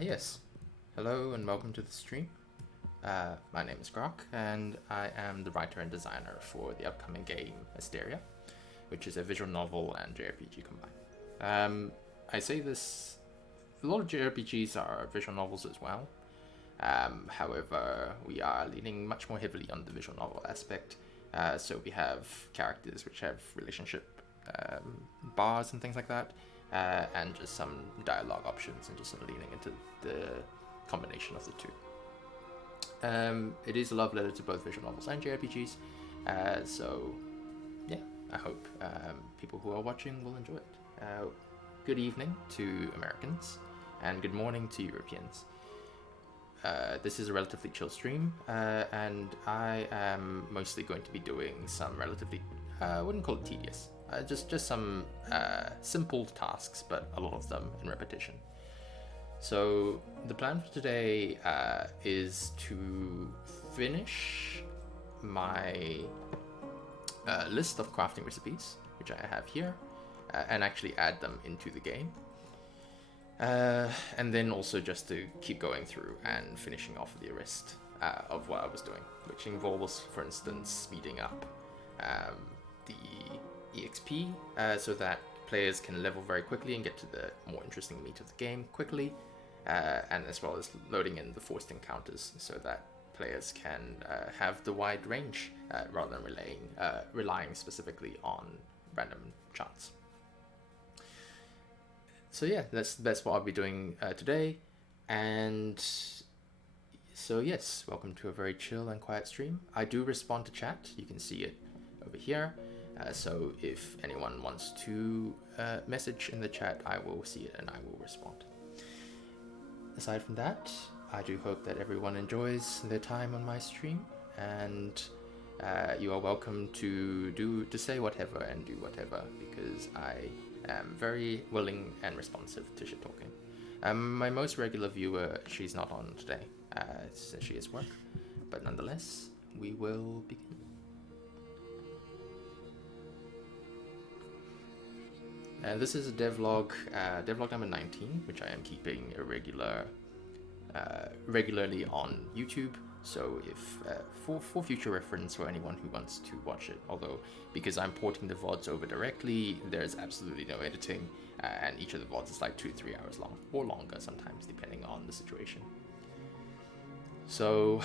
Yes. Hello and welcome to the stream. My name is Grok, and I am the writer and designer for the upcoming game Asteria, which is a visual novel and JRPG combined. I say this, a lot of JRPGs are visual novels as well. However, we are leaning much more heavily on the visual novel aspect. So we have characters which have relationship bars and things like that. And just some dialogue options, and just sort of leaning into the combination of the two. It is a love letter to both visual novels and JRPGs, so yeah, I hope people who are watching will enjoy it. Good evening to Americans, and good morning to Europeans. This is a relatively chill stream, and I am mostly going to be doing some relatively, I wouldn't call it tedious, just some simple tasks, but a lot of them in repetition. So the plan for today is to finish my list of crafting recipes, which I have here, and actually add them into the game. And then also just to keep going through and finishing off the rest of what I was doing, which involves, for instance, speeding up the EXP so that players can level very quickly and get to the more interesting meat of the game quickly, and as well as loading in the forced encounters so that players can have the wide range rather than relying specifically on random chance. So yeah, that's what I'll be doing today, and so yes, welcome to a very chill and quiet stream. I do respond to chat, you can see it over here. So if anyone wants to message in the chat, I will see it and I will respond. Aside from that, I do hope that everyone enjoys their time on my stream, and you are welcome to say whatever and do whatever, because I am very willing and responsive to shit talking. My most regular viewer, she's not on today since she is work, but nonetheless, we will begin. And this is a devlog, devlog number 19, which I am keeping regularly on YouTube. So if for future reference for anyone who wants to watch it, although because I'm porting the VODs over directly, there's absolutely no editing, and each of the VODs is like 2 to 3 hours long, or longer sometimes, depending on the situation. So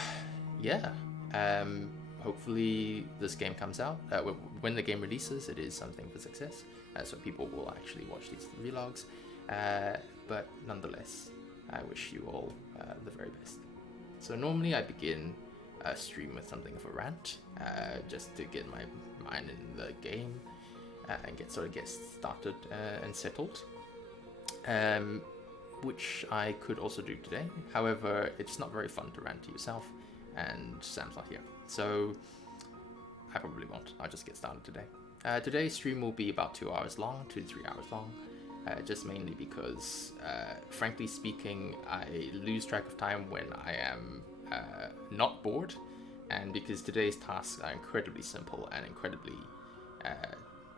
yeah, hopefully this game comes out. When the game releases, it is something for success, so people will actually watch these vlogs. But nonetheless, I wish you all the very best. So normally I begin a stream with something of a rant, just to get my mind in the game and get started and settled. Which I could also do today. However, it's not very fun to rant to yourself, and Sam's not here, so I probably won't. I'll just get started today. Today's stream will be about 2 hours long, 2 to 3 hours long, just mainly because, frankly speaking, I lose track of time when I am not bored, and because today's tasks are incredibly simple and incredibly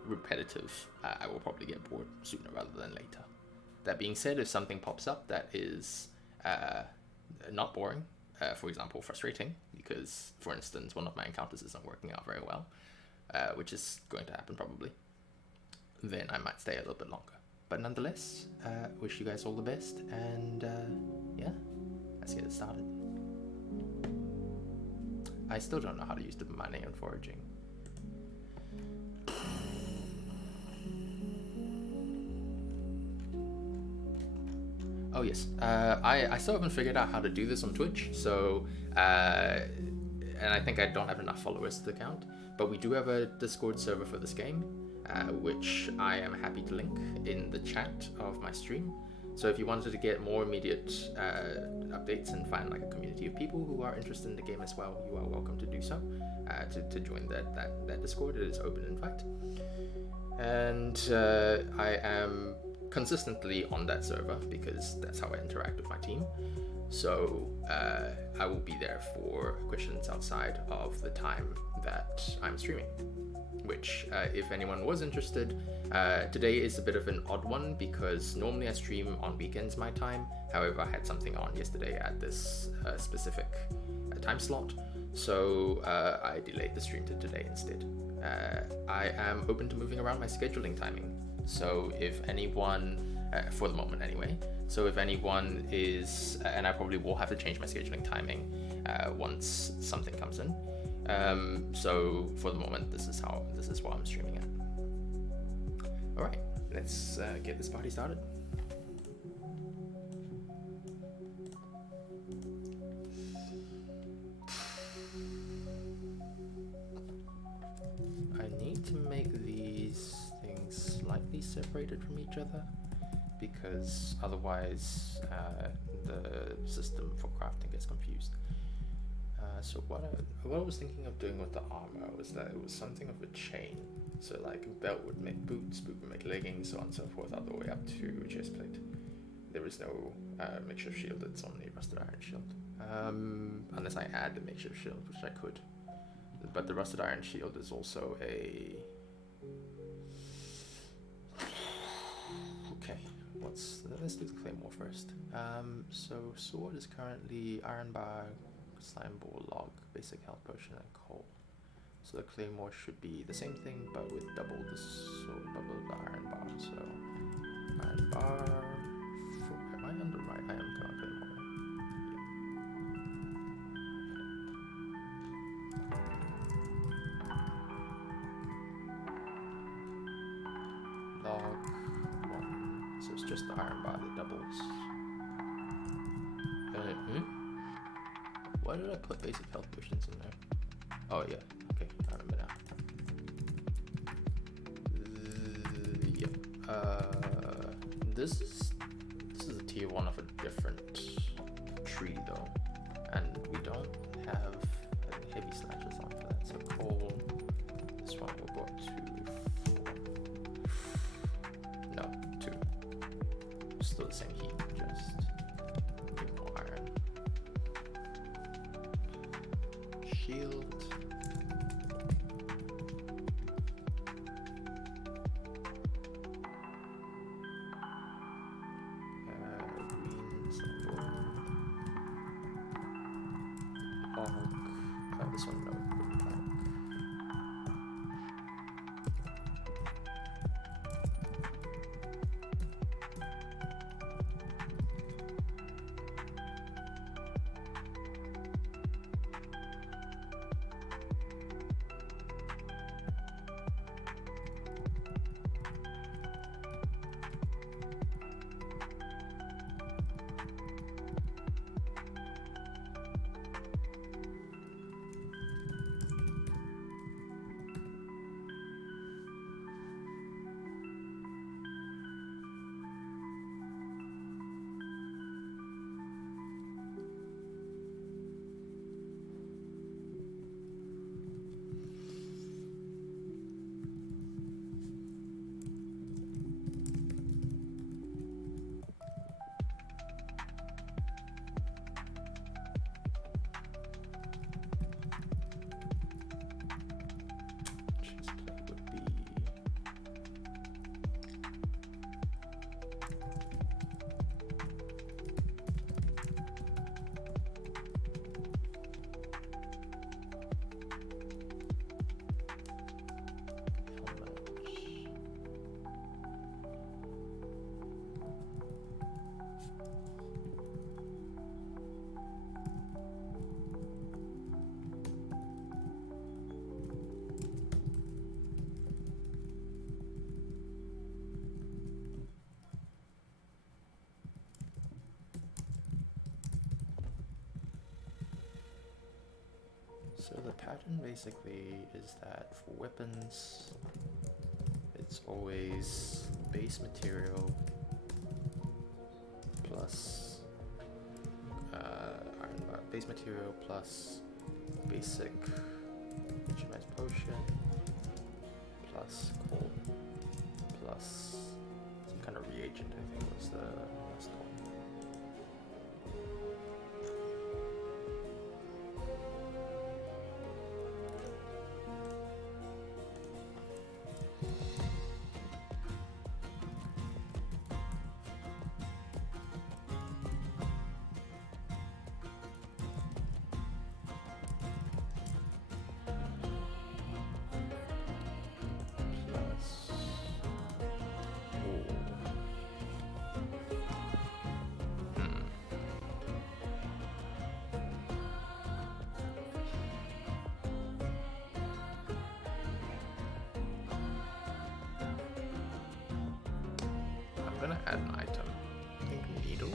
repetitive, I will probably get bored sooner rather than later. That being said, if something pops up that is not boring, for example, frustrating, because, for instance, one of my encounters isn't working out very well, which is going to happen probably, then I might stay a little bit longer. But nonetheless, wish you guys all the best, and yeah, let's get it started. I still don't know how to use the mining and foraging. Oh yes, I still haven't figured out how to do this on Twitch, so, and I think I don't have enough followers to count, but we do have a Discord server for this game, which I am happy to link in the chat of my stream. So if you wanted to get more immediate updates and find like a community of people who are interested in the game as well, you are welcome to do so, to join that Discord. It is open invite. And I am consistently on that server because that's how I interact with my team. So I will be there for questions outside of the time that I'm streaming. Which, if anyone was interested, today is a bit of an odd one because normally I stream on weekends my time. However, I had something on yesterday at this specific time slot, so I delayed the stream to today instead. I am open to moving around my scheduling timing, so if anyone, for the moment anyway, so if anyone is, and I probably will have to change my scheduling timing once something comes in. So for the moment, this is what I'm streaming at. All right, let's get this party started. I need to make these things slightly separated from each other because otherwise the system for crafting gets confused. So what I was thinking of doing with the armor was that it was something of a chain. So like a belt would make boots, boot would make leggings, so on and so forth, all the way up to chest plate. There is no makeshift shield, it's only rusted iron shield. Unless I add the makeshift shield, which I could. But the rusted iron shield is also a... Okay, let's do the claymore first. So sword is currently iron bar, slime ball, log, basic health potion, and coal. So the claymore should be the same thing, but with double the sword, double the iron bar. So iron bar. Am I on the right? I am on claymore. Yeah. Log 1. So it's just the iron bar that doubles. Why did I put basic health potions in there? Oh yeah, okay, I remember now. Yep. This is a tier 1 of a different tree though, and we don't have heavy slashes on for that. So coal. This one will go up to 4. No, 2. Still the same heat, just more iron. Shield. Green symbol. Log. This one, no, black. So the pattern basically is that for weapons, it's always base material plus base material plus basic HMS potion plus coal plus some kind of reagent, I think was the last one. add an item. I think needle.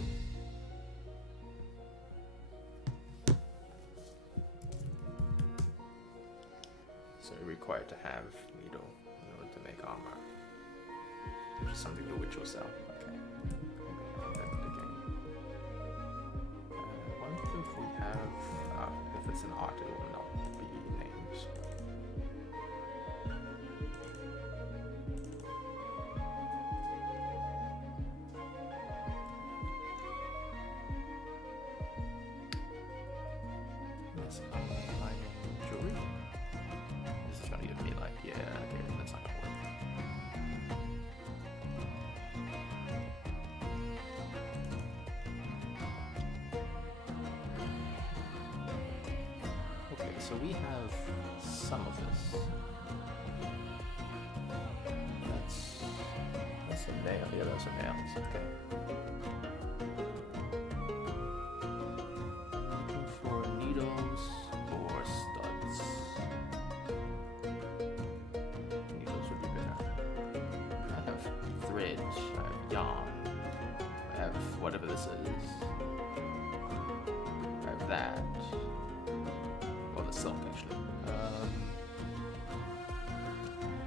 So you're required to have needle in order to make armor. Which is something the witch will sell. Okay. Back to the game. I wonder if we have, if it's an art, it will not be names. Yes, mining jewelry. This is gonna give me like, yeah, okay, that's not gonna work. Okay, so we have some of this. That's a nail. Yeah, those are nails. Okay. Looking for needles or studs. Needles would be better. I have thread. I have yarn. I have whatever this is. I have that. Well, the silk actually.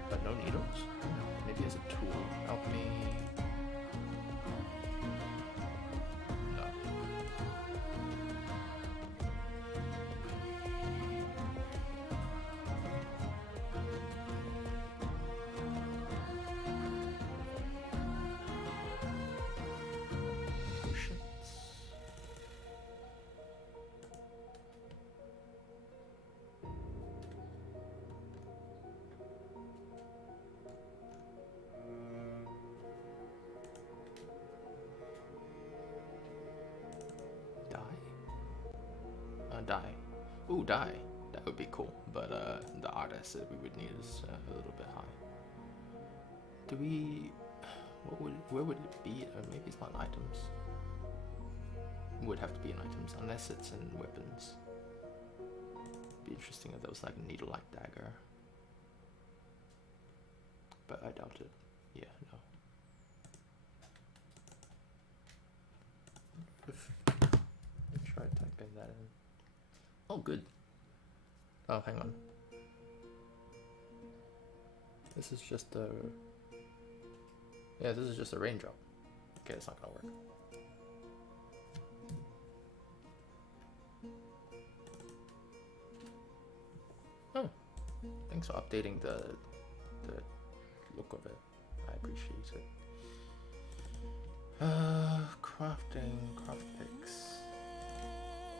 But no needles? Maybe as a tool. Help me. No. Potions. Dye. Ooh, dye. That would be cool. But the artist that we would need is a little bit high. Do we? Where would it be? Maybe it's not items. It would have to be in items unless it's in weapons. Be interesting if that was like a needle-like dagger. But I doubt it. Yeah, no. Try typing that in. Oh, good. Oh, hang on. This is just a... Yeah, this is just a raindrop. Okay, it's not gonna work. Oh, thanks for updating the look of it. I appreciate it. Crafting, craft picks,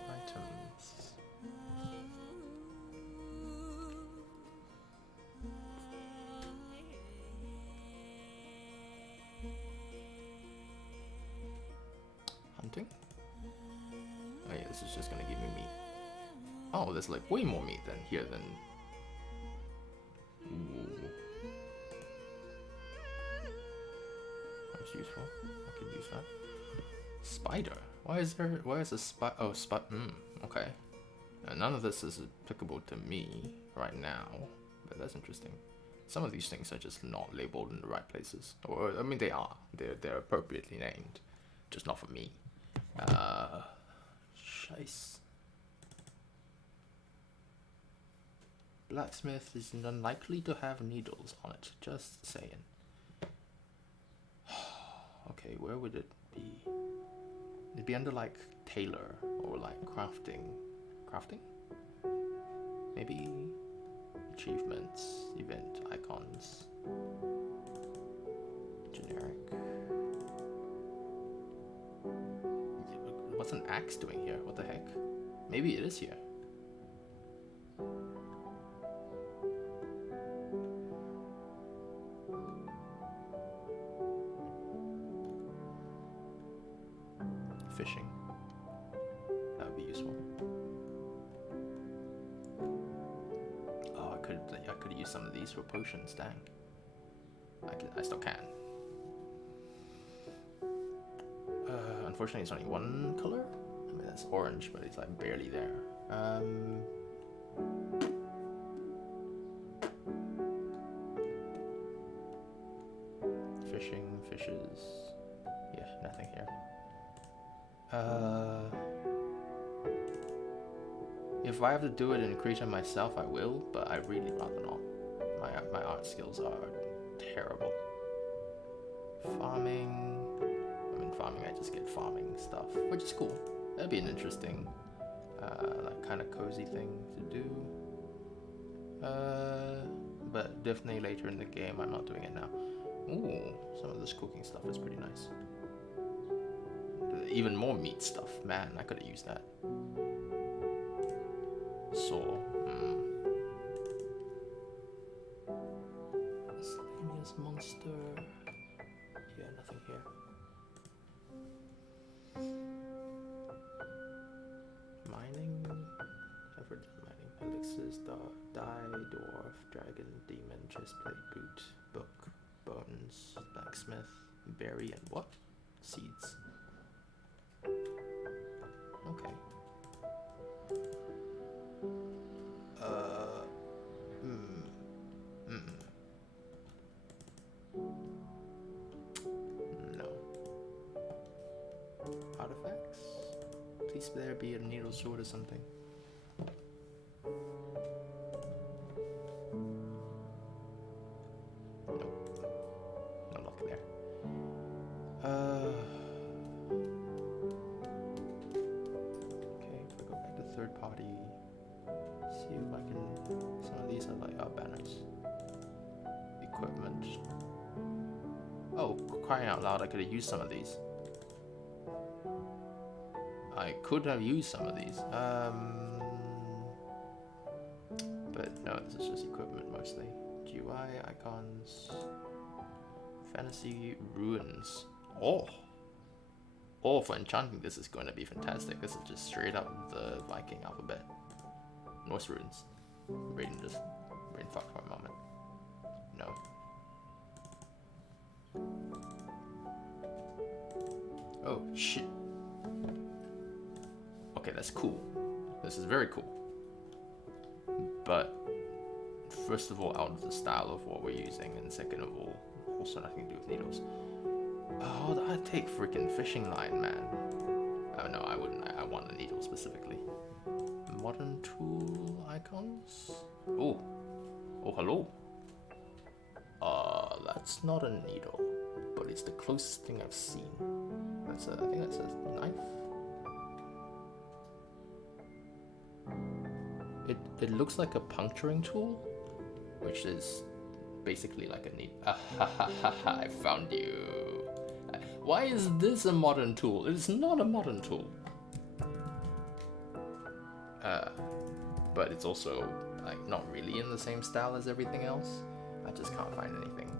items. Hunting? Oh yeah, this is just gonna give me meat. Oh, there's like way more meat than here than... Ooh. That's useful. I could use that. Spider? Why is a spider? Oh, okay. None of this is applicable to me right now, but that's interesting. Some of these things are just not labeled in the right places. Or, I mean, they are. They're appropriately named. Just not for me. Scheiß. Blacksmith is unlikely to have needles on it. Just saying. Okay, where would it be? It'd be under like tailor or like crafting. Crafting? Maybe achievements, event, icons, generic. What's an axe doing here? What the heck? Maybe it is here. Fishing. That would be useful. Oh, I could use some of these for potions. Dang. I still can. Unfortunately, it's only one color. I mean, that's orange, but it's like barely there. Fishing, fishes. Yeah, nothing here. If I have to do it in creature myself, I will, but I really rather not. My art skills are terrible. Farming. I mean, farming, I just get farming stuff, which is cool. That'd be an interesting, like, kind of cozy thing to do. But definitely later in the game. I'm not doing it now. Ooh, some of this cooking stuff is pretty nice. Even more meat stuff. Man, I could have used that. Saw. Miscellaneous monster. Yeah, nothing here. Mining. I've heard of mining. Elixirs, dye, dwarf, dragon, demon, chestplate, boot, book, bones, blacksmith, berry, and what? Seeds. Okay. No. Artifacts? Please there be a needle sword or something. Nope. No luck there. Okay, if I go back to third party, see if I can. Some of these are like our banners. Equipment. Oh, crying out loud, I could have used some of these. I could have used some of these. But no, this is just equipment mostly. GUI, icons, fantasy ruins. Oh! Oh, for enchanting, this is going to be fantastic. This is just straight up the Viking alphabet. Norse runes. Brain fucked for a moment. No. Oh, shit. Okay, that's cool. This is very cool. But, first of all, out of the style of what we're using, and second of all, also nothing to do with needles. Oh, I'd take freaking fishing line, man. Oh, no, I wouldn't. I want a needle specifically. Modern tool icons? Oh. Oh, hello. That's not a needle, but it's the closest thing I've seen. I think that's a knife. It looks like a puncturing tool, which is basically like a needle. I found you. Why is this a modern tool? It is not a modern tool. But it's also like not really in the same style as everything else. I just can't find anything.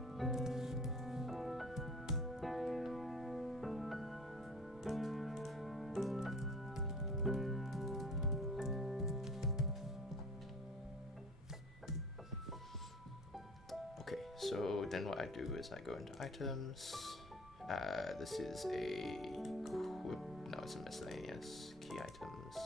Okay, so then what I do is I go into items. This is it's a miscellaneous key items.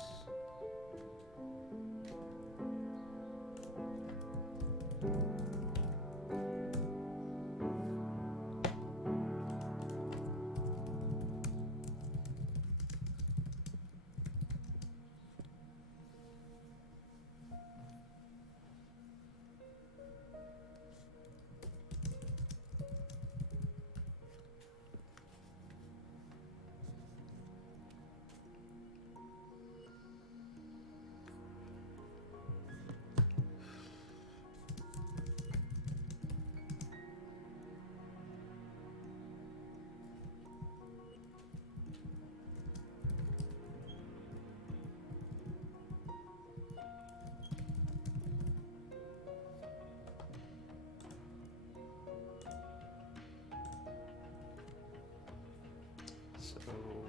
So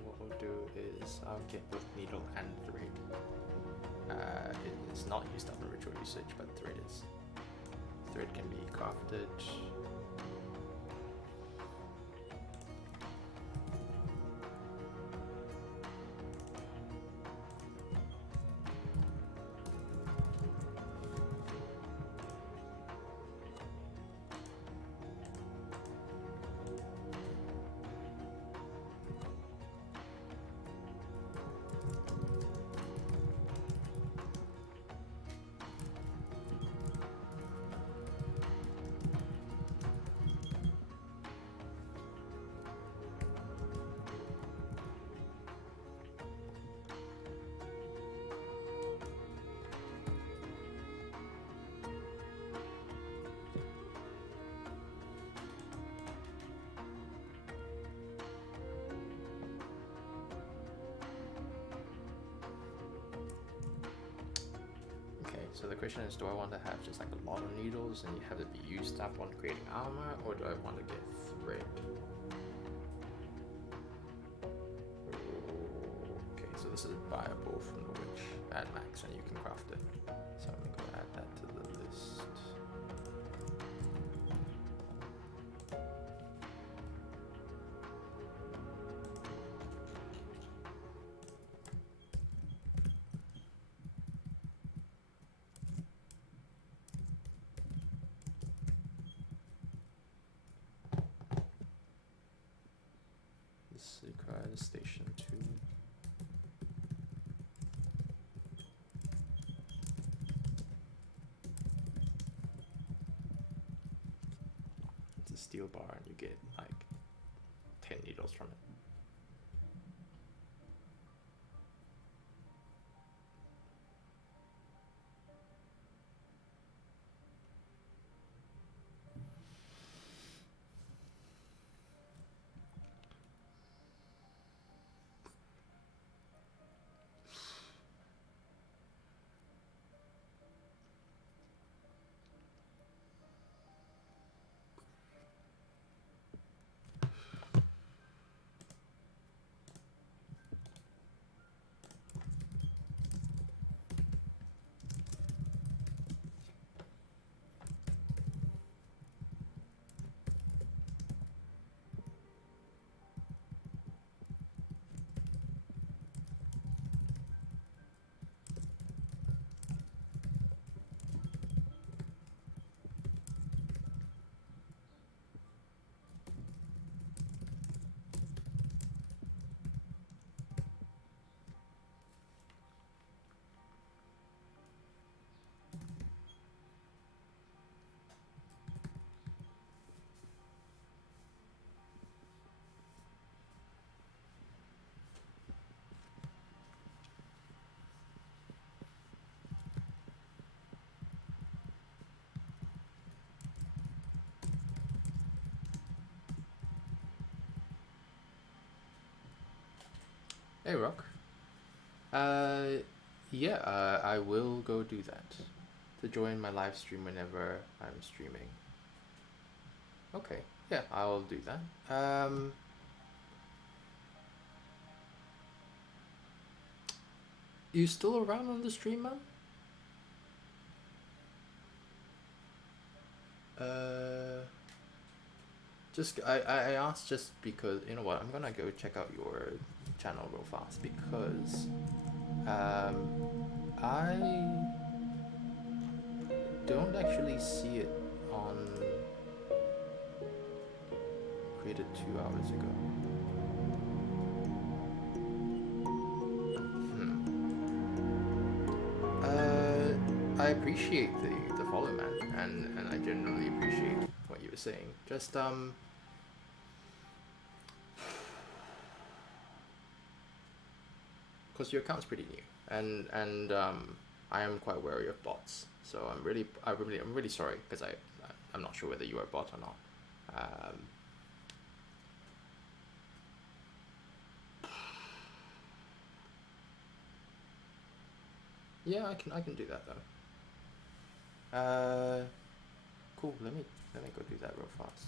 what we'll do is I'll get both needle and thread. It is not used up in ritual usage, but thread is. Thread can be crafted. So the question is, do I want to have just like a lot of needles and you have to be used up on creating armor, or do I want to get thread? Okay, so this is buyable from the witch at max and you can craft it. So I'm going to add that to the list. This requires station 2. It's a steel bar and you get like 10 needles from it. Hey Rock. Yeah, I will go do that. To join my live stream whenever I'm streaming. Okay, yeah, I'll do that. You still around on the stream, man? Just I asked just because, you know what, I'm gonna go check out your channel real fast because I don't actually see it on created 2 hours ago. I appreciate the follow, man, and I generally appreciate what you were saying. Just because your account's pretty new, and I am quite wary of bots, so I'm really sorry because I'm not sure whether you are a bot or not. Yeah, I can do that though. Cool. Let me go do that real fast.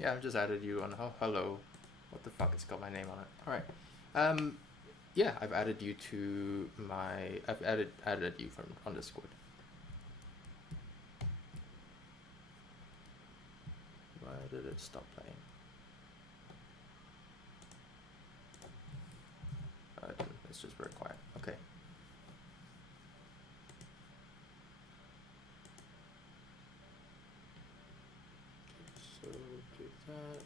Yeah, I've just added you on. Oh, hello. What the fuck? It's got my name on it. All right. Yeah, I've added you to my. I've added you from on Discord. Why did it stop playing? It's just very quiet. Okay. So do that.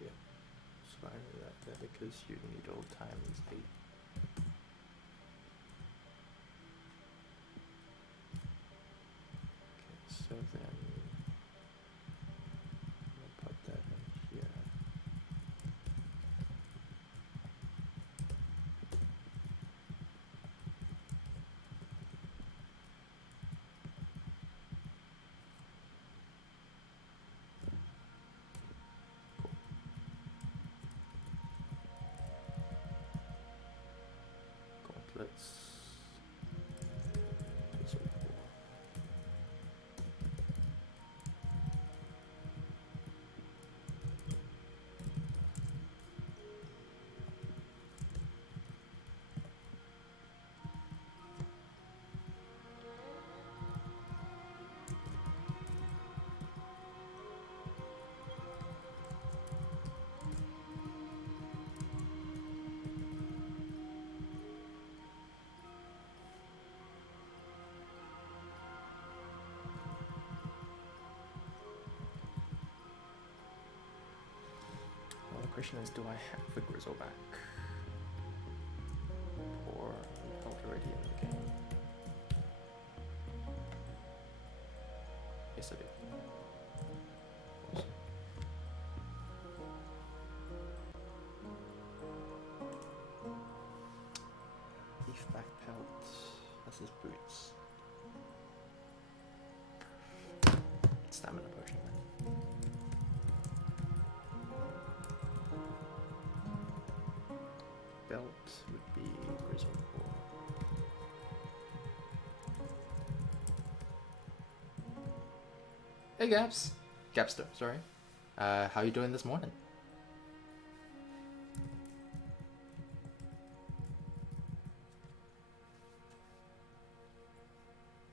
Yeah. Sorry that because you need old time is 8. question is, do I have the Grizzle back? Or am I already in the game? Yes, I do. Awesome. Leaf back pelt. That's his boots. Stamina potion. Belt would be Grizzle. Hey Gaps! Gapster, sorry. How you doing this morning?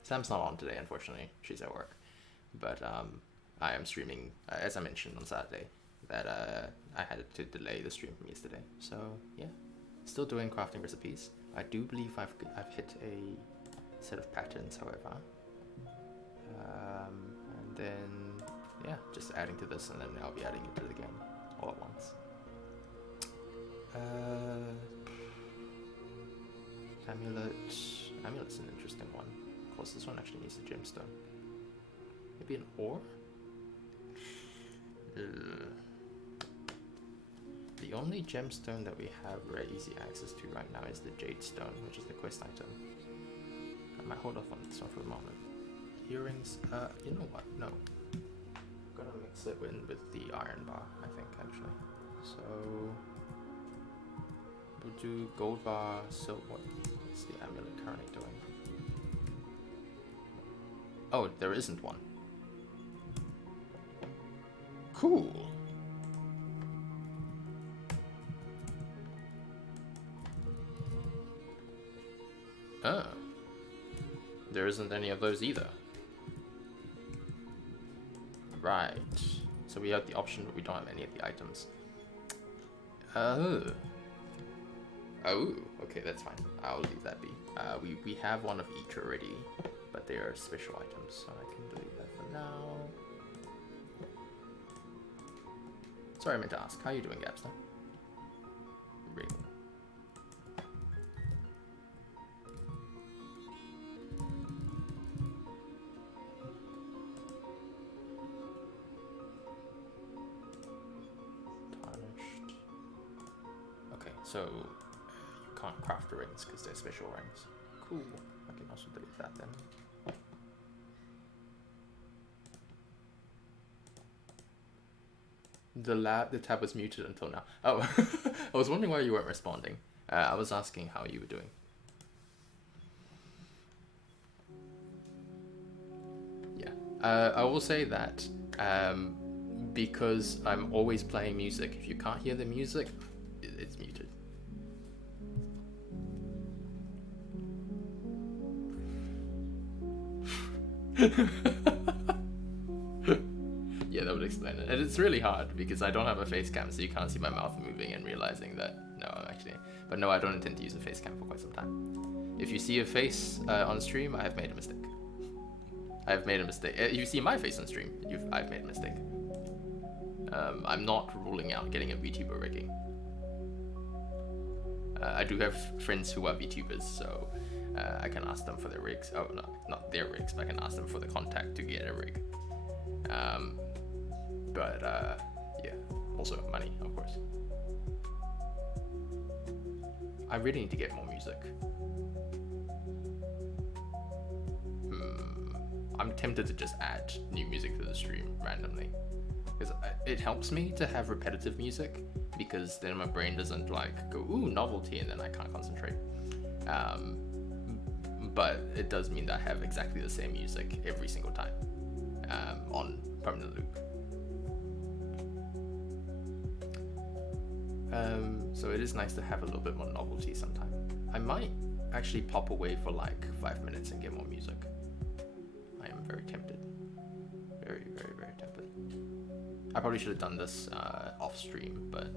Sam's not on today, unfortunately. She's at work. But I am streaming, as I mentioned on Saturday, that I had to delay the stream from yesterday. So yeah, still doing crafting recipes. I do believe I've hit a set of patterns, however. And then yeah, just adding to this, and then I'll be adding it to the game all at once. Amulet's an interesting one. Of course, this one actually needs a gemstone. Maybe an ore? The only gemstone that we have very easy access to right now is the jade stone, which is the quest item. I might hold off on this one for a moment. Earrings, you know what? No. I'm gonna mix it in with the iron bar, I think, actually. So we'll do gold bar, silver. What's the amulet currently doing? Oh, there isn't one. Cool. Oh. There isn't any of those either. Right. So we have the option, but we don't have any of the items. Oh. Oh, okay, that's fine. I'll leave that be. We have one of each already, but they are special items, so I can delete that for now. Sorry, I meant to ask. How are you doing, Gapster? Ring. Tarnished. Okay, so you can't craft the rings because they're special rings. Cool. I can also delete that then. The tab was muted until now. Oh, I was wondering why you weren't responding. I was asking how you were doing. Yeah, I will say that because I'm always playing music, if you can't hear the music, it's muted. Yeah, that would explain it. And it's really hard because I don't have a face cam, so you can't see my mouth moving and realizing that, no, I'm actually... But no, I don't intend to use a face cam for quite some time. If you see a face on stream, I have made a mistake. I have made a mistake. If you see my face on stream, I've made a mistake. I'm not ruling out getting a VTuber rigging. I do have friends who are VTubers, so I can ask them for their rigs. Oh, no, not their rigs, but I can ask them for the contact to get a rig. Yeah, also money, of course. I really need to get more music. I'm tempted to just add new music to the stream randomly, because it helps me to have repetitive music, because then my brain doesn't like go, ooh, novelty, and then I can't concentrate. But it does mean that I have exactly the same music every single time on permanent loop. So it is nice to have a little bit more novelty sometime. I might actually pop away for like 5 minutes and get more music. I am very tempted. Very, very, very tempted. I probably should have done this off stream, but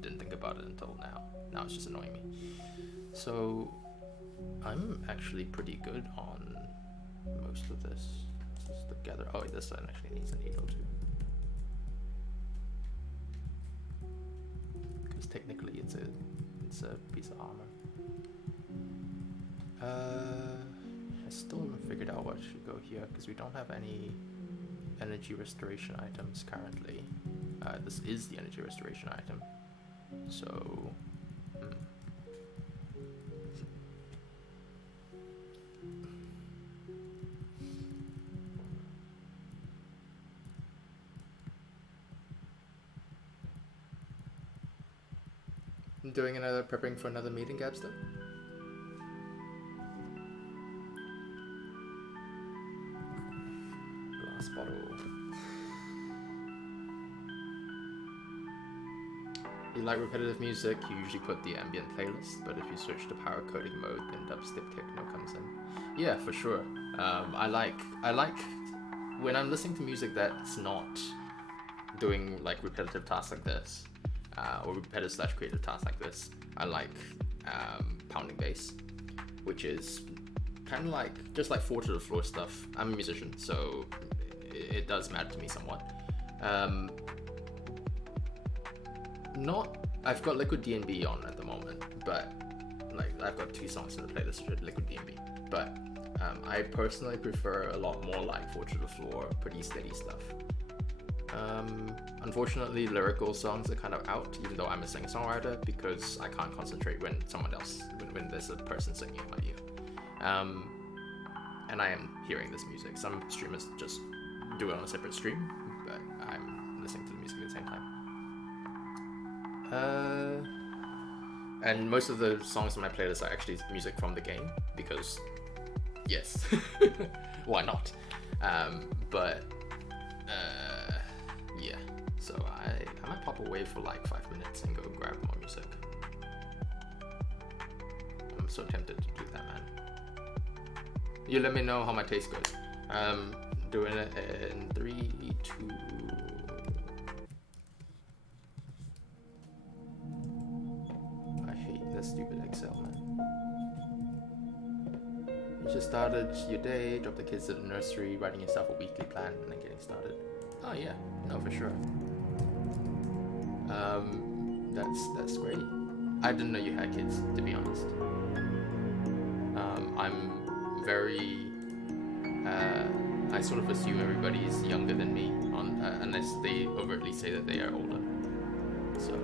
didn't think about it until now. Now it's just annoying me. So I'm actually pretty good on most of this. This is the gather. Oh, this one actually needs a needle too. technically it's a piece of armor. I still haven't figured out what should go here because we don't have any energy restoration items currently. This is the energy restoration item, so I'm doing prepping for another meeting, Gabster. Glass bottle. You like repetitive music, you usually put the ambient playlist, but if you switch to power coding mode, then dubstep techno comes in. Yeah, for sure. I like when I'm listening to music that's not doing like repetitive tasks like this, or repetitive / creative tasks like this. I like pounding bass, which is kind of like just like 4 to the floor stuff. I'm a musician, so it does matter to me somewhat. I've got Liquid D&B on at the moment, but like I've got 2 songs in the playlist with Liquid D&B, but I personally prefer a lot more like 4 to the floor, pretty steady stuff. Unfortunately, lyrical songs are kind of out, even though I'm a singer-songwriter, because I can't concentrate when when there's a person singing in my ear. And I am hearing this music. Some streamers just do it on a separate stream, but I'm listening to the music at the same time. And most of the songs on my playlist are actually music from the game, because yes, why not? Yeah, so I might pop away for like 5 minutes and go grab more music. I'm so tempted to do that, man. You let me know how my taste goes. Doing it in 3, 2. I hate this stupid Excel, man. You just started your day, drop the kids to the nursery, writing yourself a weekly plan, and then getting started. Oh yeah, no, for sure. That's great. I didn't know you had kids, to be honest. I'm very. I sort of assume everybody's younger than me, unless they overtly say that they are older. So.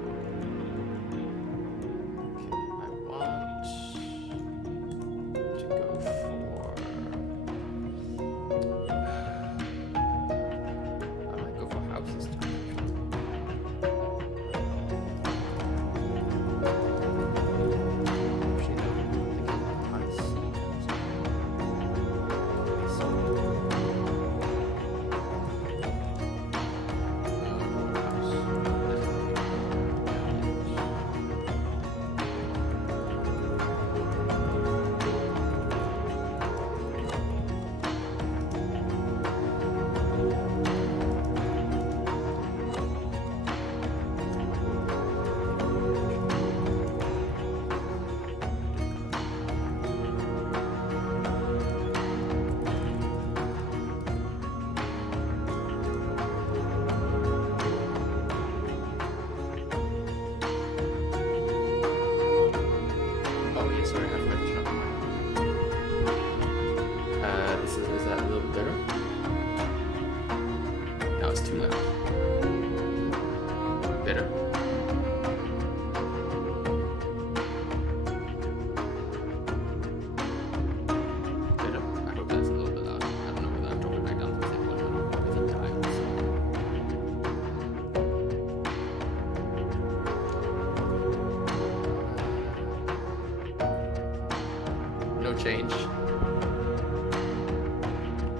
Change.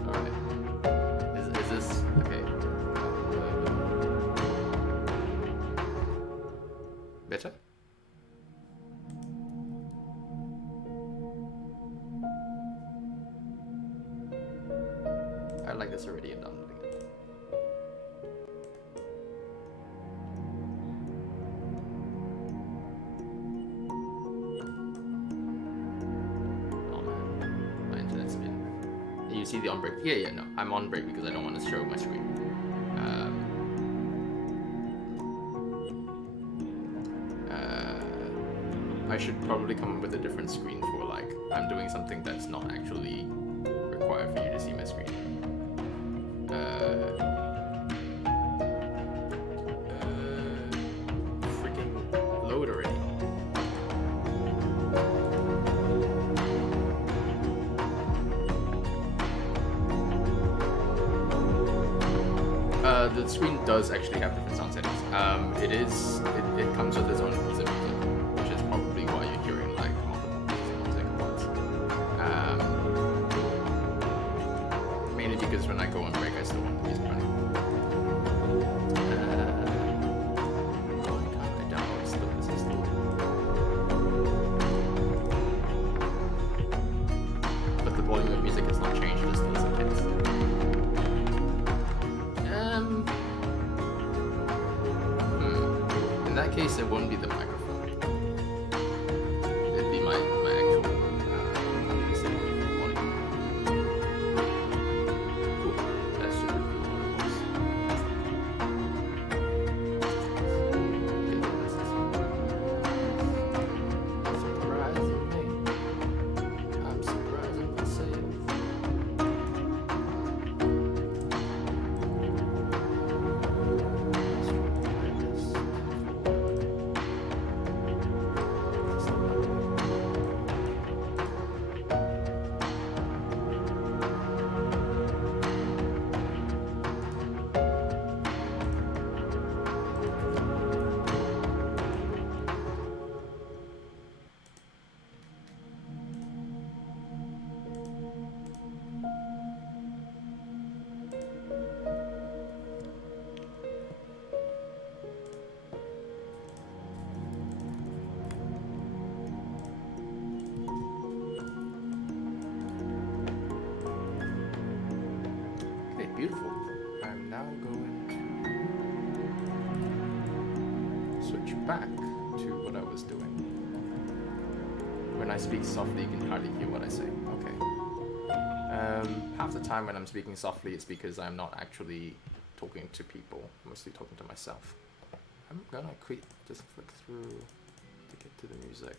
Alright. Is this okay? Better? I like this already and downloading it. See the on break? Yeah, no, I'm on break because I don't want to show my screen. I should probably come up with a different screen for like I'm doing something that's not actually required for you to see my screen. Freaking load already. The screen does actually have different sound settings. It comes with its own piece of music, which is probably why you're hearing like multiple pieces of music at once. Mainly because when I go on break, I still want the music running. Why can't I download still? This is still. But the volume of music has not changed, it still is the case. In that case, it wouldn't be the microphone. It'd be my actual volume. Cool. That should be what it was. Surprisingly, I'm surprising myself. Beautiful. I'm now going to switch back to what I was doing. When I speak softly, you can hardly hear what I say. Okay. Half the time when I'm speaking softly, it's because I'm not actually talking to people, mostly talking to myself. I'm gonna just flick through to get to the music.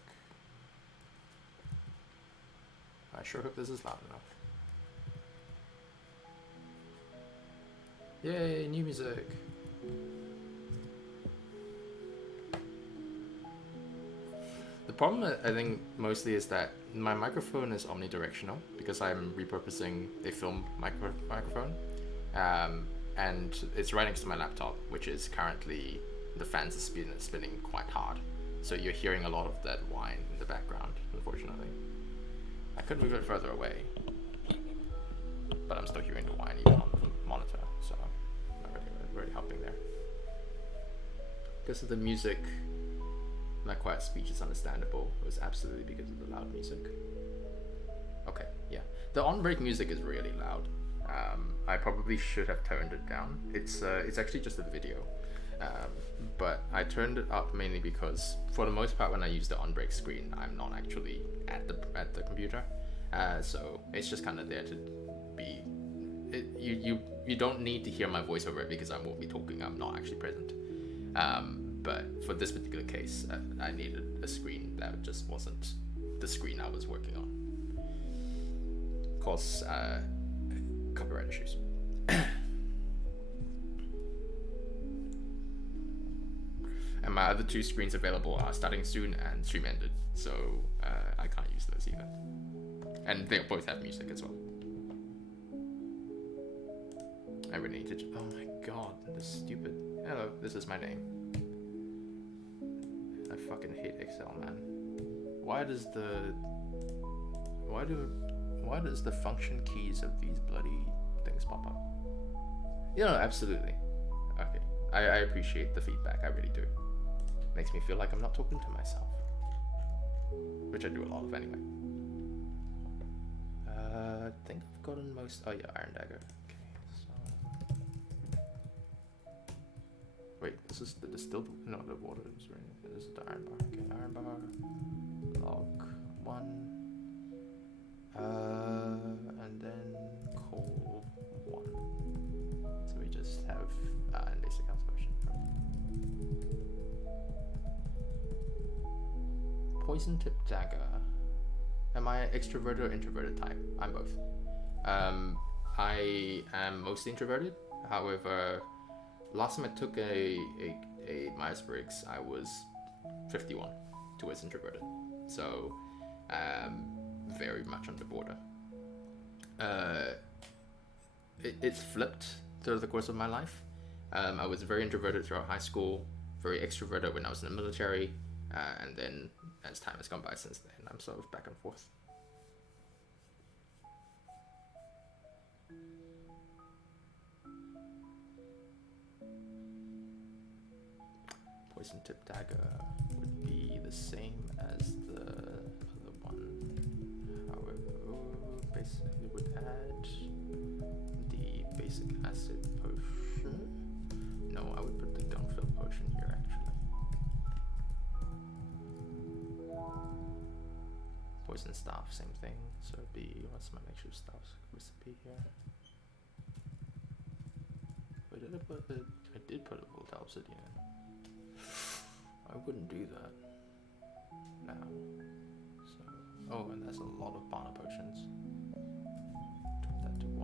I sure hope this is loud enough. Yay, new music! The problem I think mostly is that my microphone is omnidirectional because I'm repurposing a film microphone, and it's right next to my laptop, which is currently the fans are spinning quite hard, so you're hearing a lot of that whine in the background. Unfortunately, I could move it further away, but I'm still hearing the whine even on the monitor. So not really helping there. Because of the music, my quiet speech is understandable. It was absolutely because of the loud music. Okay, yeah. The on-break music is really loud. I probably should have turned it down. It's actually just a video. But I turned it up mainly because for the most part when I use the on-break screen, I'm not actually at the computer. So it's just kind of there to be. You don't need to hear my voice over it because I won't be talking. I'm not actually present. But for this particular case, I needed a screen that just wasn't the screen I was working on. Of course, copyright issues. And my other two screens available are starting soon and stream ended, so I can't use those either. And they both have music as well. I really need to. Oh my god, this stupid. Hello, this is my name. I fucking hate Excel, man. Why does the function keys of these bloody things pop up? You know, absolutely. Okay, I appreciate the feedback. I really do. Makes me feel like I'm not talking to myself, which I do a lot of anyway. I think I've gotten most. Oh yeah, Iron Dagger. Okay, so wait, this is the distilled. No, the water is right. This is the iron bar. Okay, iron bar. Log 1. And then coal 1. So we just have and basic health potion. Poison tip dagger. Am I extroverted or introverted type? I'm both. I am mostly introverted. However, last time I took a Myers-Briggs, I was 51 towards introverted. So, very much on the border. It's flipped through the course of my life. I was very introverted throughout high school, very extroverted when I was in the military, and then as time has gone by since then, I'm sort of back and forth. Poison tip dagger would be the same as the other one. However, basically it would add the basic acid potion. No, I would put the gunfill potion here actually. Poison staff, same thing. So it'd be, what's my makeshift staff recipe here? Wait, did I put it? I did put a volt obsidian in. I wouldn't do that now. So, oh, and there's a lot of mana potions. Drop that to 1.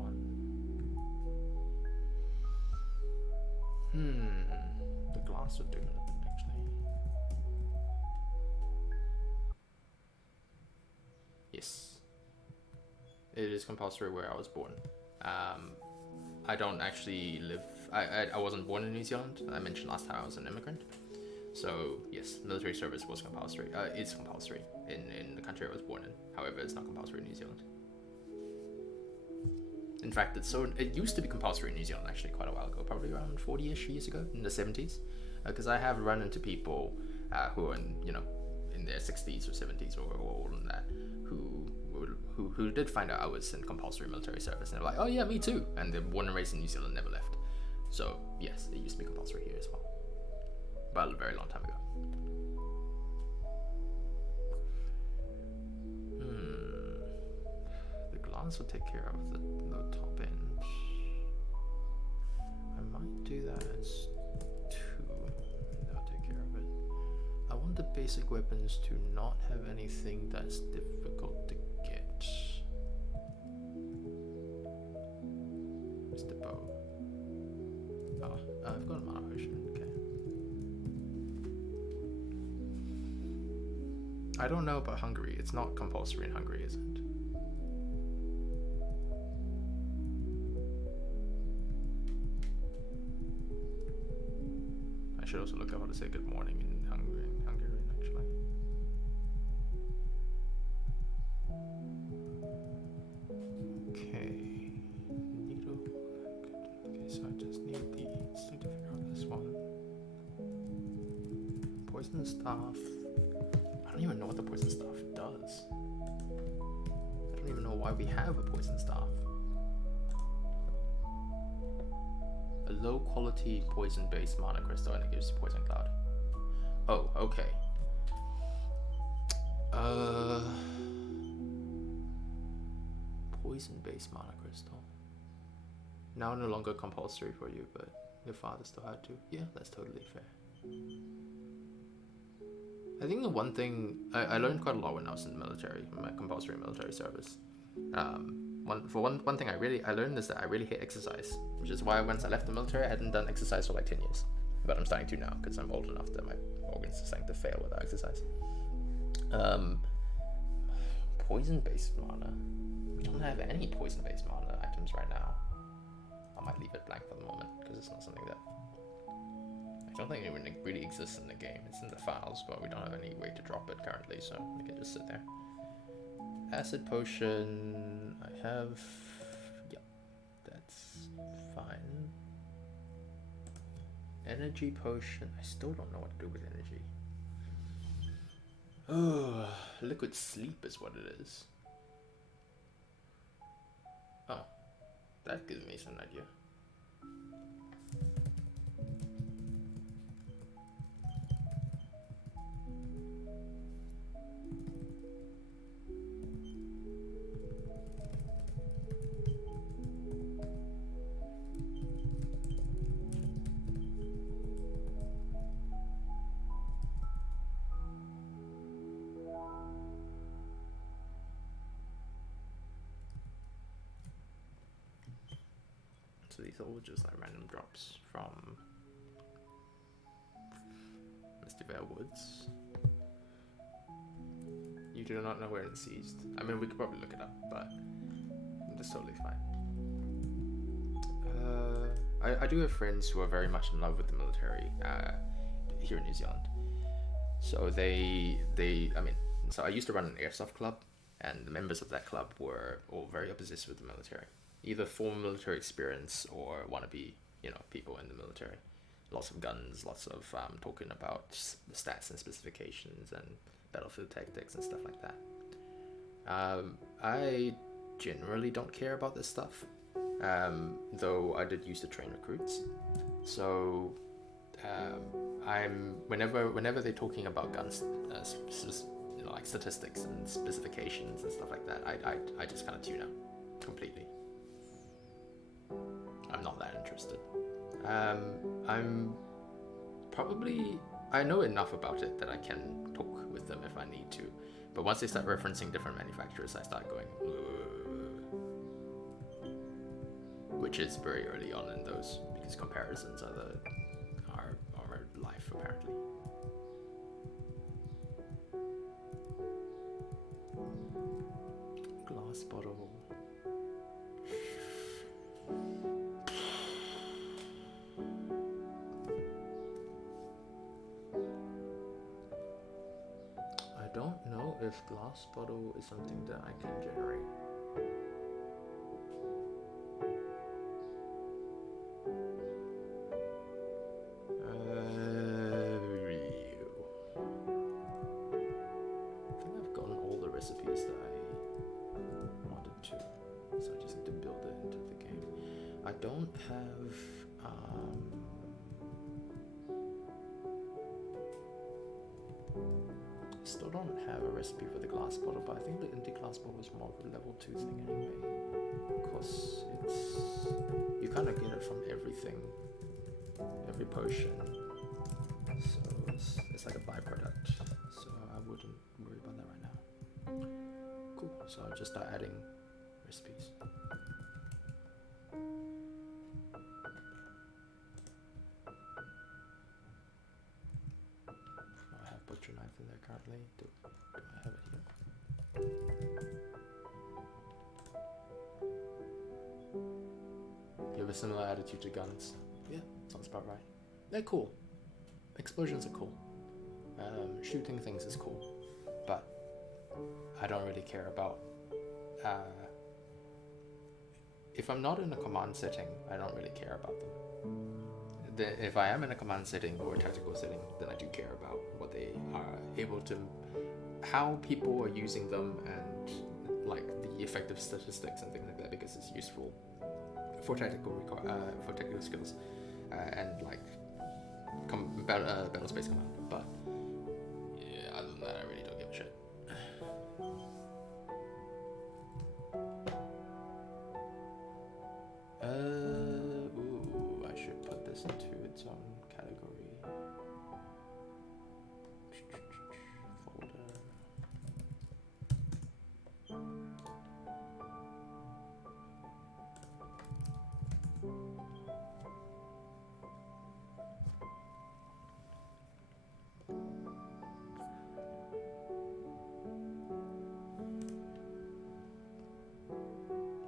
The glass would do it actually. Yes. It is compulsory where I was born. I don't actually live. I wasn't born in New Zealand. I mentioned last time I was an immigrant. So yes, military service was compulsory. It's compulsory in the country I was born in. However, it's not compulsory in New Zealand. In fact, it used to be compulsory in New Zealand actually quite a while ago, probably around 40-ish years ago, in the 70s. Because I have run into people who are in their 60s or 70s or older than that, who did find out I was in compulsory military service, and they're like, oh yeah, me too, and they're born and raised in New Zealand, never left. So yes, it used to be compulsory here as well, but a very long time ago. The glass will take care of the top end. I might do that as 2. That'll take care of it. I want the basic weapons to not have anything that's difficult to get. Where's the bow? Oh, I've got a mana potion. Okay. I don't know about Hungary. It's not compulsory in Hungary, is it? I should also look up how to say good morning in Hungarian actually. Okay. Needle. Okay, so I just need the instinct to figure out this one. Poison staff. I don't even know what the poison staff does. I don't even know why we have a poison staff. A low quality poison based mana crystal and it gives poison cloud. Oh, okay. Poison based mana crystal. Now no longer compulsory for you, but your father still had to. Yeah, that's totally fair. I think the one thing I learned quite a lot when I was in the military, in my compulsory military service. One thing I learned is that I really hate exercise, which is why once I left the military I hadn't done exercise for like 10 years, but I'm starting to now because I'm old enough that my organs are starting to fail without exercise. Poison based mana, we don't have any poison based mana items right now. I might leave it blank for the moment because it's not something that I don't think it really exists in the game. It's in the files, but we don't have any way to drop it currently, so we can just sit there. Acid potion, I have, yep, that's fine. Energy potion, I still don't know what to do with energy. Oh, liquid sleep is what it is. Oh, that gives me some idea. So these are all just like random drops from Misty Vale Woods. You do not know where it's seized. I mean, we could probably look it up, but that's totally fine. I do have friends who are very much in love with the military here in New Zealand. So so I used to run an airsoft club, and the members of that club were all very obsessed with the military. Either former military experience or want to be, people in the military. Lots of guns, lots of talking about the stats and specifications and battlefield tactics and stuff like that. I generally don't care about this stuff, though I did used to train recruits. So whenever they're talking about guns, like statistics and specifications and stuff like that, I just kind of tune out completely. I'm not that interested. I know enough about it that I can talk with them if I need to, but once they start referencing different manufacturers, I start going, which is very early on in those, because comparisons are life apparently. Glass bottle. I don't know if glass bottle is something that I can generate. I think I've gotten all the recipes that I wanted to, so I just need to build it into the game. I don't have still don't have a recipe for the glass bottle, but I think the empty glass bottle is more of a level 2 thing anyway, because you kind of get it from everything, every potion, so it's like a byproduct, so I wouldn't worry about that right now. Cool, so I'll just start adding recipes. I have butcher knife in there currently. Do I have it here? You have a similar attitude to guns? Yeah, sounds about right. They're cool. Explosions are cool. Shooting things is cool, but I don't really care about. If I'm not in a command setting, I don't really care about them. If I am in a command setting or a tactical setting, then I do care about what they are able to, how people are using them, and like the effective statistics and things like that, because it's useful for tactical skills and like battle space command. But yeah, other than that, I really don't give a shit. I should put this into its own category. Folder.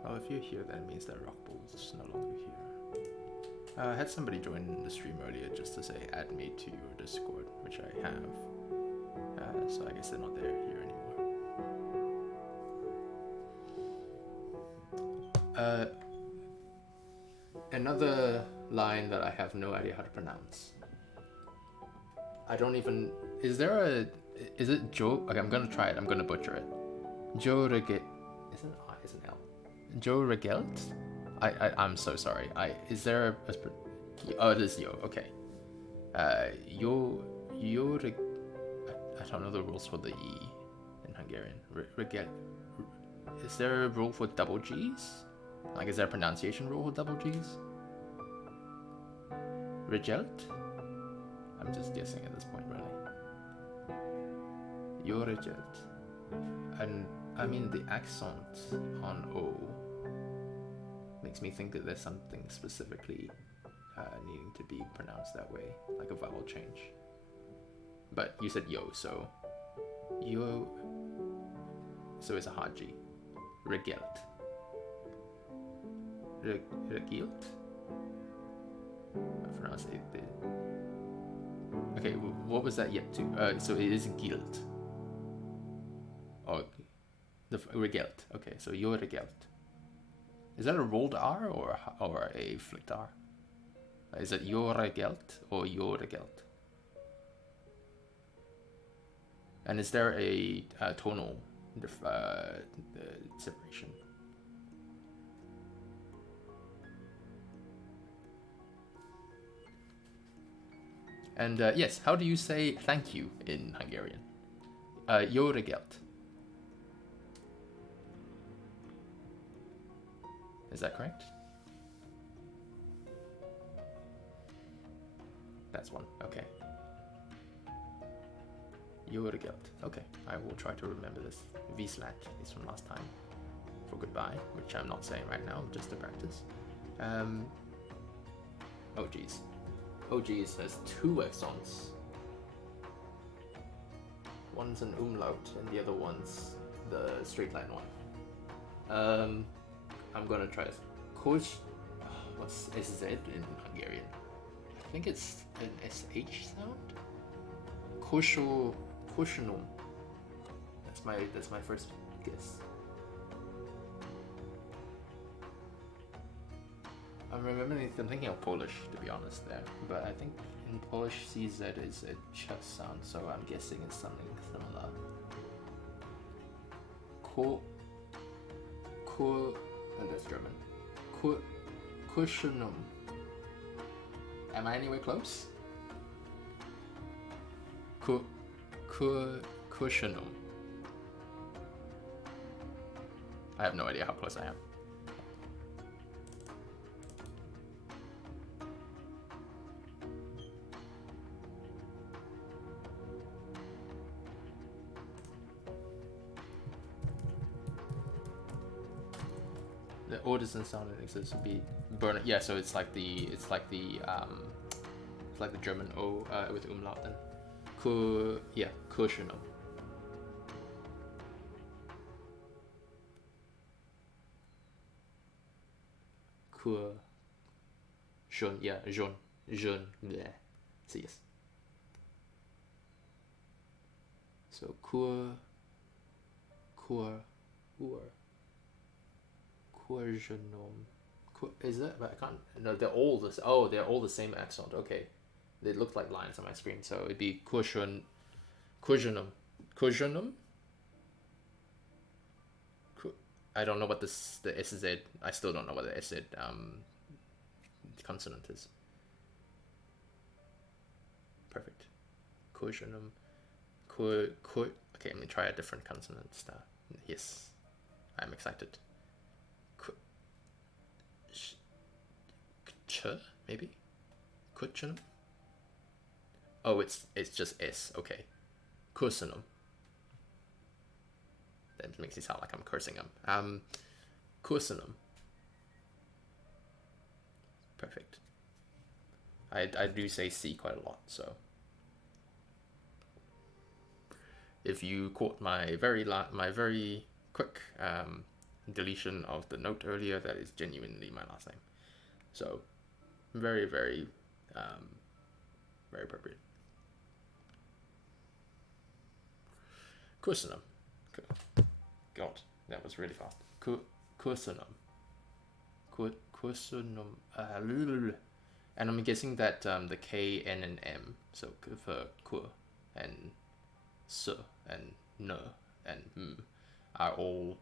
Well, if you're here, that means that Rockbull's no longer here. I had somebody join the stream earlier just to say add me to your Discord, which I have. So I guess they're not here anymore. Another line that I have no idea how to pronounce. I don't even. Is it Joe? Okay, I'm gonna try it. I'm gonna butcher it. Joe Regelt. Is it an I? Is it an L? Joe Regelt? I'm so sorry. Is there a oh, it is Yo. Okay. I don't know the rules for the E in Hungarian. Regelt. Is there a rule for double G's? Like, is there a pronunciation rule for double G's? Regelt? I'm just guessing at this point, really. Yo Regelt. And I mean the accent on O makes makes me think that there's something specifically needing to be pronounced that way, like a vowel change. But you said yo, so yo, so it's a hard G. Regelt. Regelt? I pronounced it. Okay, what was that yet to? So it is guilt. Oh, the regelt. Okay, so yo regelt. Is that a rolled R or a flicked R? Is it yo regelt or yo regelt? And is there a tonal separation? And yes, how do you say thank you in Hungarian? Jó reggelt. Is that correct? That's one. Okay. Jó reggelt. Okay, I will try to remember this. Viszlát is from last time for goodbye, which I'm not saying right now, just to practice. Oh geez. Oh geez, there's two accents. One's an umlaut and the other one's the straight line one. I'm gonna try this. What's SZ in Hungarian? I think it's an SH sound? Koshanum. That's my first guess. I'm thinking of Polish, to be honest, there, but I think in Polish CZ is a ch sound, so I'm guessing it's something similar. And that's German. Kuschenum. Am I anywhere close? Kuschenum. I have no idea how close I am. The orders and sound indexes would be burn. Yeah, so it's like the German O with umlaut then. Kuschenum. Jaune, yeah, jaune, bleh. So yes. So Courgenum. Is that? But I can't. No, they're all this. Oh, they're all the same accent. Okay, they look like lines on my screen. So it'd be Courgenum. I don't know what the SZ. I still don't know what the SZ consonant is. Perfect. Courgenum. Okay, let me try a different consonant. Yes, I'm excited. Ch, maybe? Kuchenum? Oh, it's just S, okay. Kursenum. That makes it sound like I'm cursing them. Kursenum. Perfect. I do say C quite a lot, so. If you caught my very quick deletion of the note earlier, that is genuinely my last name. So, very, very, very appropriate. Kursenum. God, that was really fast. Kursenum. Kursenum. And I'm guessing that the K, N, and M, so for kur and s and n and m, are all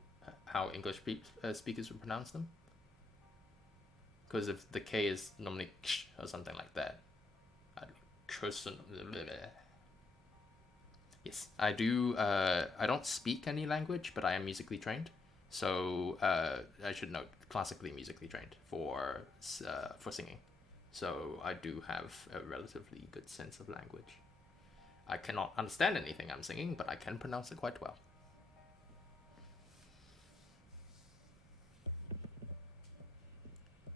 how English speakers would pronounce them. Because if the K is normally ksh or something like that, yes, I do. I don't speak any language, but I am musically trained. So I should note, classically musically trained for singing. So I do have a relatively good sense of language. I cannot understand anything I'm singing, but I can pronounce it quite well.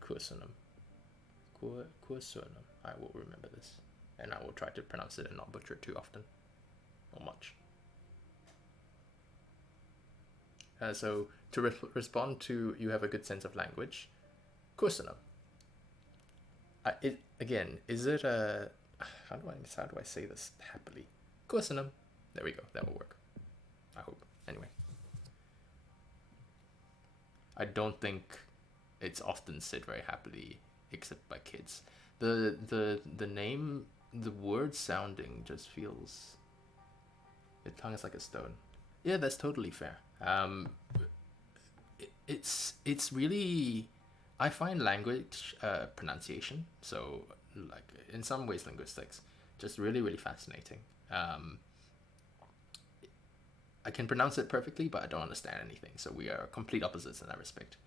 Cursonum. Cursonum. I will remember this, and I will try to pronounce it and not butcher it too often or much. So to respond to you have a good sense of language, Cursonum. Is it a how do I say this happily? Cursonum. There we go. That will work. I hope. Anyway, I don't think it's often said very happily, except by kids. The name, the word sounding just feels. Your tongue is like a stone. Yeah, that's totally fair. It's really, I find language pronunciation, so like in some ways linguistics, just really really fascinating. I can pronounce it perfectly, but I don't understand anything. So we are complete opposites in that respect.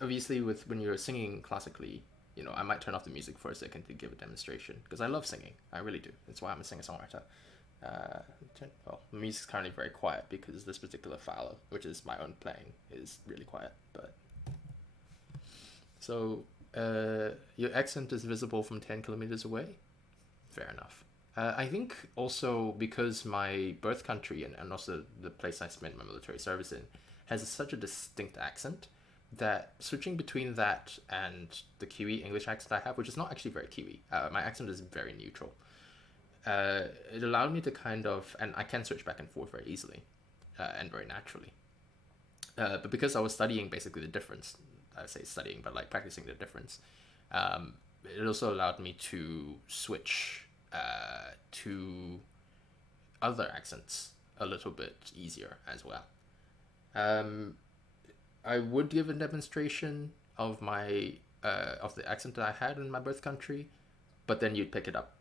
Obviously, when you're singing classically, I might turn off the music for a second to give a demonstration because I love singing. I really do. That's why I'm a singer-songwriter. Well, the music's currently very quiet because this particular file, which is my own playing, is really quiet. But so your accent is visible from 10 kilometers away. Fair enough. I think also because my birth country and also the place I spent my military service in has such a distinct accent that switching between that and the Kiwi English accent I have, which is not actually very Kiwi, my accent is very neutral. It allowed me to kind of, and I can switch back and forth very easily and very naturally. But because I was studying basically the difference, I say studying, but like practicing the difference, it also allowed me to switch to other accents a little bit easier as well. I would give a demonstration of my of the accent that I had in my birth country, but then you'd pick it up.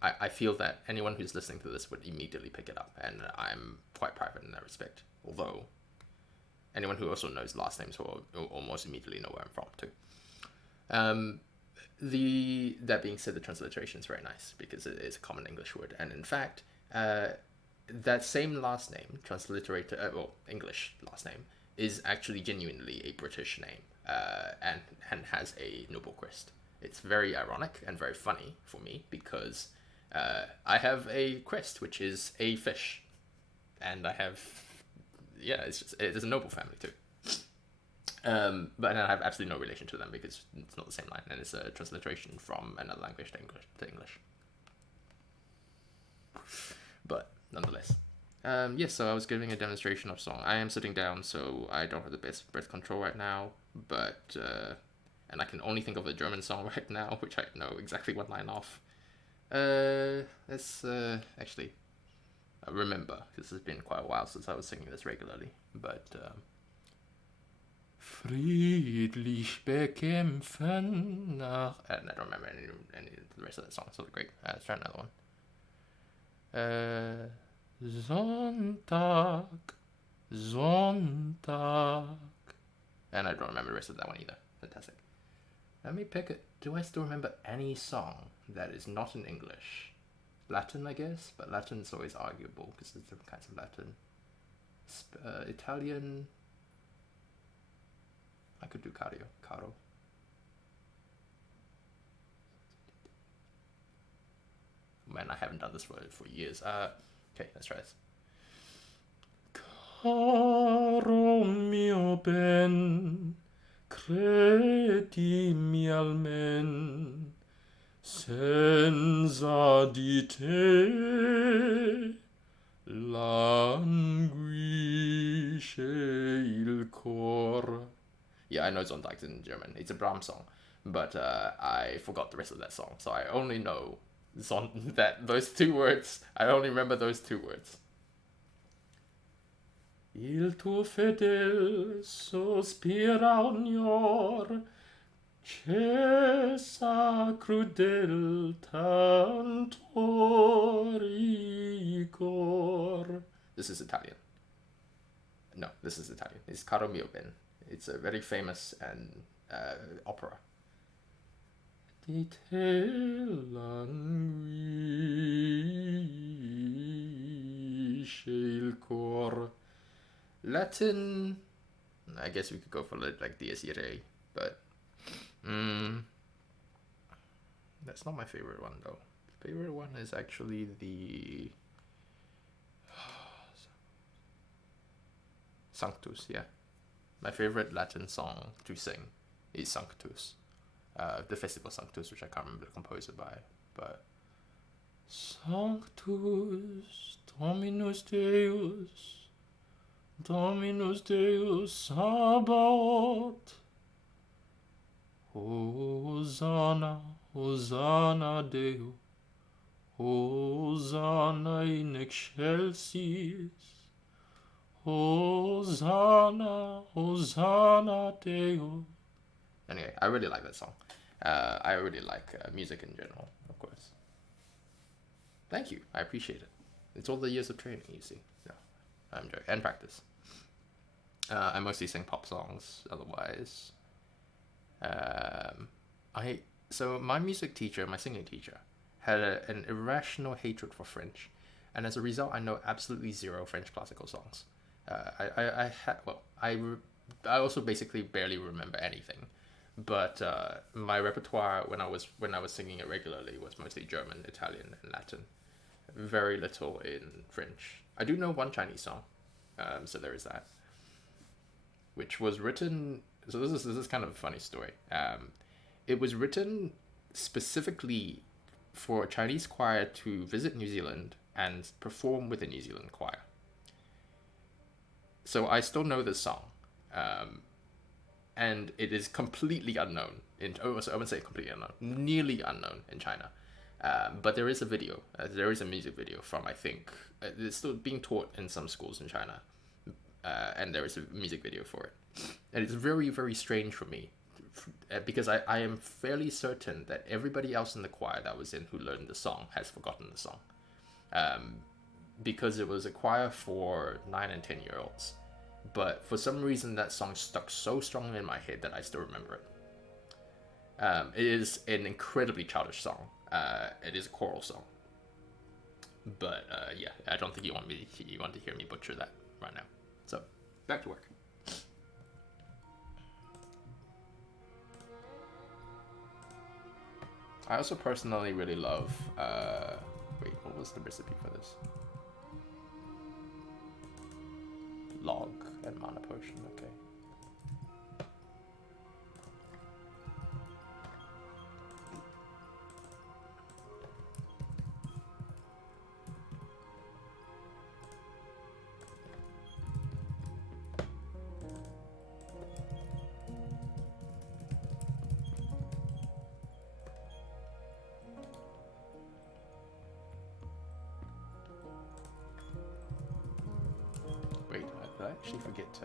I feel that anyone who's listening to this would immediately pick it up, and I'm quite private in that respect. Although anyone who also knows last names will almost immediately know where I'm from too. That being said, the transliteration is very nice because it is a common English word, and in fact, that same last name, transliterated, English last name, is actually genuinely a British name, and has a noble crest. It's very ironic and very funny for me because I have a crest which is a fish, and I have, it's a noble family too. But I have absolutely no relation to them because it's not the same line, and it's a transliteration from another language to English. But nonetheless, so I was giving a demonstration of song. I am sitting down, so I don't have the best breath control right now, but and I can only think of a German song right now, which I know exactly one line off. Let's actually remember, because it's been quite a while since I was singing this regularly, but friedlich bekämpfen nach... I don't remember any of the rest of that song, so great. Let's try another one. Sonntag. And I don't remember the rest of that one either. Fantastic. Let me pick it. Do I still remember any song that is not in English? Latin, I guess, but Latin's always arguable because there's different kinds of Latin. Italian... I could do caro. Man, I haven't done this for years. Okay, let's try this. Caro mio ben, credimi almen, senza di te languisce il cor. Yeah, I know Sonntag's in German. It's a Brahms song, but I forgot the rest of that song, so I only know those two words. I only remember those two words. Il tuo fedel sospira ognor, cessa crudel tanto rigor. This is Italian. No, this is Italian. It's Caro mio ben. It's a very famous and opera. Di te languisce il cor. Latin, I guess we could go for like Asteria, but that's not my favorite one though. Favorite one is actually the Sanctus. Yeah, my favorite Latin song to sing is Sanctus. The festival Sanctus, which I can't remember the composer by, but Sanctus Dominus Deus, Dominus Deus Sabaoth, Hosanna, Hosanna Deo, Hosanna in excelsis, Hosanna, Hosanna Deo. Anyway, I really like that song. I really like music in general, of course. Thank you. I appreciate it. It's all the years of training, you see. No, I enjoy and practice. I mostly sing pop songs. Otherwise, so my music teacher, my singing teacher, had an irrational hatred for French, and as a result, I know absolutely zero French classical songs. I also basically barely remember anything, but my repertoire when I was singing it regularly was mostly German, Italian, and Latin. Very little in French. I do know one Chinese song, so there is that, which was written. So this is kind of a funny story. It was written specifically for a Chinese choir to visit New Zealand and perform with a New Zealand choir. So I still know this song, and it is completely unknown I wouldn't say completely unknown, nearly unknown in China. But there is a video. There is a music video from, I think, it's still being taught in some schools in China, and there is a music video for it. And it's very, very strange for me, because I am fairly certain that everybody else in the choir that was in who learned the song has forgotten the song. Because it was a choir for 9 and 10-year-olds. But for some reason, that song stuck so strongly in my head that I still remember it. It is an incredibly childish song. It is a choral song. But yeah, I don't think you want to hear me butcher that right now. So, back to work. I also personally really love... wait, what was the recipe for this? Log and mana potion, okay. Wait, did I actually forget to...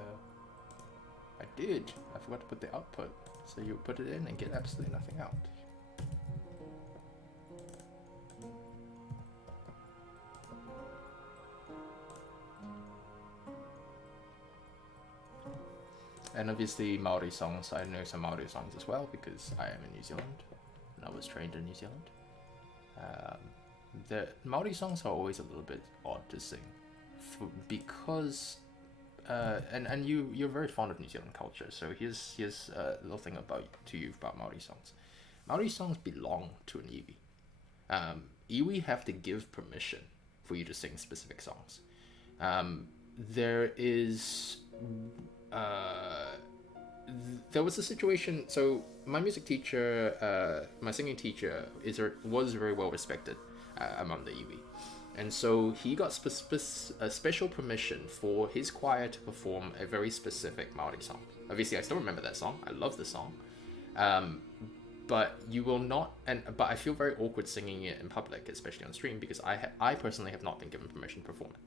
I did! I forgot to put the output. So you put it in and get absolutely nothing out. And obviously Maori songs, I know some Maori songs as well because I am in New Zealand and I was trained in New Zealand. The Maori songs are always a little bit odd to sing because and you're very fond of New Zealand culture, so here's a little thing about Maori songs. Maori songs belong to an iwi. Iwi have to give permission for you to sing specific songs. There was a situation. So my music teacher, my singing teacher, was very well respected among the iwi, and so he got special permission for his choir to perform a very specific Maori song. Obviously, I still remember that song. I love the song, but you will not. But I feel very awkward singing it in public, especially on stream, because I personally have not been given permission to perform it.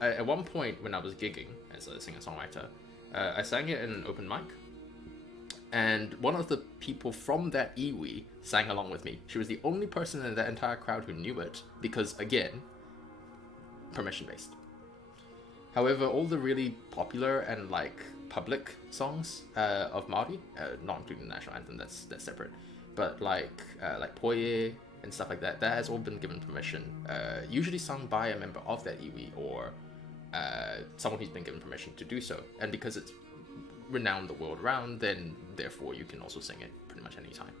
At one point when I was gigging as a singer-songwriter, I sang it in an open mic, and one of the people from that iwi sang along with me. She was the only person in that entire crowd who knew it, because again, permission-based. However, all the really popular and like public songs of Māori, not including the national anthem, that's separate, but like Poye and stuff like that, that has all been given permission, usually sung by a member of that iwi or someone who's been given permission to do so. And because it's renowned the world around, then therefore you can also sing it pretty much any time.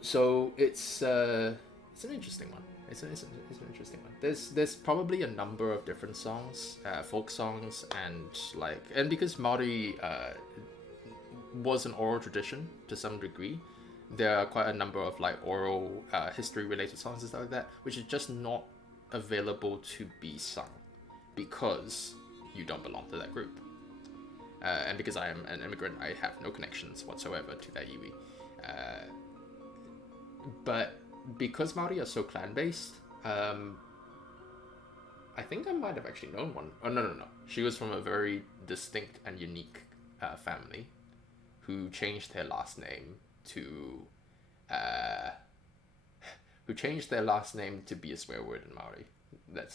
So it's an interesting one. It's an interesting one. There's probably a number of different songs, folk songs, and because Maori was an oral tradition to some degree, there are quite a number of like oral history related songs and stuff like that, which is just not available to be sung because you don't belong to that group. And because I am an immigrant, I have no connections whatsoever to that iwi. But because Maori are so clan-based, I think I might have actually known one. Oh, no. She was from a very distinct and unique family who changed their last name to... be a swear word in Maori.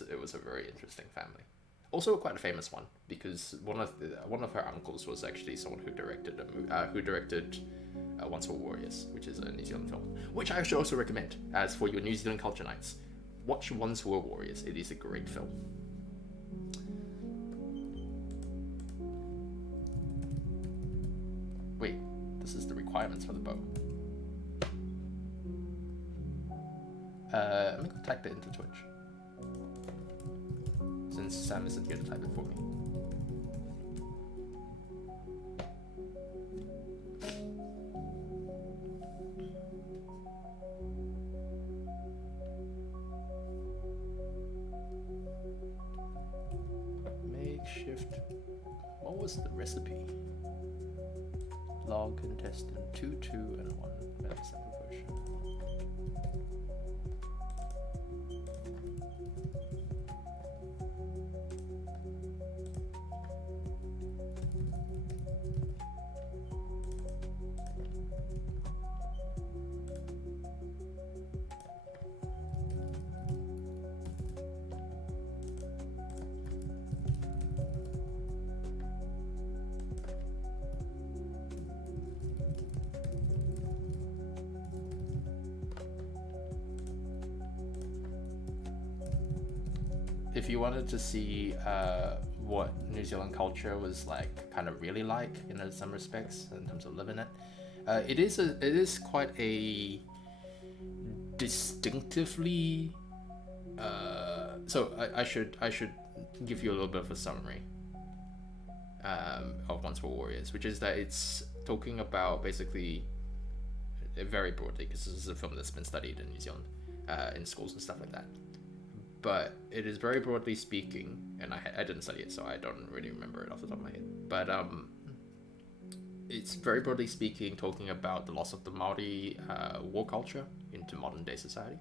It was a very interesting family. Also quite a famous one, because one of her uncles was actually someone who directed Once Were Warriors, which is a New Zealand film, which I should also recommend. As for your New Zealand culture nights, watch Once Were Warriors. It is a great film. Wait, this is the requirements for the bow. I'm gonna type it into Twitch, since Sam isn't here to type it for me. Makeshift. What was the recipe? Log intestine 2, 2, and 1. That's the version. If you wanted to see what New Zealand culture was like, kind of really like in some respects in terms of living it, it is quite a distinctively. So I should give you a little bit of a summary of Once Were Warriors, which is that it's talking about basically very broadly, because this is a film that's been studied in New Zealand in schools and stuff like that. But it is very broadly speaking, and I didn't study it, so I don't really remember it off the top of my head. But it's very broadly speaking talking about the loss of the Maori war culture into modern day society,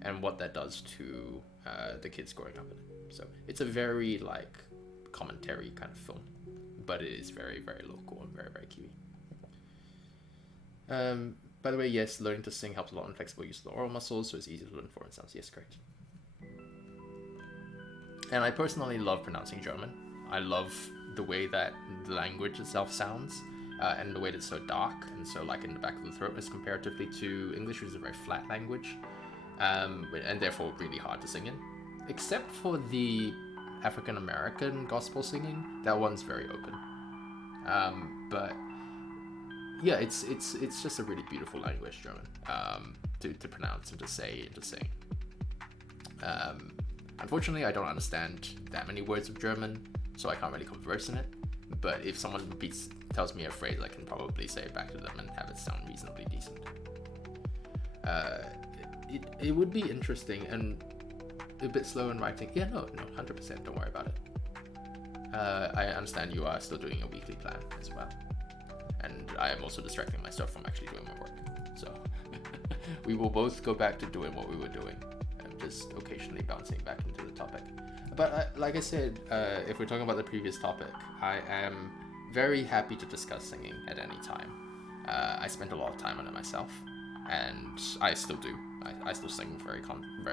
and what that does to the kids growing up in it. So it's a very like commentary kind of film, but it is very, very local and very, very Kiwi. By the way, yes, learning to sing helps a lot in flexible use of the oral muscles, so it's easy to learn foreign sounds. Yes, correct. And I personally love pronouncing German. I love the way that the language itself sounds, and the way that it's so dark and so like in the back of the throat as comparatively to English, which is a very flat language, and therefore really hard to sing in. Except for the African American gospel singing, that one's very open. But yeah, it's just a really beautiful language, German, to pronounce and to say and to sing. Unfortunately, I don't understand that many words of German, so I can't really converse in it. But if someone tells me a phrase, I can probably say it back to them and have it sound reasonably decent. It would be interesting and a bit slow in writing. Yeah, no, 100%. Don't worry about it. I understand you are still doing a weekly plan as well, and I am also distracting myself from actually doing my work. So we will both go back to doing what we were doing. Just occasionally bouncing back into the topic. But like I said, if we're talking about the previous topic, I am very happy to discuss singing at any time. I spent a lot of time on it myself, and I still do. I still sing very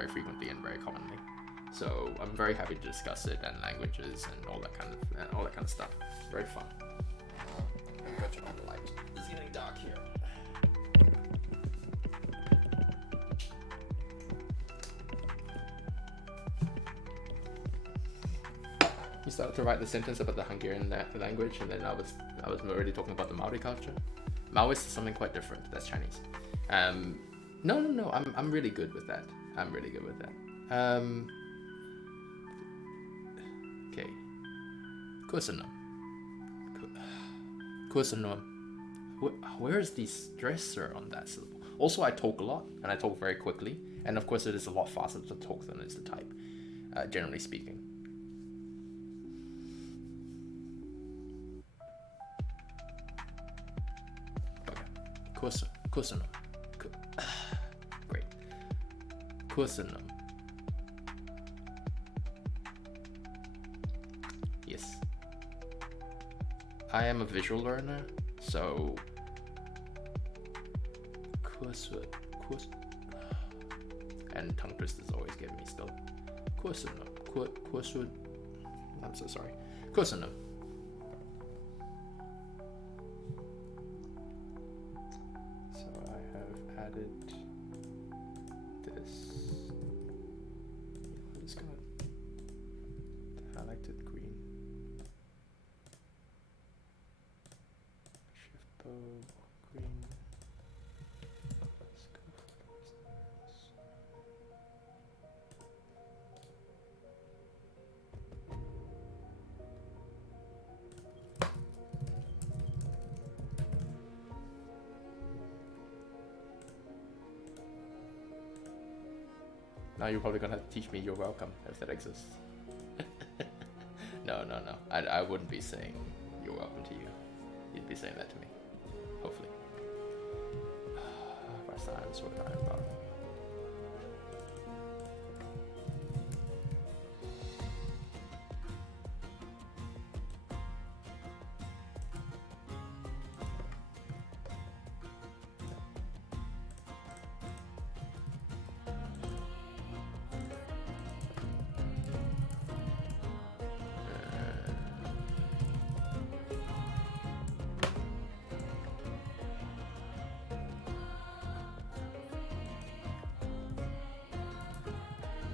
frequently and very commonly. So I'm very happy to discuss it and languages and all that kind of stuff. Very fun. I'm going to turn on the light. It's getting dark here. started to write the sentence about the Hungarian language, and then I was already talking about the Maori culture. Maoist is something quite different. That's Chinese. No. I'm really good with that. Okay. Kusanum. Where is the stressor on that syllable? Also, I talk a lot, and I talk very quickly, and of course it is a lot faster to talk than it is to type, generally speaking. Okay. Kusanum. Great. Kusanum. Yes. I am a visual learner, so and tongue twisters always get me still. I'm so sorry. Kusanum. So I have added this. I'm just gonna highlight it green. Shift bow green. Let's go for this. Now you're probably gonna teach me you're welcome, if that exists. No. I wouldn't be saying you're welcome to you. You'd be saying that to me. Hopefully. That's what I'm about.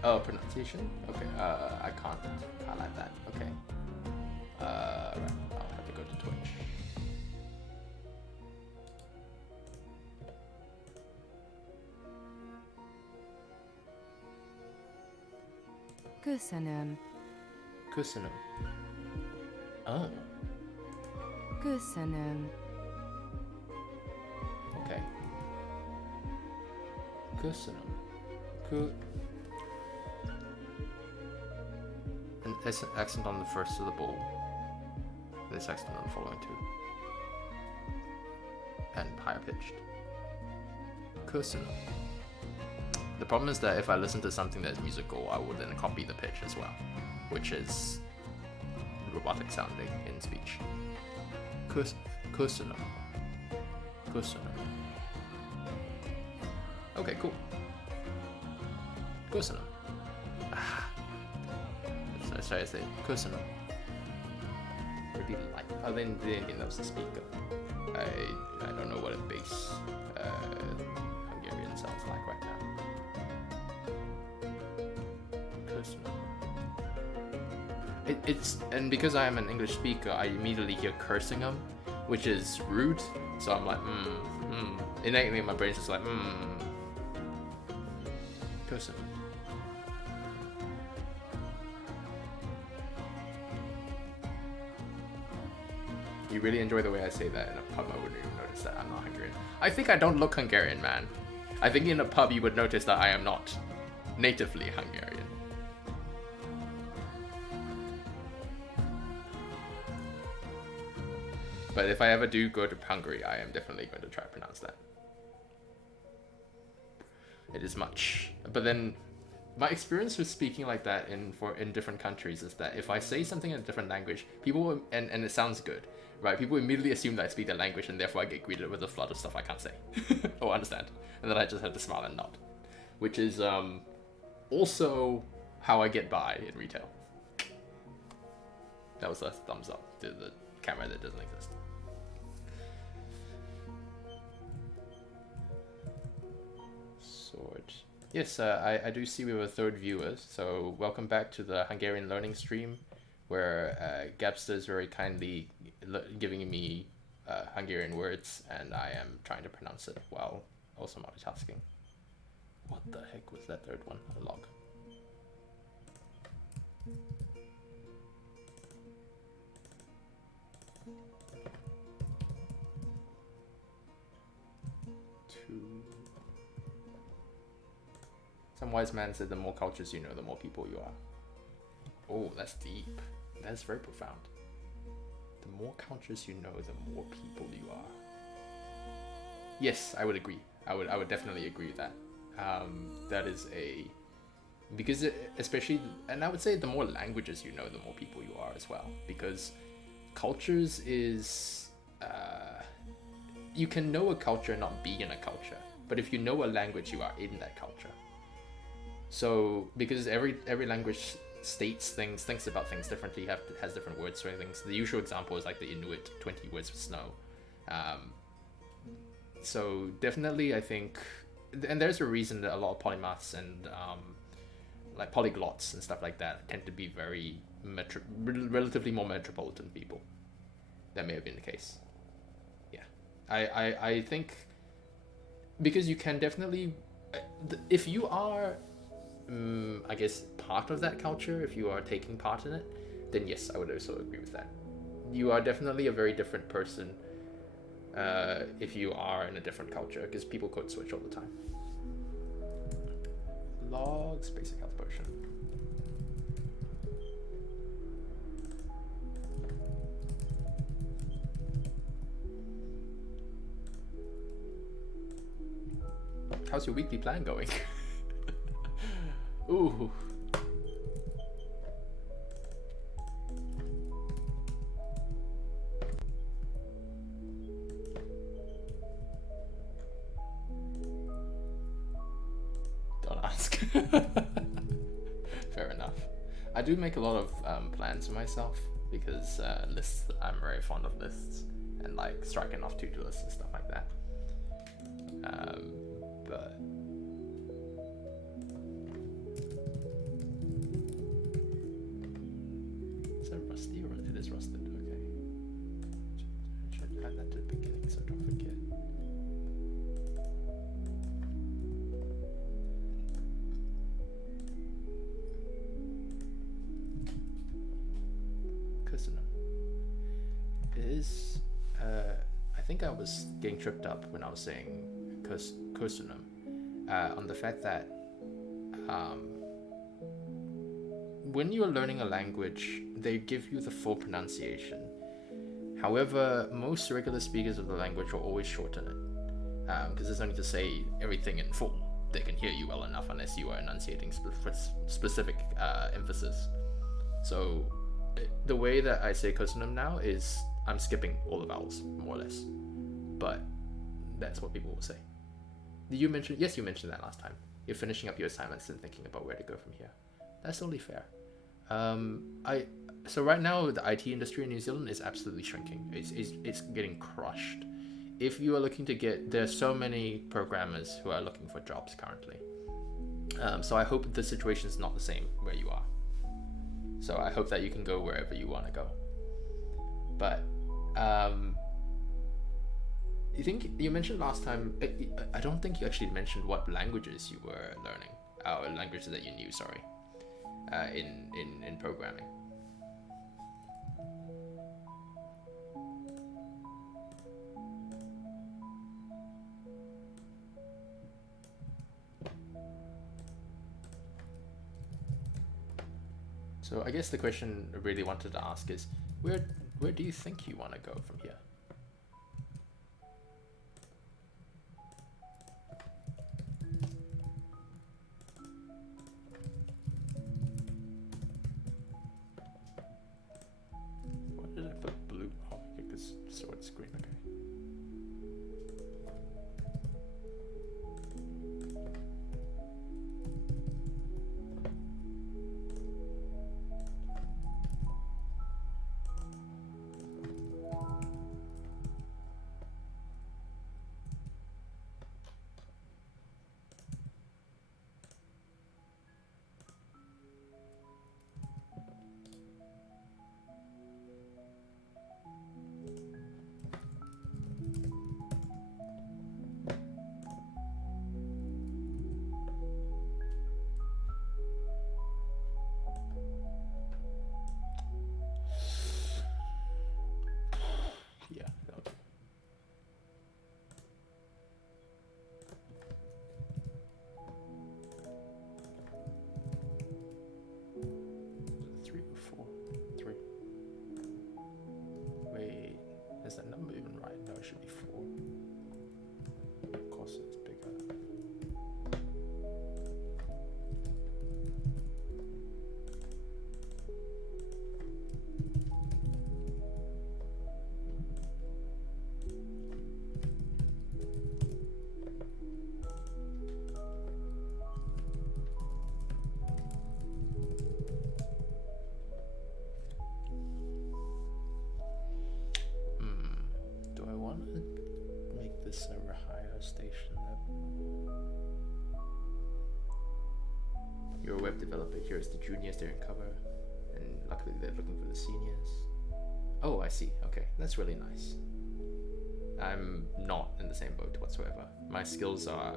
Oh, pronunciation? Okay, I can't highlight that. Okay. Right, I'll have to go to Twitch. Köszönöm. Oh. Köszönöm. Okay. Köszönöm. And there's an accent on the first syllable. There's accent on the following two. And higher pitched. Köszönöm. The problem is that if I listen to something that's musical, I will then copy the pitch as well, which is robotic sounding in speech. Köszönöm. Okay, cool. Köszönöm. Let's try to say Köszönöm. Maybe like. Oh, then that was the speaker. I don't know what a bass Hungarian sounds like right now. Köszönöm. It's and because I am an English speaker, I immediately hear cursing them, which is rude. So I'm like, innately my brain's just like, Köszönöm. You really enjoy the way I say that in a pub, I wouldn't even notice that I'm not Hungarian. I think I don't look Hungarian, man. I think in a pub you would notice that I am not natively Hungarian. But if I ever do go to Hungary, I am definitely going to try to pronounce that. It is much. But then my experience with speaking like that in different countries is that if I say something in a different language, people and it sounds good, right? People immediately assume that I speak their language, and therefore I get greeted with a flood of stuff I can't say or understand, and then I just have to smile and nod, which is also how I get by in retail. That was a thumbs up to the camera that doesn't exist. Sword. Yes, I do see we have a third viewer, so welcome back to the Hungarian learning stream where Gapster is very kindly giving me Hungarian words, and I am trying to pronounce it while also multitasking. What the heck was that third one? A log. Some wise man said the more cultures you know, the more people you are. Oh, that's deep. That's very profound. The more cultures you know, the more people you are. Yes, I would agree. I would definitely agree with that. That is because especially, and I would say the more languages you know, the more people you are as well. Because cultures is, you can know a culture and not be in a culture. But if you know a language, you are in that culture. So because every language states things, thinks about things differently, has different words for things. The usual example is like the Inuit, 20 words for snow. So definitely, I think, and there's a reason that a lot of polymaths and like polyglots and stuff like that tend to be very relatively more metropolitan people. That may have been the case. Yeah, I think because you can definitely, if you are, I guess, part of that culture, if you are taking part in it, then yes, I would also agree with that. You are definitely a very different person if you are in a different culture, because people code switch all the time. Logs, basic health potion. How's your weekly plan going? Ooh. Don't ask. Fair enough. I do make a lot of plans for myself because lists. I'm very fond of lists and like striking off to-do lists and stuff like that. But is that rusty or it is rusted? Okay. Should add that to the beginning so I don't forget. Is I think I was getting tripped up when I was saying Kosunum on the fact that when you're learning a language, they give you the full pronunciation. However, most regular speakers of the language will always shorten it because there's no need to say everything in full. They can hear you well enough unless you are enunciating specific emphasis. So the way that I say Kosunum now is I'm skipping all the vowels, more or less. But that's what people will say. Did you mention? Yes, you mentioned that last time. You're finishing up your assignments and thinking about where to go from here. That's totally fair. So right now the IT industry in New Zealand is absolutely shrinking. It's getting crushed. If you are looking to there's so many programmers who are looking for jobs currently. So I hope the situation is not the same where you are. So I hope that you can go wherever you want to go. But you think you mentioned last time, I don't think you actually mentioned what languages you were learning, or languages that you knew, sorry, in programming. So I guess the question I really wanted to ask is, where do you think you want to go from here? What did I put blue? Oh, because sword screen, okay. developer. Here's the juniors they're in cover, and luckily they're looking for the seniors. Oh, I see. Okay, that's really nice. I'm not in the same boat whatsoever. My skills are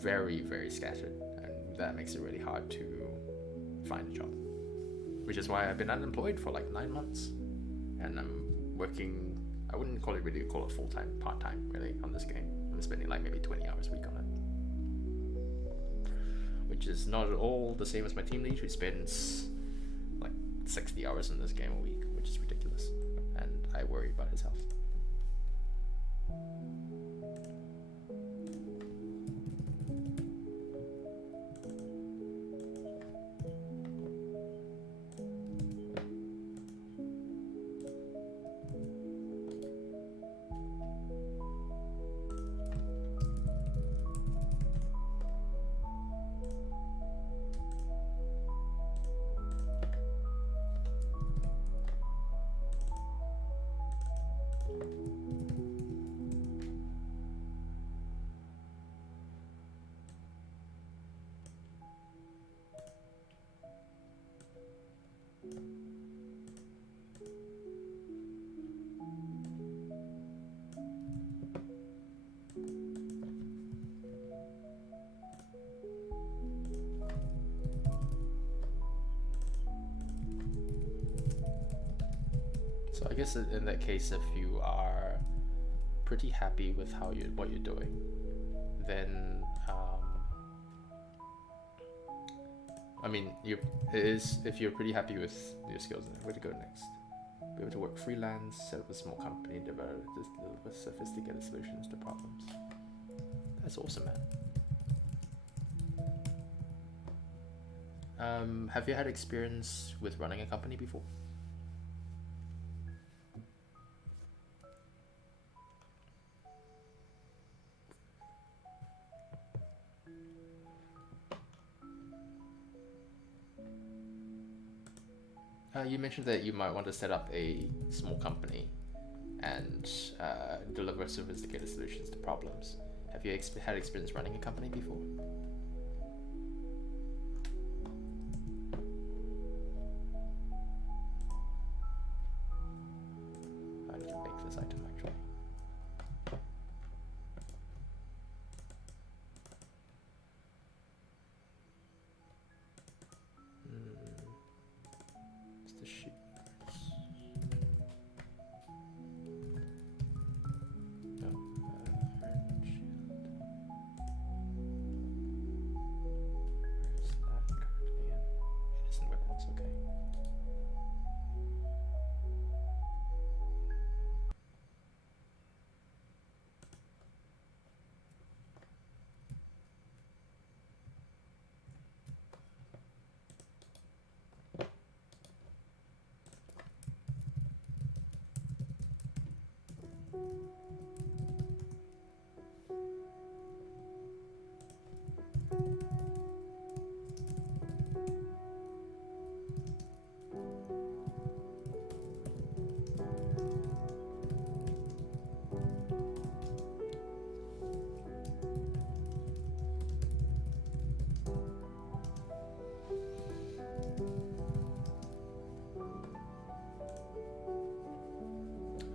very, very scattered, and that makes it really hard to find a job. Which is why I've been unemployed for like 9 months, and I'm working. I wouldn't call it full-time, part-time really on this game. I'm spending like maybe 20 hours a week on it, which is not at all the same as my team lead, who spends like 60 hours in this game a week, which is ridiculous, and I worry about his health. So I guess in that case, if you are pretty happy with what you're doing, then I mean, if you're pretty happy with your skills, then where to go next? Be able to work freelance, set up a small company, develop sophisticated solutions to problems. That's awesome, man. Have you had experience with running a company before? You mentioned that you might want to set up a small company and deliver sophisticated solutions to problems. Have you had experience running a company before? I need to make this item actually.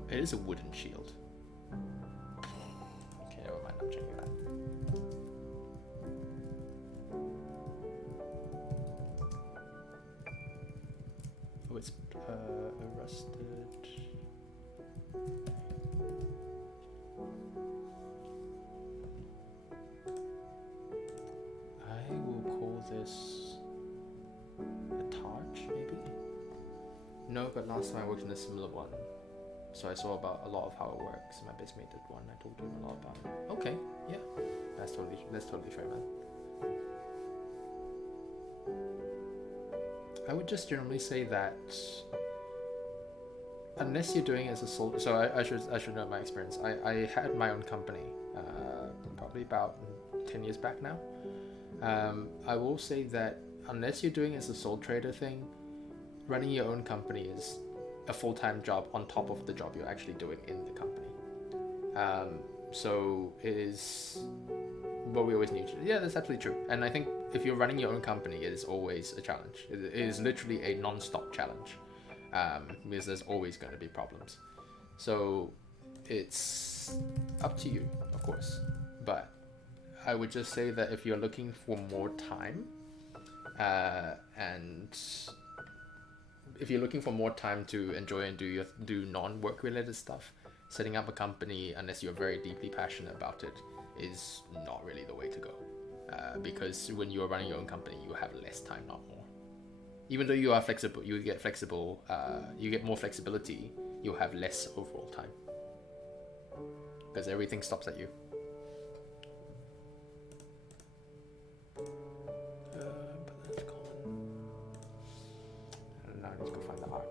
It is a wooden shield. Okay, never mind, I'm checking that. Oh, it's rusted. I will call this a torch, maybe? No, but last time I worked in a similar one. So I saw about a lot of how it works. My best mate did one. I told him a lot about it. Okay, yeah, that's totally fair, man. I would just generally say that unless you're doing it as a sole, so I should know my experience. I had my own company, probably about 10 years back now. I will say that unless you're doing it as a sole trader thing, running your own company is a full-time job on top of the job you're actually doing in the company. So it is but we always need you. Yeah, that's absolutely true. And I think if you're running your own company, it is always a challenge. It is literally a non-stop challenge, because there's always going to be problems. So it's up to you, of course. But I would just say that if you're looking for more time, and if you're looking for more time to enjoy and do non-work related stuff, setting up a company, unless you're very deeply passionate about it, is not really the way to go. Because when you're running your own company, you have less time, not more. Even though you are flexible, you get more flexibility, you'll have less overall time. Because everything stops at you. But that's common. And now I need to go find the art.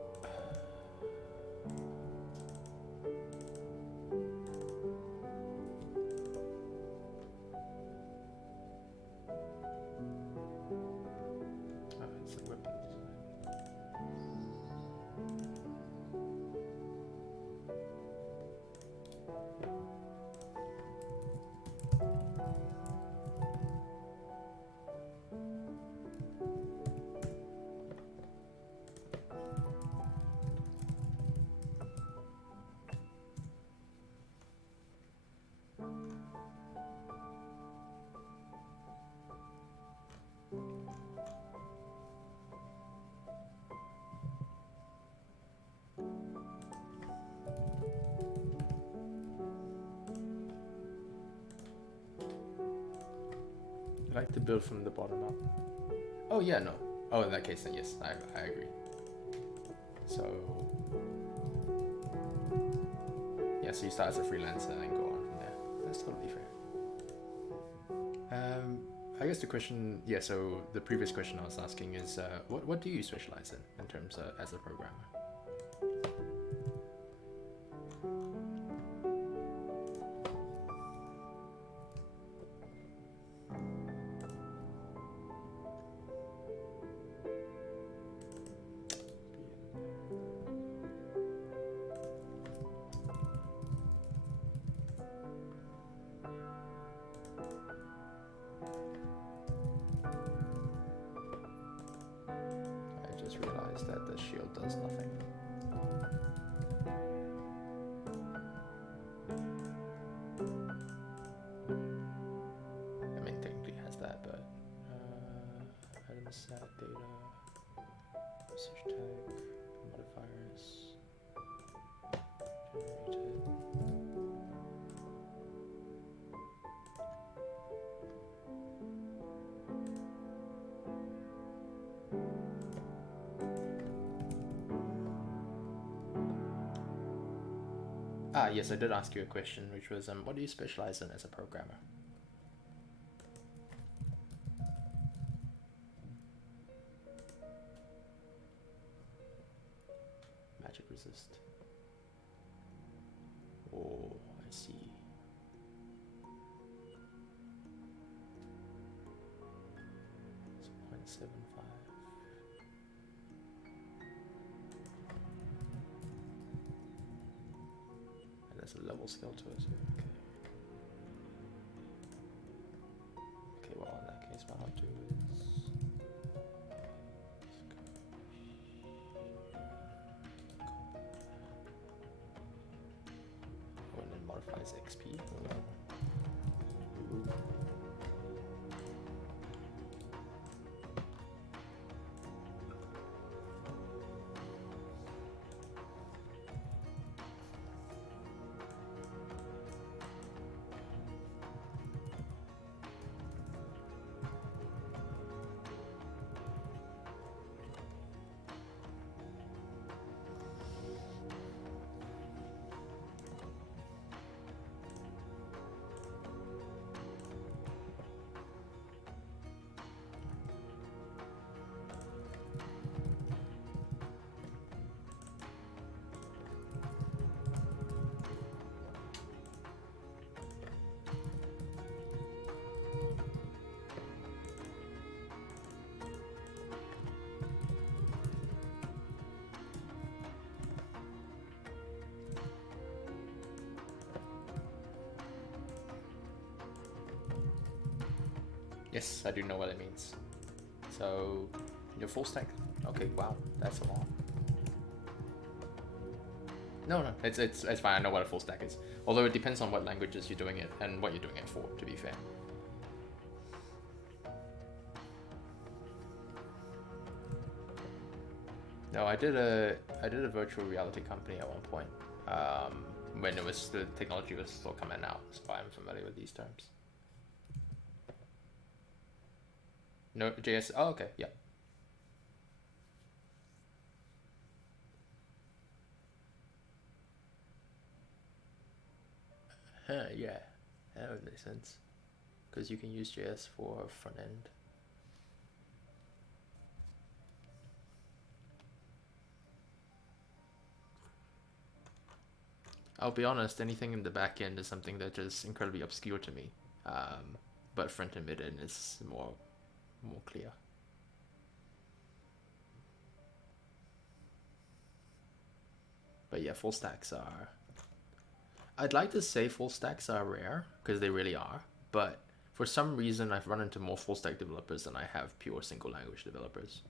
I like to build from the bottom up. Oh yeah, no. Oh, in that case then yes, I agree. So yeah, so you start as a freelancer and then go on from there. That's totally fair. I guess the question, yeah. So the previous question I was asking is, what do you specialize in terms of as a programmer? That the shield does nothing. I mean, technically it has that, but item set data, usage tag, modifiers, generated. Yes, I did ask you a question, which was, what do you specialize in as a programmer? Magic resist. Oh, I see. It's 0.75. There's a level scale to it, so okay, well in that case what I'll do is and then modifies XP. Ooh. Yes, I do know what it means. So, you're full stack. Okay, wow, that's a lot. No, it's fine. I know what a full stack is. Although it depends on what languages you're doing it and what you're doing it for, to be fair. No, I did a virtual reality company at one point, when the technology was still coming out, so I'm familiar with these terms. No, JS. Oh, okay, yeah. Yeah, that would make sense. Because you can use JS for front end. I'll be honest, anything in the back end is something that is incredibly obscure to me. But front and mid end is more clear. But yeah, full stacks are. I'd like to say full stacks are rare, because they really are. But for some reason, I've run into more full stack developers than I have pure single language developers.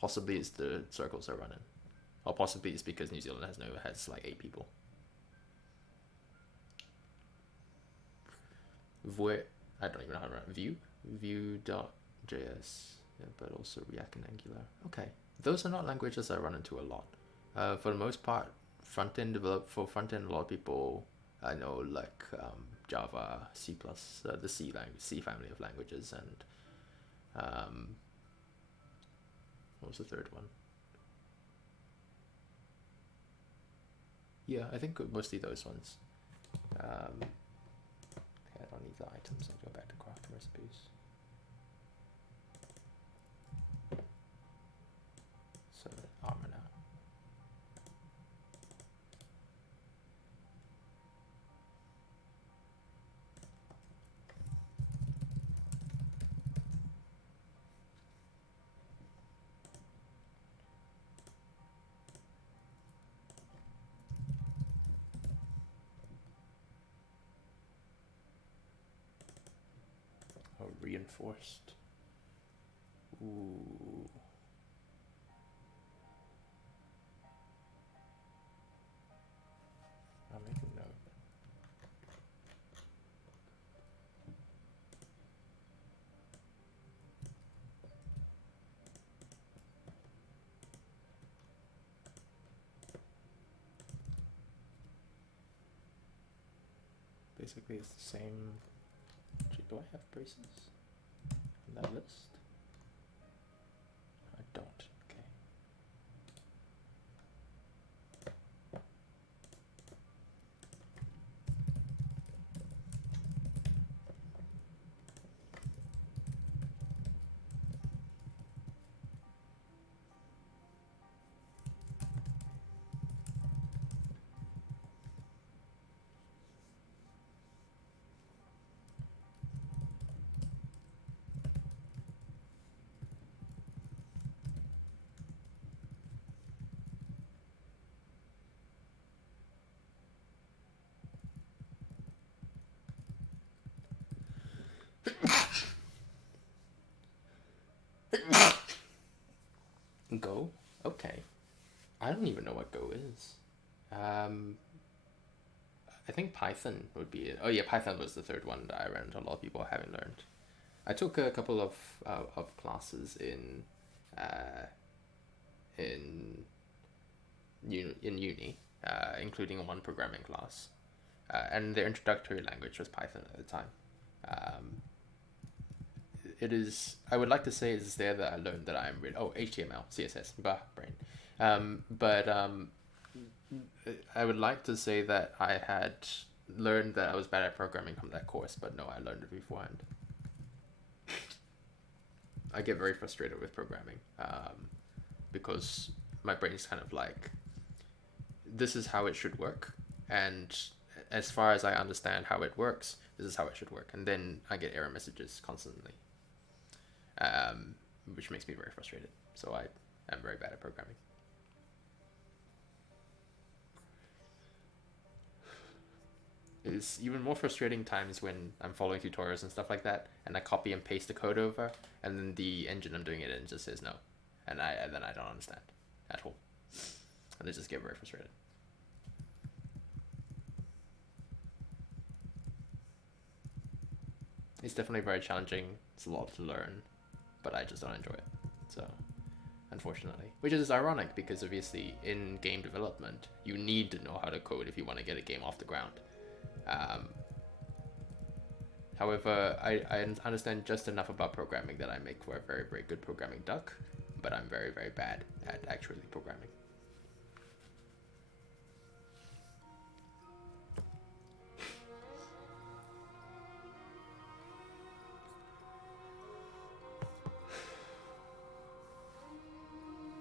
Possibly it's the circles I run in. Or possibly it's because New Zealand has like 8 people. I don't even know how to run Vue.js, yeah, but also React and Angular. Okay, those are not languages I run into a lot. For the most part, front end, a lot of people I know like Java, C++, the C family of languages, and what was the third one? Yeah, I think mostly those ones. Okay, I don't need the items. I'll go back to crafting recipes. So armor now. Oh, reinforced. Ooh. I'll make a note. Basically, it's the same. Do I have braces on that list? I don't. Okay. Go? Okay. I don't even know what Go is. I think Python would be it. Oh yeah, Python was the third one that I ran into a lot of people haven't learned. I took a couple of classes in uni, including one programming class, and the introductory language was Python at the time. It is. I would like to say it's there that I learned that I'm really. Oh, HTML, CSS, brain. But I would like to say that I had learned that I was bad at programming from that course, but no, I learned it beforehand. I get very frustrated with programming because my brain is kind of like, this is how it should work, and as far as I understand how it works, this is how it should work, and then I get error messages constantly, which makes me very frustrated. So I am very bad at programming. It's even more frustrating times when I'm following tutorials and stuff like that, and I copy and paste the code over, and then the engine I'm doing it in just says no, and then I don't understand at all, and I just get very frustrated. It's definitely very challenging. It's a lot to learn, but I just don't enjoy it. So, unfortunately, which is ironic because obviously in game development you need to know how to code if you want to get a game off the ground. However, I understand just enough about programming that I make for a very, very good programming duck, but I'm very, very bad at actually programming.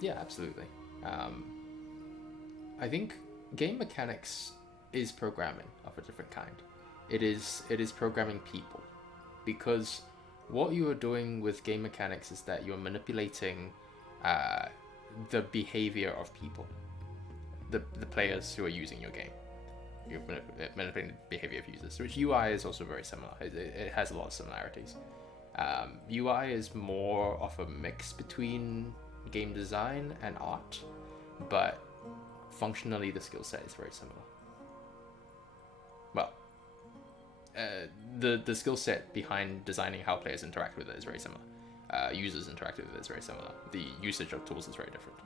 Yeah, absolutely. I think game mechanics is programming of a different kind. It is programming people, because what you are doing with game mechanics is that you're manipulating the behavior of people, the players who are using your game. You're manipulating the behavior of users, which UI is also very similar. It has a lot of similarities. UI is more of a mix between game design and art, but functionally the skill set is very similar. Well, the skill set behind designing how players interact with it is very similar. Users interact with it is very similar. The usage of tools is very different.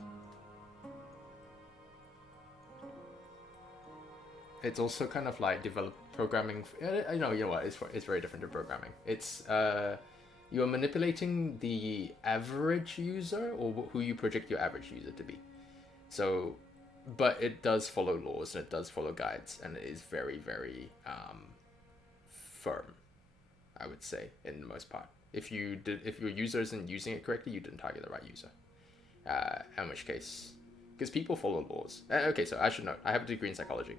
It's also kind of like programming. You know what? It's very different to programming. It's you're manipulating the average user, or who you project your average user to be. So, but it does follow laws and it does follow guides, and it is very, very firm, I would say, in the most part. If your user isn't using it correctly, you didn't target the right user. In which case, because people follow laws. Okay, so I should note, I have a degree in psychology.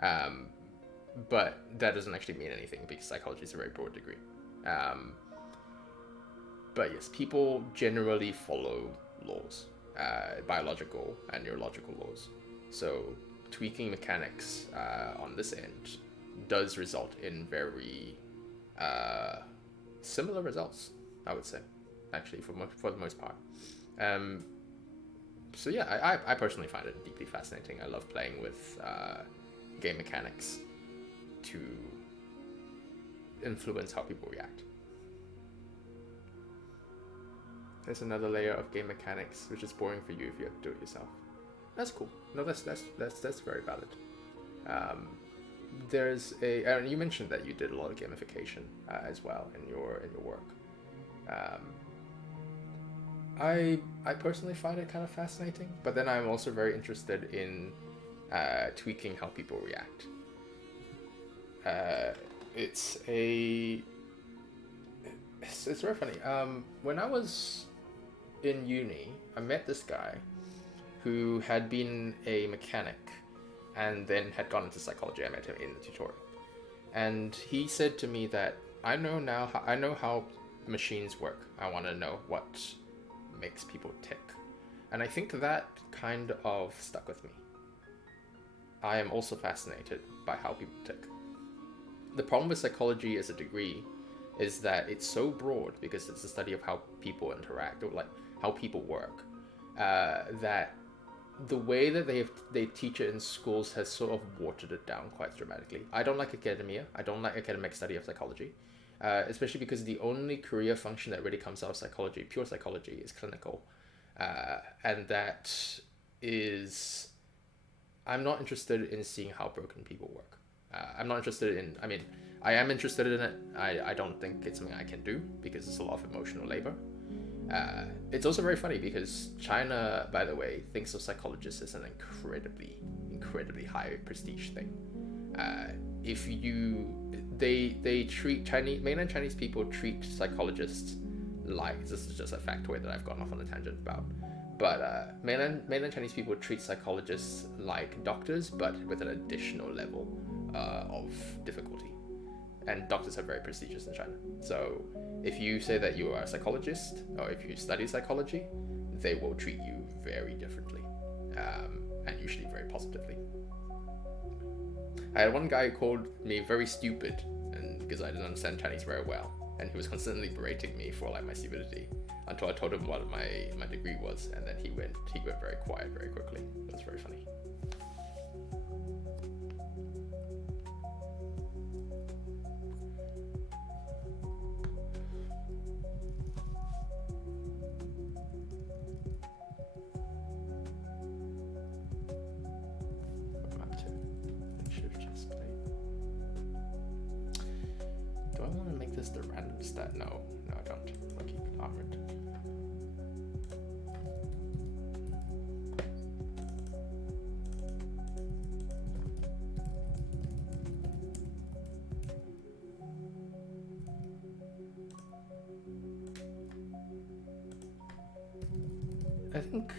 But that doesn't actually mean anything because psychology is a very broad degree. But yes, people generally follow laws, biological and neurological laws. So tweaking mechanics on this end does result in very similar results, I would say, actually, for the most part. So yeah, I personally find it deeply fascinating. I love playing with game mechanics to influence how people react. There's another layer of game mechanics, which is boring for you if you have to do it yourself. That's cool. No, that's very valid. There's you mentioned that you did a lot of gamification as well in your work. I personally find it kind of fascinating, but then I'm also very interested in tweaking how people react. It's very funny. When I was in uni, I met this guy who had been a mechanic and then had gone into psychology. I met him in the tutorial, and he said to me that I know how machines work. I want to know what makes people tick, and I think that kind of stuck with me. I am also fascinated by how people tick. The problem with psychology as a degree is that it's so broad, because it's the study of how people interact, or like how people work, that the way that they teach it in schools has sort of watered it down quite dramatically. I don't like academia. I don't like academic study of psychology, especially because the only career function that really comes out of psychology, pure psychology, is clinical, and that is, I'm not interested in seeing how broken people work. I'm not interested in, I mean, I am interested in it. I don't think it's something I can do because it's a lot of emotional labor. It's also very funny because China, by the way, thinks of psychologists as an incredibly high prestige thing. They treat mainland Chinese people treat psychologists like, this is just a factoid that I've gone off on a tangent about, but mainland Chinese people treat psychologists like doctors, but with an additional level of difficulty. And doctors are very prestigious in China. So if you say that you are a psychologist, or if you study psychology, they will treat you very differently, and usually very positively. I had one guy who called me very stupid, and because I didn't understand Chinese very well, and he was constantly berating me for like my stupidity until I told him what my degree was, and then he went very quiet very quickly. It was very funny. Do I want to make this the random stat? No, I don't. I'll keep it armored. I think,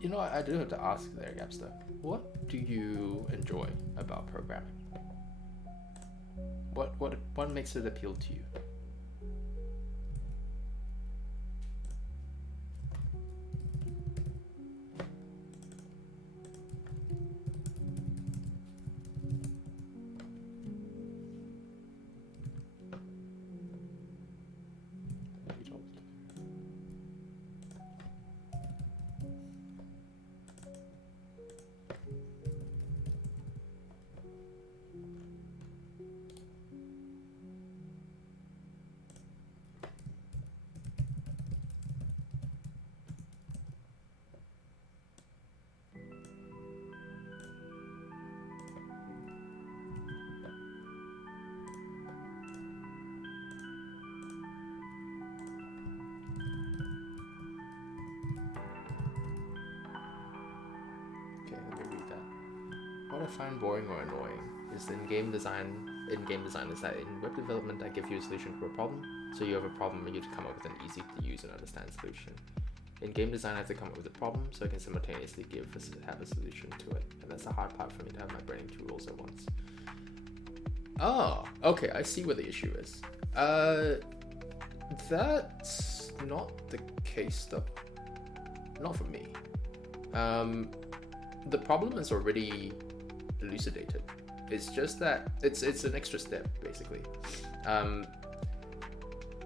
you know, I do have to ask there, Gapster. What do you enjoy about programming? What makes it appeal to you? What I find boring or annoying is in game design is that in web development I give you a solution to a problem, so you have a problem and you have to come up with an easy to use and understand solution. In game design I have to come up with a problem so I can simultaneously have a solution to it, and that's the hard part for me, to have my brain in two roles at once. Oh, okay, I see what the issue is. That's not the case though. Not for me. The problem is already elucidated. It's just that it's an extra step basically,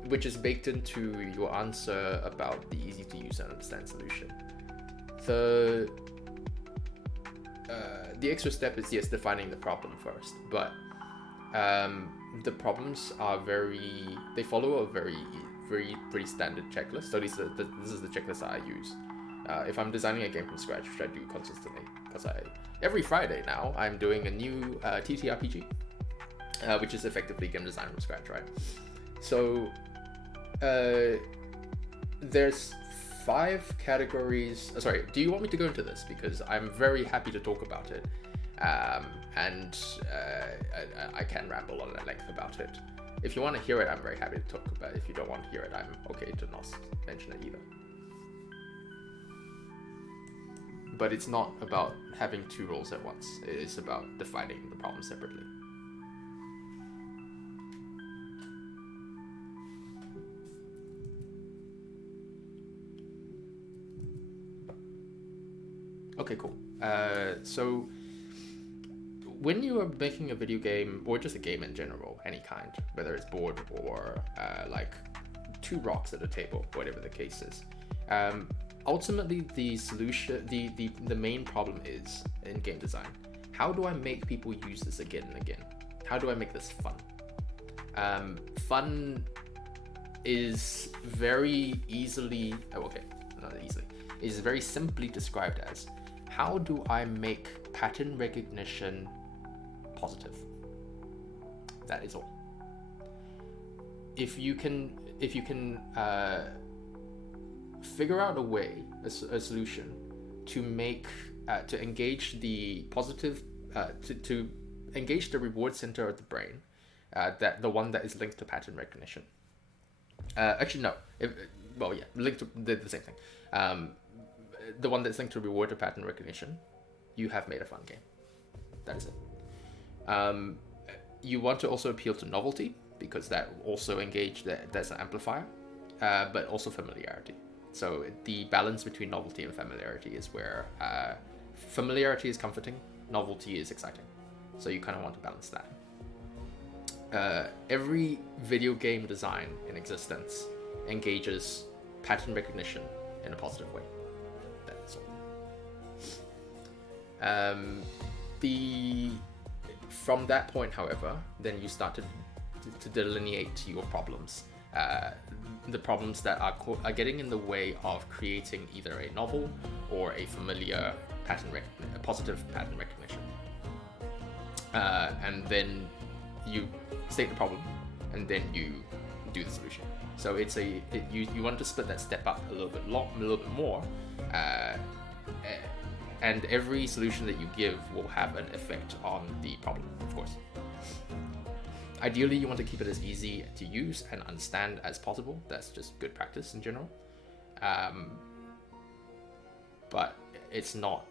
which is baked into your answer about the easy to use and understand solution. The extra step is, yes, defining the problem first, but the problems are they follow a very pretty standard checklist. So this is the checklist I use. If I'm designing a game from scratch, which I do consistently, because every Friday now I'm doing a new TTRPG, which is effectively game design from scratch, right? So there's 5 categories. Sorry, do you want me to go into this? Because I'm very happy to talk about it, and I can ramble on at length about it. If you want to hear it, I'm very happy to talk about it. If you don't want to hear it, I'm okay to not mention it either. But it's not about having 2 roles at once. It is about defining the problem separately. Okay, cool. So when you are making a video game, or just a game in general, any kind, whether it's board or like 2 rocks at a table, whatever the case is, ultimately the solution, the main problem is in game design, how do I make people use this again and again? How do I make this fun? Fun is very easily, is very simply described as, how do I make pattern recognition positive? That is all. If you can figure out a way, a solution to make to engage the positive, to engage the reward center of the brain, that the one that is linked to pattern recognition. Actually, no. Linked to the same thing. The one that's linked to reward to pattern recognition, you have made a fun game. That is it. You want to also appeal to novelty, because that also that's an amplifier, but also familiarity. So the balance between novelty and familiarity is where familiarity is comforting, novelty is exciting. So you kind of want to balance that. Every video game design in existence engages pattern recognition in a positive way. That's all. From that point, however, then you start to delineate your problems. The problems that are getting in the way of creating either a novel or a familiar a positive pattern recognition. And then you state the problem, and then you do the solution. So you want to split that step up a little bit more, and every solution that you give will have an effect on the problem, of course. Ideally, you want to keep it as easy to use and understand as possible. That's just good practice in general. But it's not.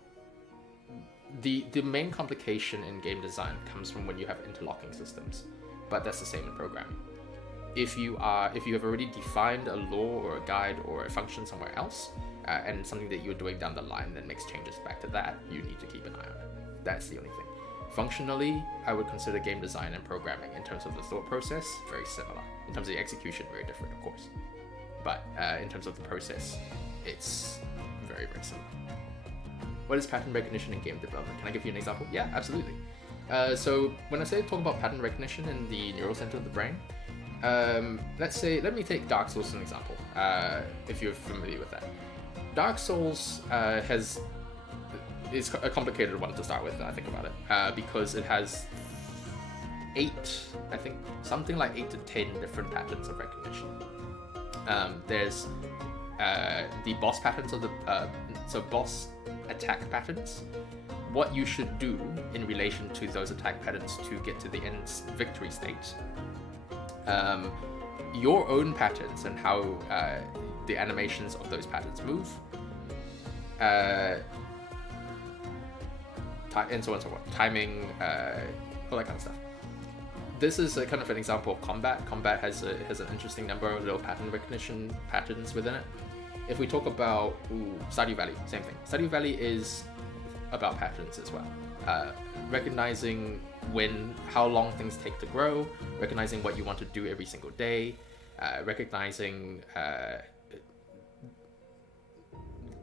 The main complication in game design comes from when you have interlocking systems, but that's the same in programming. If you have already defined a law or a guide or a function somewhere else, and something that you're doing down the line that makes changes back to that, you need to keep an eye on it. That's the only thing. Functionally, I would consider game design and programming in terms of the thought process very similar. In terms of the execution, very different, of course. But in terms of the process, it's very, very similar. What is pattern recognition in game development? Can I give you an example? Yeah, absolutely. So when I talk about pattern recognition in the neural center of the brain, let me take Dark Souls as an example, if you're familiar with that. Dark Souls is a complicated one to start with, I think about it, because it has something like 8 to 10 different patterns of recognition. There's the boss patterns of boss attack patterns, what you should do in relation to those attack patterns to get to the end victory state, your own patterns and how the animations of those patterns move, and so on and so forth, timing, all that kind of stuff. This is a kind of an example of combat. Combat has an interesting number of little pattern recognition patterns within it. If we talk about Stardew Valley, same thing. Stardew Valley is about patterns as well. Recognizing how long things take to grow, recognizing what you want to do every single day, recognizing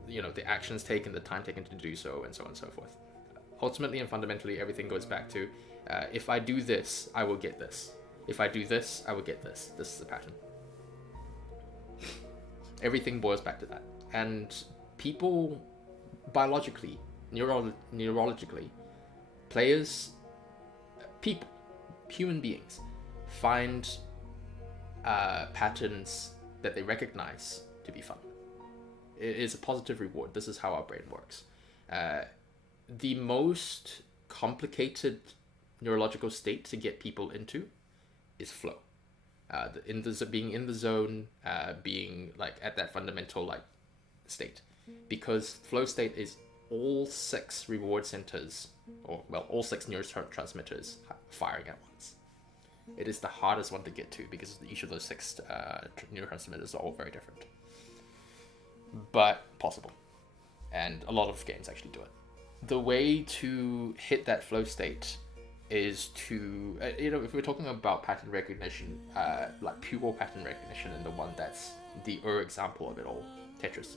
the actions taken, the time taken to do so, and so on and so forth. Ultimately and fundamentally, everything goes back to if I do this, I will get this. If I do this, I will get this. This is the pattern. Everything boils back to that. And people, biologically, neurologically, human beings, find patterns that they recognize to be fun. It is a positive reward. This is how our brain works. The most complicated neurological state to get people into is flow. Being in the zone, being like at that fundamental state, because flow state is all 6 reward centers, all 6 neurotransmitters firing at once. It is the hardest one to get to because each of those 6 neurotransmitters are all very different, but possible, and a lot of games actually do it. The way to hit that flow state is to, if we're talking about pattern recognition, like pure pattern recognition, and the one that's the example of it all, Tetris.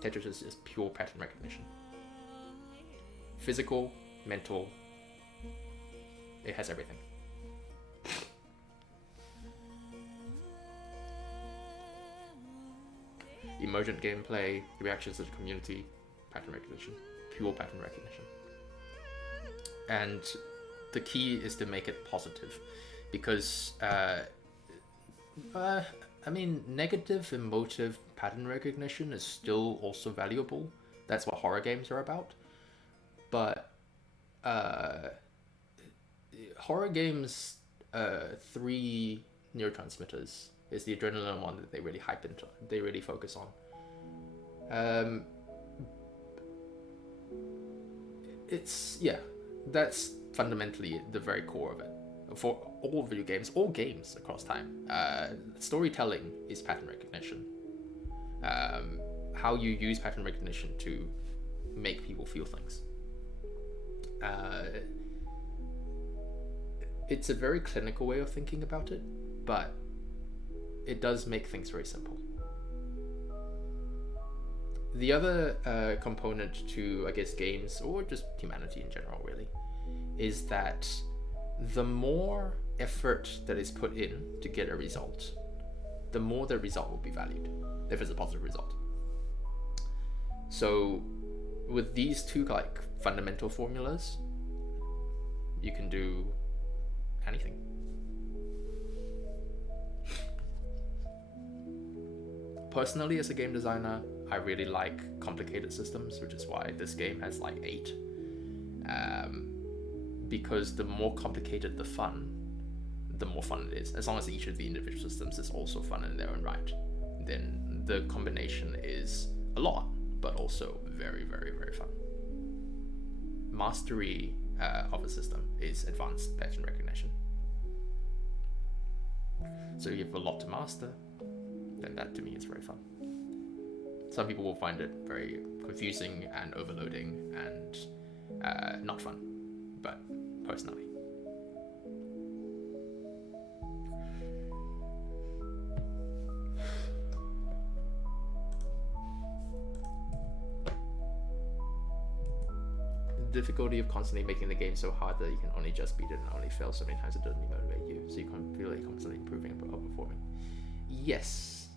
Tetris is just pure pattern recognition. Physical, mental, it has everything. Emergent gameplay, reactions to the community, pattern recognition, pure pattern recognition. And the key is to make it positive, because negative emotive pattern recognition is still also valuable. That's what horror games are about. But horror games, 3 neurotransmitters is the adrenaline one that they really hype into. They really focus on. That's fundamentally the very core of it. For all video games, all games across time, storytelling is pattern recognition. How you use pattern recognition to make people feel things. it's a very clinical way of thinking about it, but it does make things very simple. The other component to, I guess, games, or just humanity in general, really, is that the more effort that is put in to get a result, the more the result will be valued, if it's a positive result. So with these two like fundamental formulas, you can do anything. Personally, as a game designer, I really like complicated systems, which is why this game has like 8. Because the more complicated the more fun it is. As long as each of the individual systems is also fun in their own right, then the combination is a lot, but also very, very, very fun. Mastery of a system is advanced pattern recognition. So you have a lot to master, then that to me is very fun. Some people will find it very confusing and overloading and not fun, but personally. The difficulty of constantly making the game so hard that you can only just beat it and only fail so many times, it doesn't motivate you, so you can feel like constantly improving and outperforming. Yes,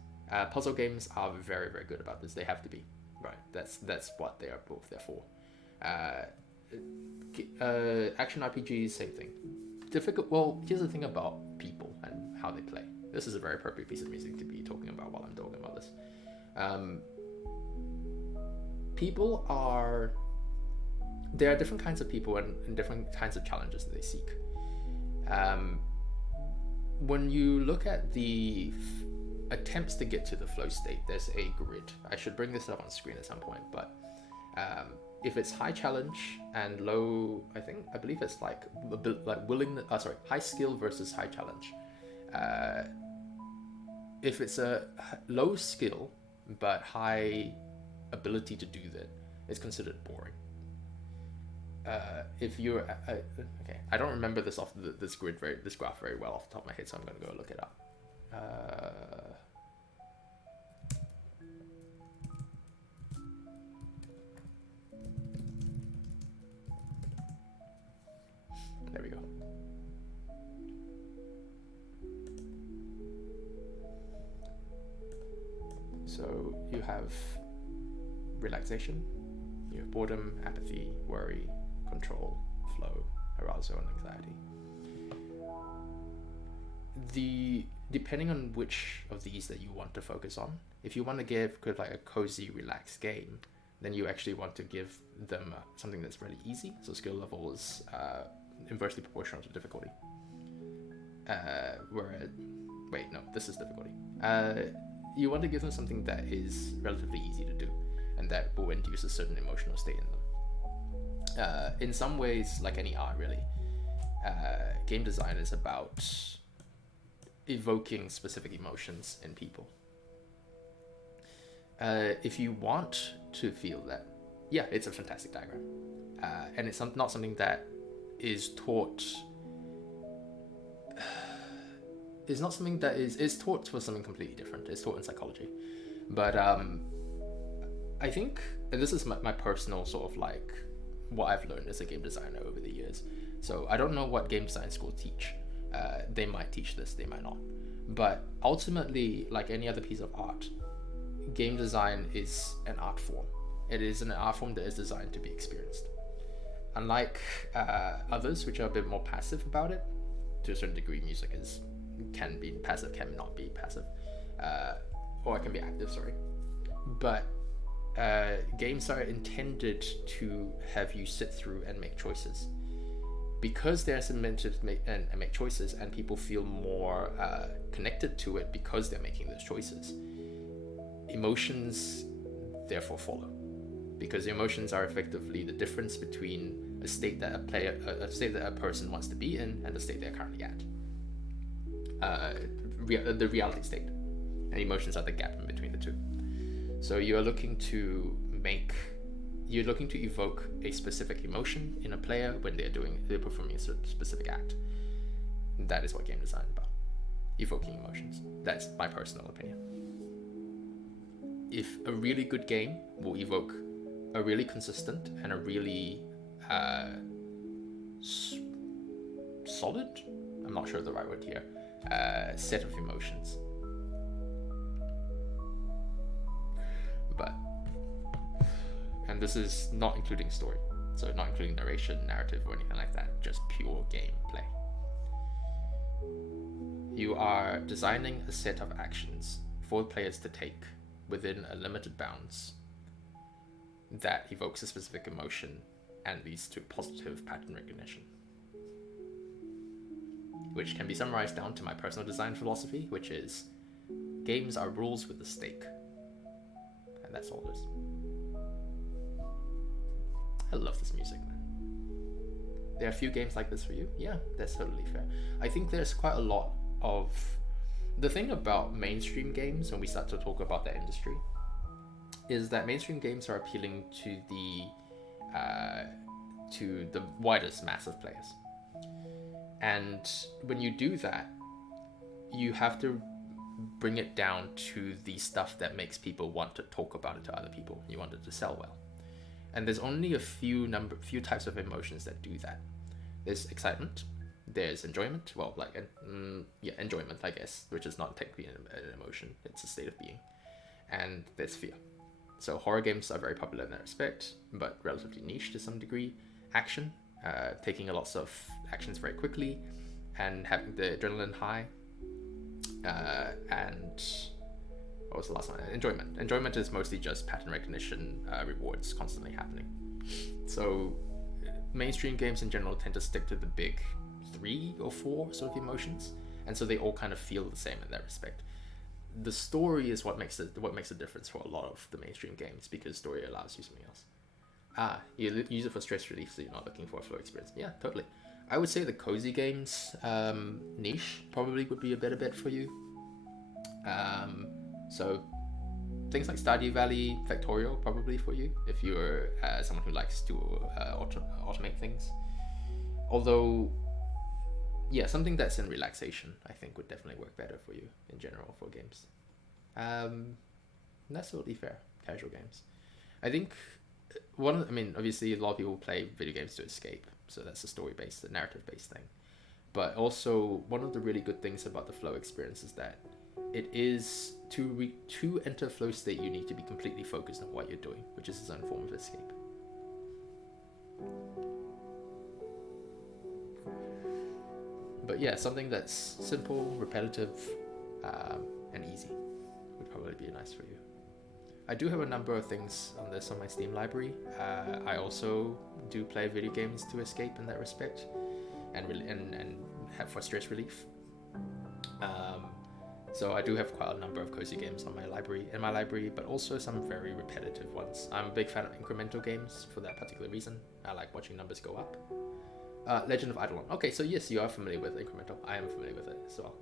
puzzle games are very, very good about this. They have to be, right? That's what they are both there for. Action RPGs, same thing. Difficult. Well, here's the thing about people and how they play. This is a very appropriate piece of music to be talking about while I'm talking about this. People are. There are different kinds of people and different kinds of challenges that they seek. When you look at the attempts to get to the flow state, there's a grid. I should bring this up on screen at some point, but if it's high challenge and low, I believe it's like willingness. High skill versus high challenge. If it's a low skill but high ability to do that, it's considered boring. If you're okay, I don't remember this off this graph very well off the top of my head, so I'm gonna go look it up. There we go. So you have relaxation, you have boredom, apathy, worry, control, flow, arousal, and anxiety. Depending on which of these that you want to focus on, if you want to give like a cozy, relaxed game, then you actually want to give them something that's really easy. So skill level is inversely proportional to difficulty. This is difficulty. You want to give them something that is relatively easy to do, and that will induce a certain emotional state in them. In some ways, like any art really, game design is about evoking specific emotions in people. If you want to feel that, yeah, it's a fantastic diagram. And it's not something that is taught. It's not something that is taught for something completely different. It's taught in psychology. But I think, and this is my personal sort of like what I've learned as a game designer over the years. So I don't know what game design schools teach. They might teach this, they might not. But ultimately, like any other piece of art, game design is an art form. It is an art form that is designed to be experienced. Unlike others, which are a bit more passive about it, to a certain degree, music can be passive, can not be passive, or it can be active, sorry. But games are intended to have you sit through and make choices. Because they're meant to make choices, and people feel more connected to it because they're making those choices, emotions therefore follow. Because emotions are effectively the difference between a state that a person wants to be in and the state they're currently at. The reality state, and emotions are the gap in between the two. So you're looking to evoke a specific emotion in a player when they're performing a specific act. that is what game design is about. Evoking emotions. That's my personal opinion. If a really good game will evoke a really consistent and a really solid, I'm not sure of the right word here, set of emotions. And this is not including story, so not including narration, narrative, or anything like that, just pure gameplay. You are designing a set of actions for players to take within a limited bounds that evokes a specific emotion and leads to positive pattern recognition, which can be summarized down to my personal design philosophy, which is games are rules with a stake, and that's all it is. I love this music, man. There are a few games like this for you. Yeah, that's totally fair. I think there's quite a lot of the thing about mainstream games when we start to talk about that industry is that mainstream games are appealing to the widest mass of players. And when you do that, you have to bring it down to the stuff that makes people want to talk about it to other people. You want it to sell well. And there's only a few types of emotions that do that. There's excitement, there's enjoyment, enjoyment, I guess, which is not technically an emotion, it's a state of being. And there's fear. So horror games are very popular in that respect, but relatively niche to some degree. Action, taking lots of actions very quickly and having the adrenaline high. And what was the last one? Enjoyment. Enjoyment is mostly just pattern recognition, rewards constantly happening. So mainstream games in general tend to stick to the big 3 or 4 sort of emotions, and so they all kind of feel the same in that respect. The story is what makes a difference for a lot of the mainstream games, because story allows you something else. You use it for stress relief, so you're not looking for a flow experience. Yeah, totally. I would say the cozy games niche probably would be a better bet for you. So things like Stardew Valley, Factorial probably for you if you're someone who likes to automate things. Although, yeah, something that's in relaxation I think would definitely work better for you in general for games. That's totally fair. Casual games. I think obviously a lot of people play video games to escape, so that's a story-based, a narrative-based thing. But also, one of the really good things about the flow experience is that it is to enter flow state, you need to be completely focused on what you're doing, which is its own form of escape. But yeah, something that's simple, repetitive, and easy would probably be nice for you. I do have a number of things on this on my Steam library. I also do play video games to escape in that respect, and have for stress relief. So I do have quite a number of cozy games in my library, but also some very repetitive ones. I'm a big fan of incremental games for that particular reason. I like watching numbers go up. Legend of Eidolon. Okay, so yes, you are familiar with incremental. I am familiar with it as well.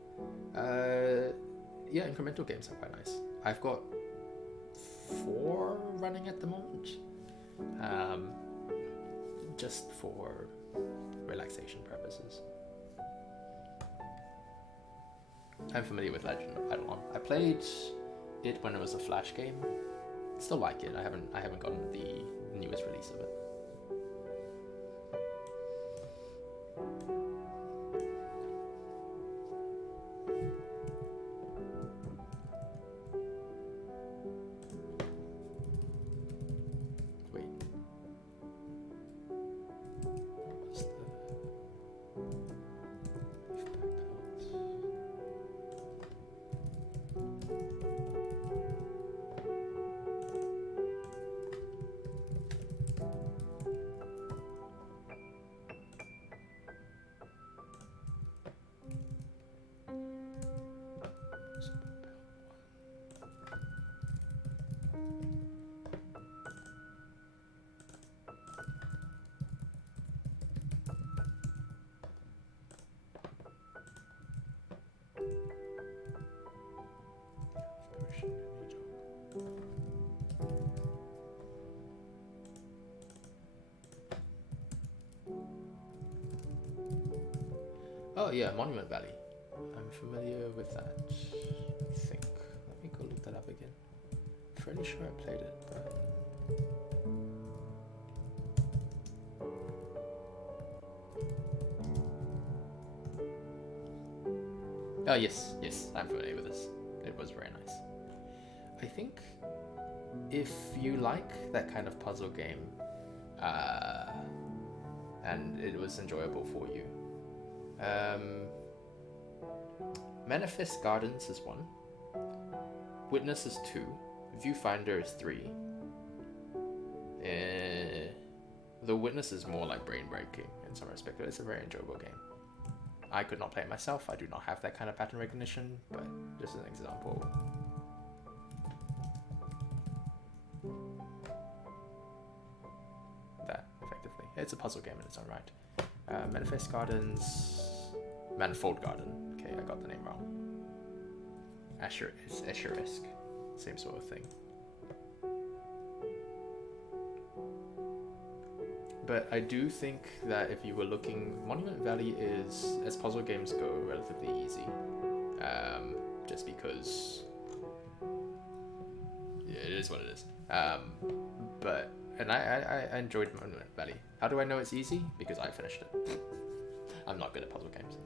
Yeah, incremental games are quite nice. I've got 4 running at the moment, just for relaxation purposes. I'm familiar with Legend of Eidolon. I played it when it was a Flash game. Still like it. I haven't gotten the newest release of it. Oh yeah, Monument Valley. I'm familiar with that, I think. Let me go look that up again. Pretty sure I played it, but... Oh yes, I'm familiar with this. It was very nice. I think if you like that kind of puzzle game, and it was enjoyable for you, Manifest Gardens is 1, Witness is 2, Viewfinder is 3. The Witness is more like brain breaking in some respect, but it's a very enjoyable game. I could not play it myself, I do not have that kind of pattern recognition, but just an example. That, effectively. It's a puzzle game in its own right. Manifest Gardens... Manifold Garden. Okay, I got the name wrong. It's Escher-esque. Same sort of thing. But I do think that if you were looking, Monument Valley is, as puzzle games go, relatively easy. Just because it is what it is. And I enjoyed Monument Valley. How do I know it's easy? Because I finished it. I'm not good at puzzle games.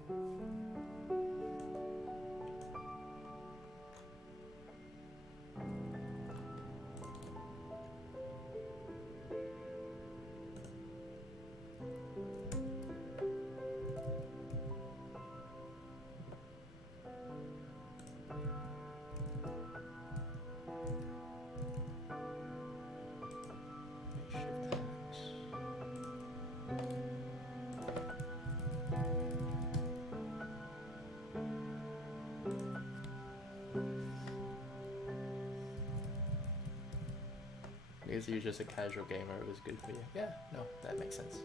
Because you're just a casual gamer, it was good for you. Yeah, no, that makes sense.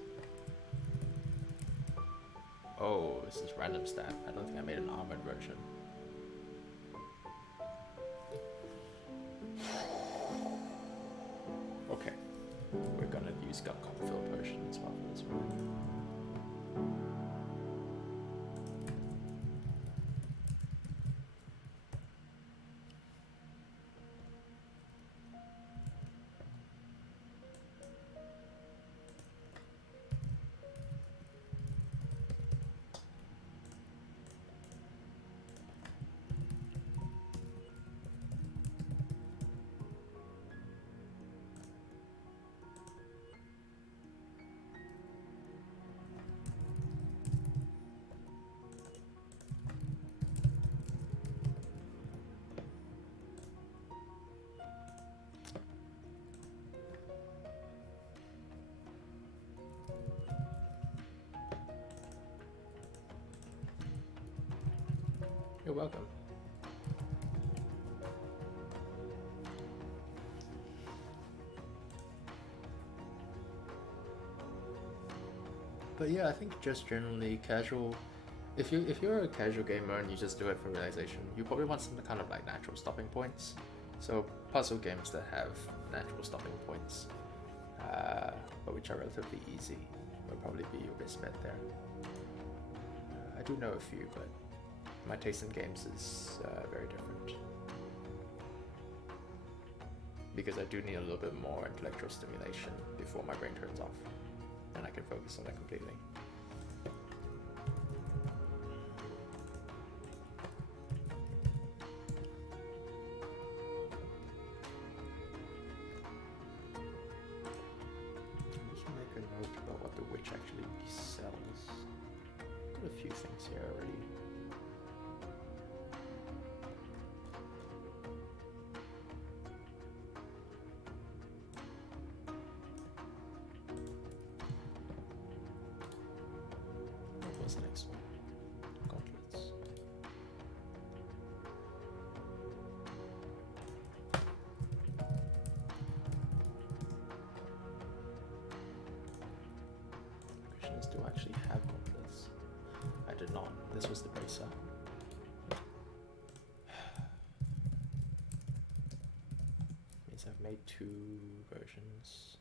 Oh, this is random stat. I don't think I made an armored version. Okay, we're gonna use gut fill potion as well for this one. You're welcome. But yeah, I think just generally casual. If you're a casual gamer and you just do it for realization, you probably want some kind of like natural stopping points. So puzzle games that have natural stopping points, but which are relatively easy, will probably be your best bet there. I do know a few, but my taste in games is very different. Because I do need a little bit more intellectual stimulation before my brain turns off, and I can focus on that completely. Just make a note about what the witch actually sells. Got a few things here already. What's the next one? Gauntlets. The question is, do I actually have gauntlets? I did not. This was the bracer. Means I've made 2 versions.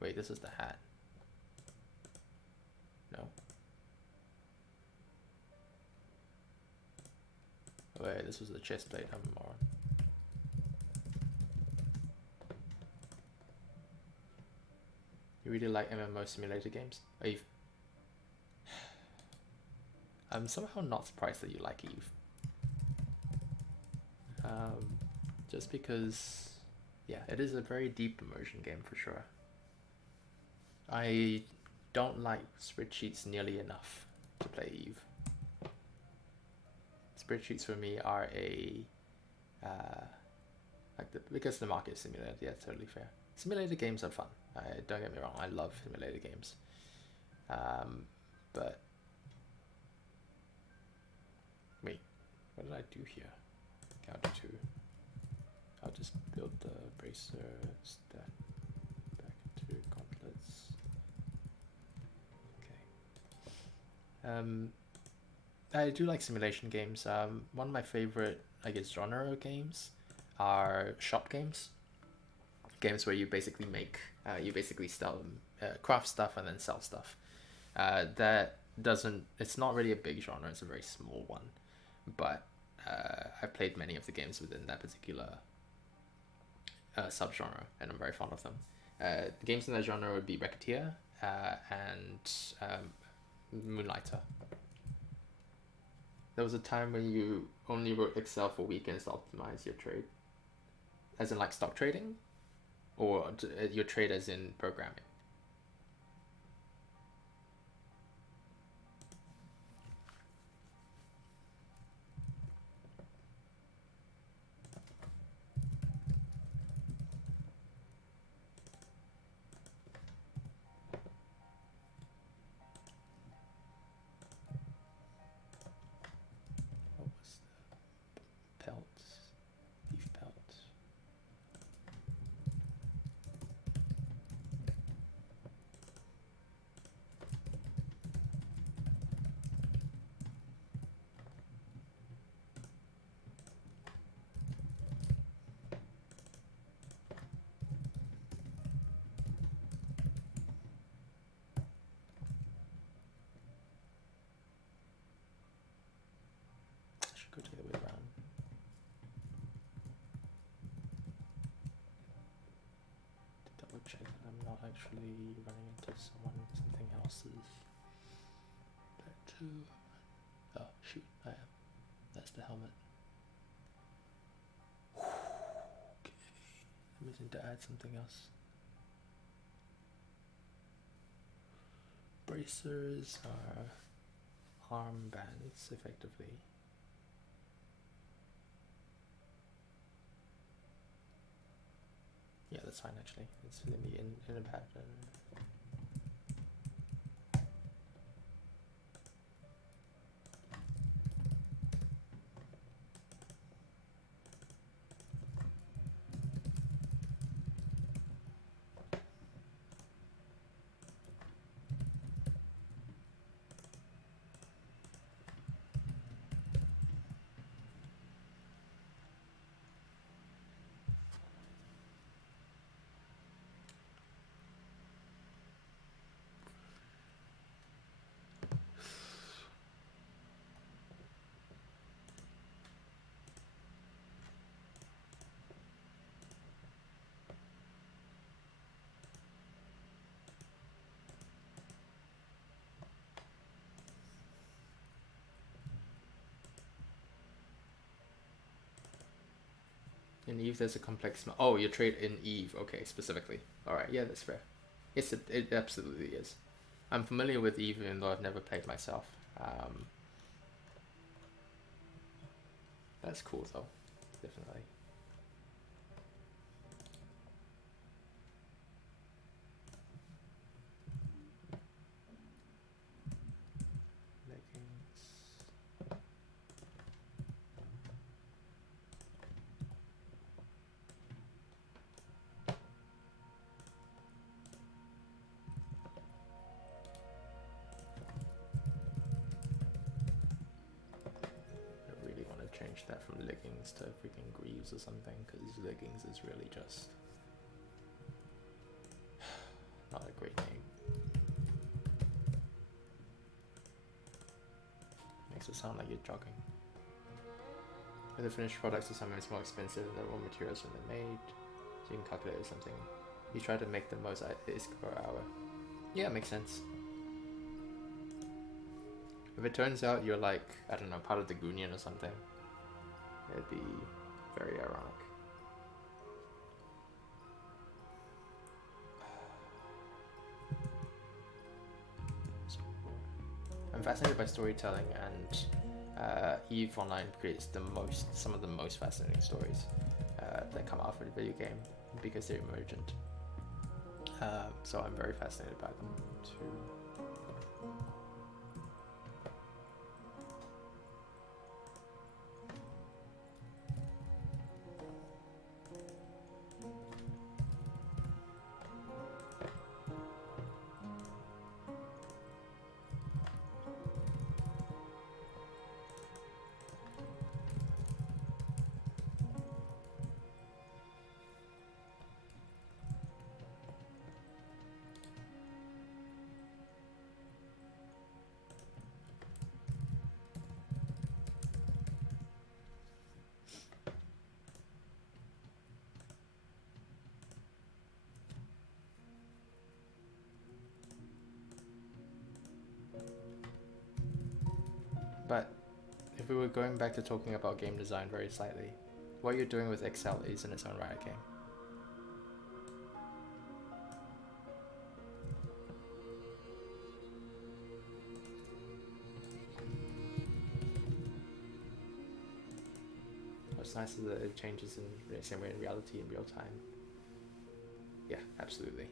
Wait, this is the hat. No. Wait, this was a chest plate. I'm more. You really like MMO simulator games? Eve. I'm somehow not surprised that you like Eve. Just because, yeah, it is a very deep immersion game for sure. I don't like spreadsheets nearly enough to play Eve. Spreadsheets for me are a because the market is simulated. Yeah, totally fair. Simulator games are fun. Don't get me wrong. I love simulator games. But wait, what did I do here? Counter 2. I'll just build the bracer stat back into gauntlets. Okay. I do like simulation games. One of my favorite, I guess, genre games are shop games. Games where you basically craft stuff and then sell stuff. It's not really a big genre, it's a very small one. But I've played many of the games within that particular subgenre, and I'm very fond of them. The games in that genre would be Racketeer and Moonlighter. There was a time when you only wrote Excel for weekends to optimize your trade. As in like stock trading? Or your trade as in programming? What was the pelts? Beef pelts. I should go the other way around. To double check that I'm not actually running into something else's. Oh shoot, I am. That's the helmet. Okay. I'm missing to add something else. Bracers are armbands, effectively. Yeah, that's fine actually. It's in the inner pattern. In Eve, there's a complex. Oh, you trade in Eve. Okay, specifically. All right. Yeah, that's fair. Yes, it absolutely is. I'm familiar with Eve, even though I've never played myself. That's cool, though. Definitely. Change that from leggings to freaking greaves or something, because leggings is really just not a great name. Makes it sound like you're jogging. But the finished products are sometimes more expensive than the raw materials when they're made. So you can calculate or something. You try to make the most ISK per hour. Yeah, it makes sense. If it turns out you're like, I don't know, part of the Gunion or something, it'd be very ironic. I'm fascinated by storytelling, and EVE Online creates some of the most fascinating stories that come out of a video game because they're emergent. So I'm very fascinated by them too. But if we were going back to talking about game design very slightly, what you're doing with Excel is in its own right a game. What's nice is that it changes in the same way in reality in real time. Yeah, absolutely.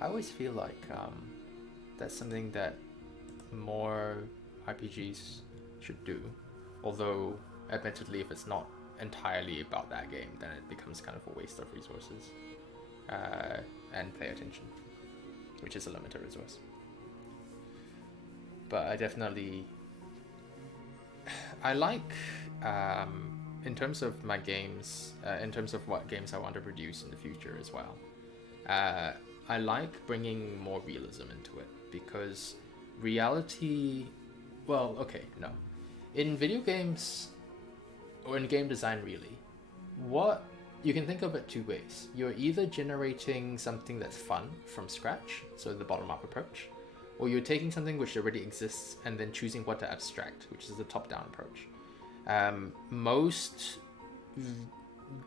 I always feel like that's something that more RPGs should do. Although, admittedly, if it's not entirely about that game, then it becomes kind of a waste of resources and player attention, which is a limited resource. But I definitely, I like, in terms of my games, in terms of what games I want to produce in the future as well, I like bringing more realism into it, because reality, well, okay, no. In video games, or in game design really, what you can think of it two ways. You're either generating something that's fun from scratch, so the bottom-up approach, or you're taking something which already exists and then choosing what to abstract, which is the top-down approach. Most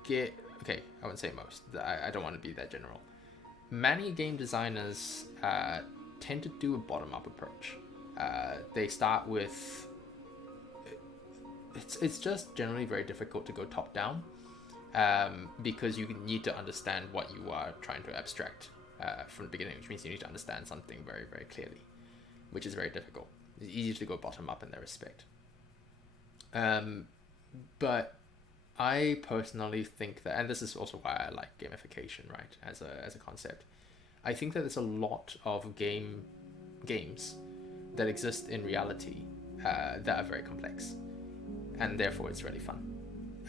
I wouldn't say most, I don't want to be that general. Many game designers tend to do a bottom-up approach. They start with... It's just generally very difficult to go top-down because you need to understand what you are trying to abstract from the beginning, which means you need to understand something very, very clearly, which is very difficult. It's easier to go bottom-up in that respect. But I personally think that, and this is also why I like gamification, right, as a concept. I think that there's a lot of games that exist in reality that are very complex, and therefore it's really fun.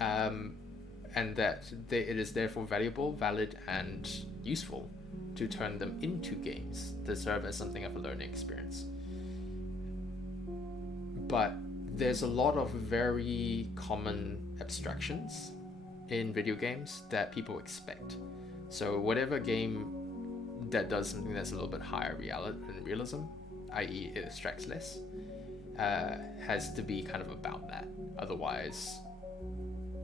And that it is therefore valuable, valid, and useful to turn them into games that serve as something of a learning experience. But there's a lot of very common abstractions in video games that people expect. So whatever game that does something that's a little bit higher realism, i.e. it abstracts less, has to be kind of about that. Otherwise,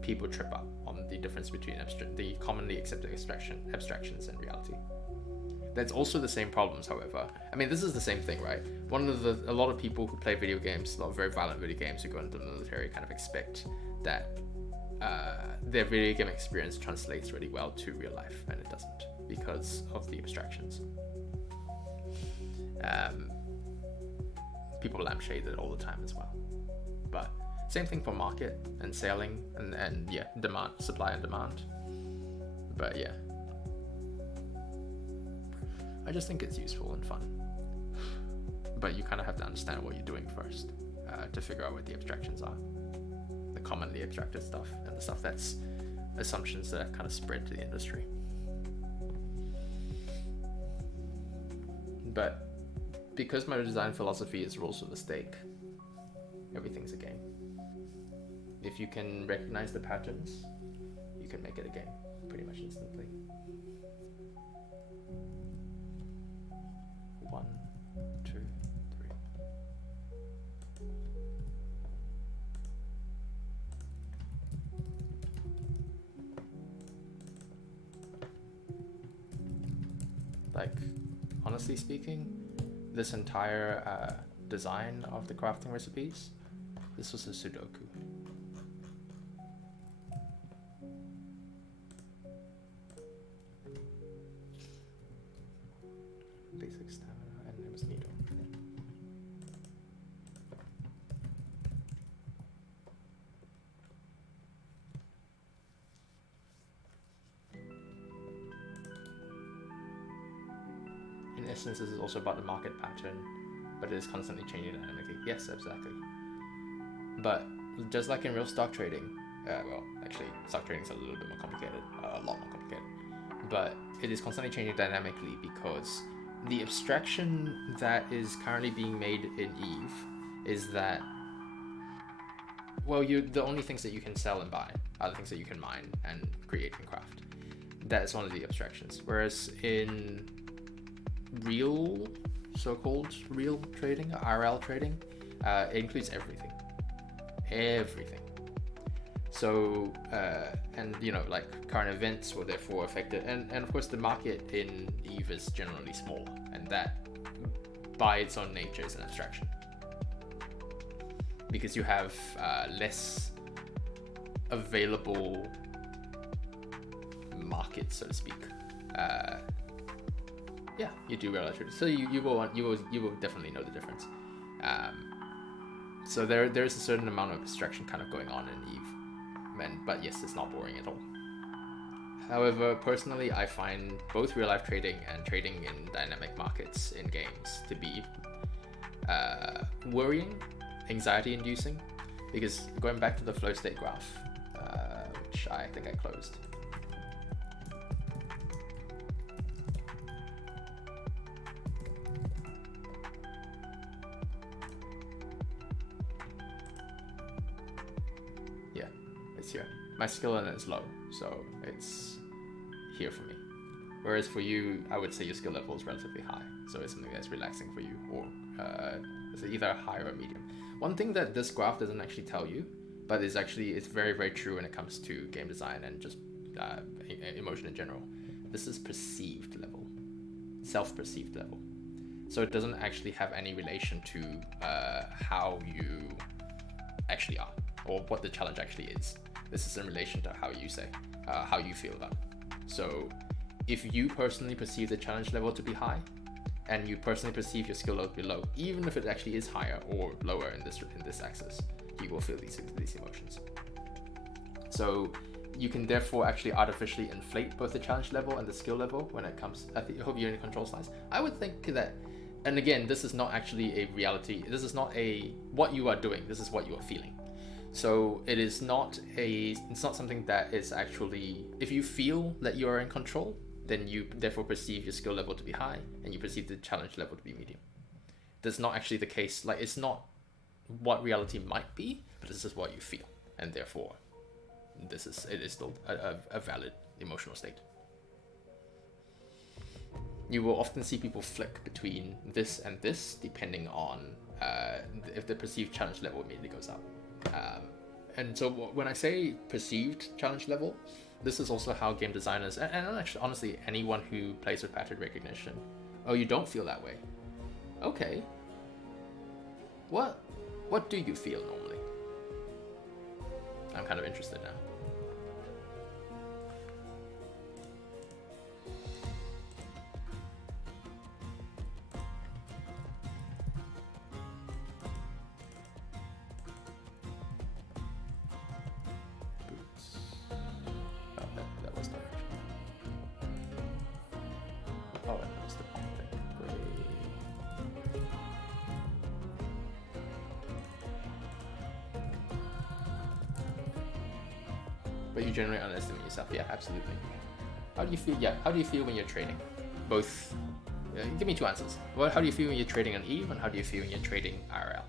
people trip up on the difference between the commonly accepted abstractions and reality. That's also the same problems, however. I mean, this is the same thing, right? A lot of people who play video games, a lot of very violent video games who go into the military, kind of expect that their video game experience translates really well to real life, and it doesn't because of the abstractions. People lampshade it all the time as well. But same thing for market and selling and yeah, demand, supply and demand. But yeah, I just think it's useful and fun. But you kind of have to understand what you're doing first to figure out what the abstractions are. The commonly abstracted stuff and the stuff that's assumptions that kind of spread to the industry. But because my design philosophy is rules of the stake, everything's a game. If you can recognize the patterns, you can make it a game pretty much instantly. 1, 2, 3. Like, honestly speaking, this entire design of the crafting recipes, this was a Sudoku. Basic stamina, and it was needle. In essence, this is also about the market pattern, but it is constantly changing dynamically. Yes, exactly. But just like in real stock trading, well, actually, stock trading is a little bit more complicated, a lot more complicated. But it is constantly changing dynamically because the abstraction that is currently being made in Eve is that, well, the only things that you can sell and buy are the things that you can mine and create and craft. That is one of the abstractions. Whereas in real, so-called real trading, RL trading, it includes everything. Everything. So, and you know, like current events were therefore affected, and of course the market in Eve is generally small, and that by its own nature is an abstraction. Because you have less available market, so to speak. Yeah, you do relative. So you will definitely know the difference. So there's a certain amount of abstraction kind of going on in Eve. But yes, it's not boring at all. However, personally, I find both real-life trading and trading in dynamic markets in games to be worrying, anxiety-inducing, because going back to the flow state graph, which I think I closed. Yeah, it's here. My skill in it is low, so it's here for me. Whereas for you, I would say your skill level is relatively high, so it's something that's relaxing for you, or it's either high or medium. One thing that this graph doesn't actually tell you, but it's very, very true when it comes to game design and just emotion in general. This is perceived level, self-perceived level. So it doesn't actually have any relation to how you actually are, or what the challenge actually is. This is in relation to how you say, how you feel about it. So if you personally perceive the challenge level to be high, and you personally perceive your skill level to be low, even if it actually is higher or lower in this axis, you will feel these emotions. So you can therefore actually artificially inflate both the challenge level and the skill level when it comes. I hope you're in control slides. I would think that, and again, this is not actually a reality. This is not what you are doing. This is what you are feeling. So it's not something that is actually, if you feel that you are in control, then you therefore perceive your skill level to be high and you perceive the challenge level to be medium. That's not actually the case. Like, it's not what reality might be, but this is what you feel, and therefore it is still a valid emotional state. You will often see people flick between this and this depending on if the perceived challenge level immediately goes up. And so when I say perceived challenge level, this is also how game designers, and actually, honestly, anyone who plays with pattern recognition, oh, you don't feel that way. Okay. What do you feel normally? I'm kind of interested now. But you generally underestimate yourself. Yeah, absolutely. How do you feel? Yeah, how do you feel when you're training? Both Give me two answers. How do you feel when you're trading on EVE, and how do you feel when you're trading IRL?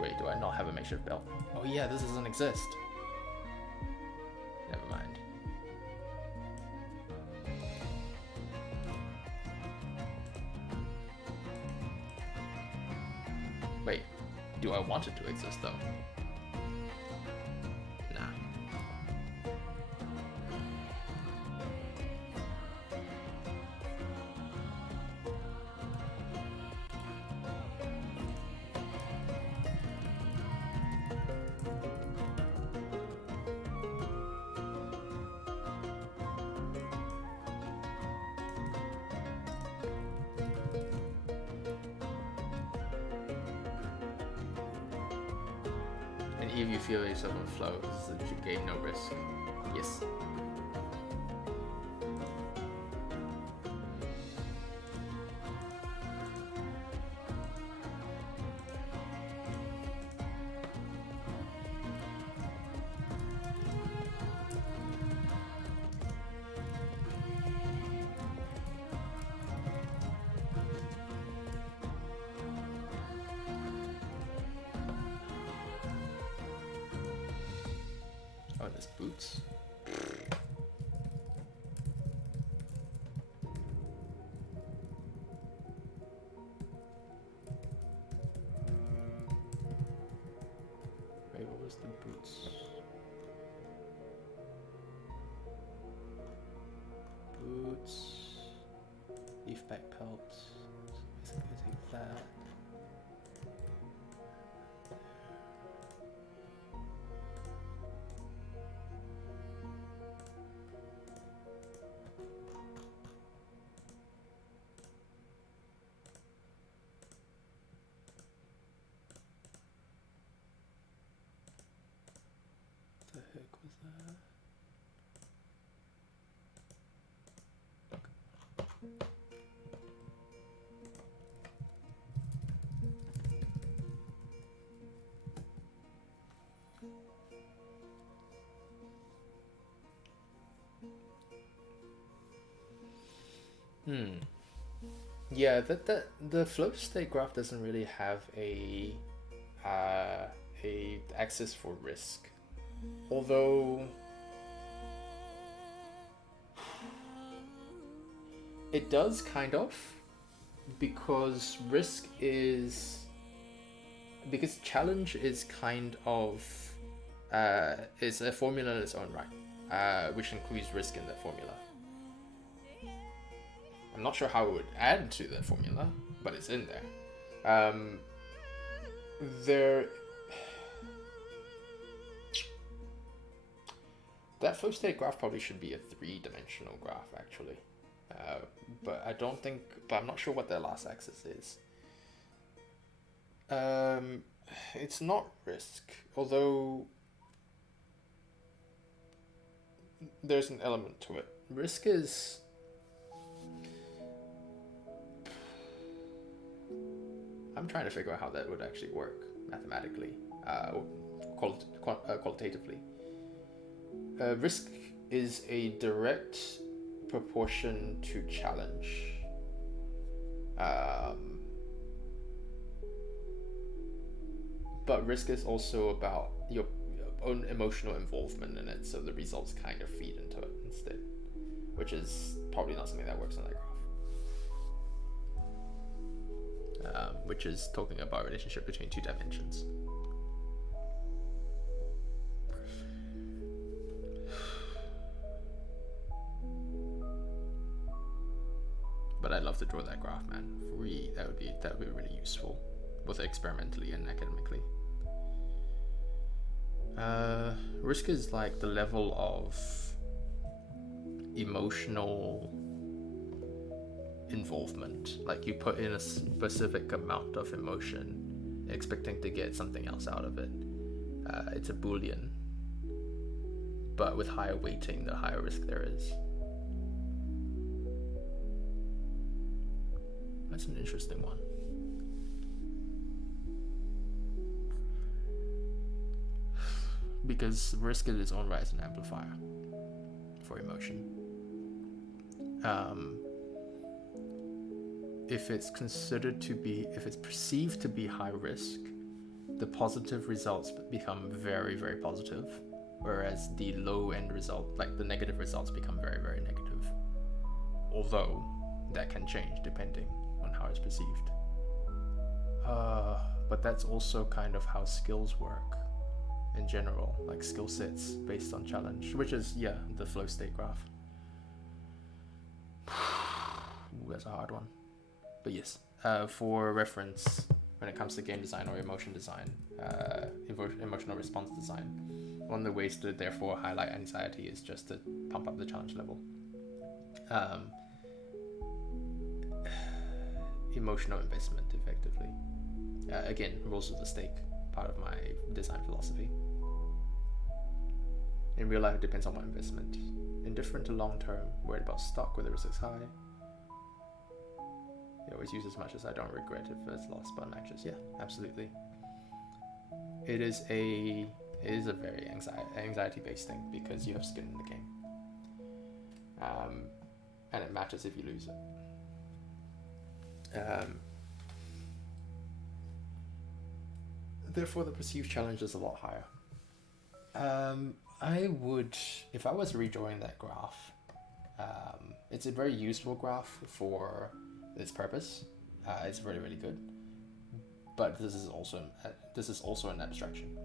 Wait, do I not have a makeshift belt? Oh yeah, this doesn't exist. Never mind. Wait, do I want it to exist though? Nah. And if you feel yourself on flow, so you gain no risk. Yes. Oh, and there's boots. Wait, what was the boots? Boots. Leaf back pelt. So basically take that. What the heck was that? Yeah, the flow state graph doesn't really have a axis for risk, although it does kind of, because challenge is kind of is a formula in its own right, which includes risk in that formula. I'm not sure how it would add to the formula, but it's in there. That flow state graph probably should be a 3-dimensional graph, actually. But I'm not sure what their last axis is. It's not risk, although there's an element to it. Risk is... I'm trying to figure out how that would actually work mathematically, qualitatively. Risk is a direct proportion to challenge. But risk is also about your own emotional involvement in it, so the results kind of feed into it instead, which is probably not something that works on that graph. Which is talking about relationship between 2 dimensions. But I'd love to draw that graph, man. That would be really useful, both experimentally and academically. Risk is like the level of emotional involvement. Like you put in a specific amount of emotion expecting to get something else out of it. It's a Boolean, but with higher weighting, the higher risk there is. That's an interesting one. Because risk in its own right is an amplifier for emotion. If it's perceived to be high risk, the positive results become very, very positive, whereas the low end result, like the negative results, become very, very negative. Although that can change depending on how it's perceived. But that's also kind of how skills work in general, like skill sets based on challenge, which is, the flow state graph. Ooh, that's a hard one. But yes, for reference, when it comes to game design or emotion design, emotional response design, one of the ways to therefore highlight anxiety is just to pump up the challenge level. Emotional investment, effectively. Again, rules of the stake, part of my design philosophy. In real life, it depends on my investment. Indifferent to long term, worried about stock, whether risk is high. You always use as much as I don't regret if it's lost, but I'm anxious. Yeah, absolutely. It is a very anxiety-based thing because you have skin in the game. And it matters if you lose it. Therefore, the perceived challenge is a lot higher. I would, if I was redrawing that graph, it's a very useful graph for its purpose. It's really, really good. But this is also an abstraction.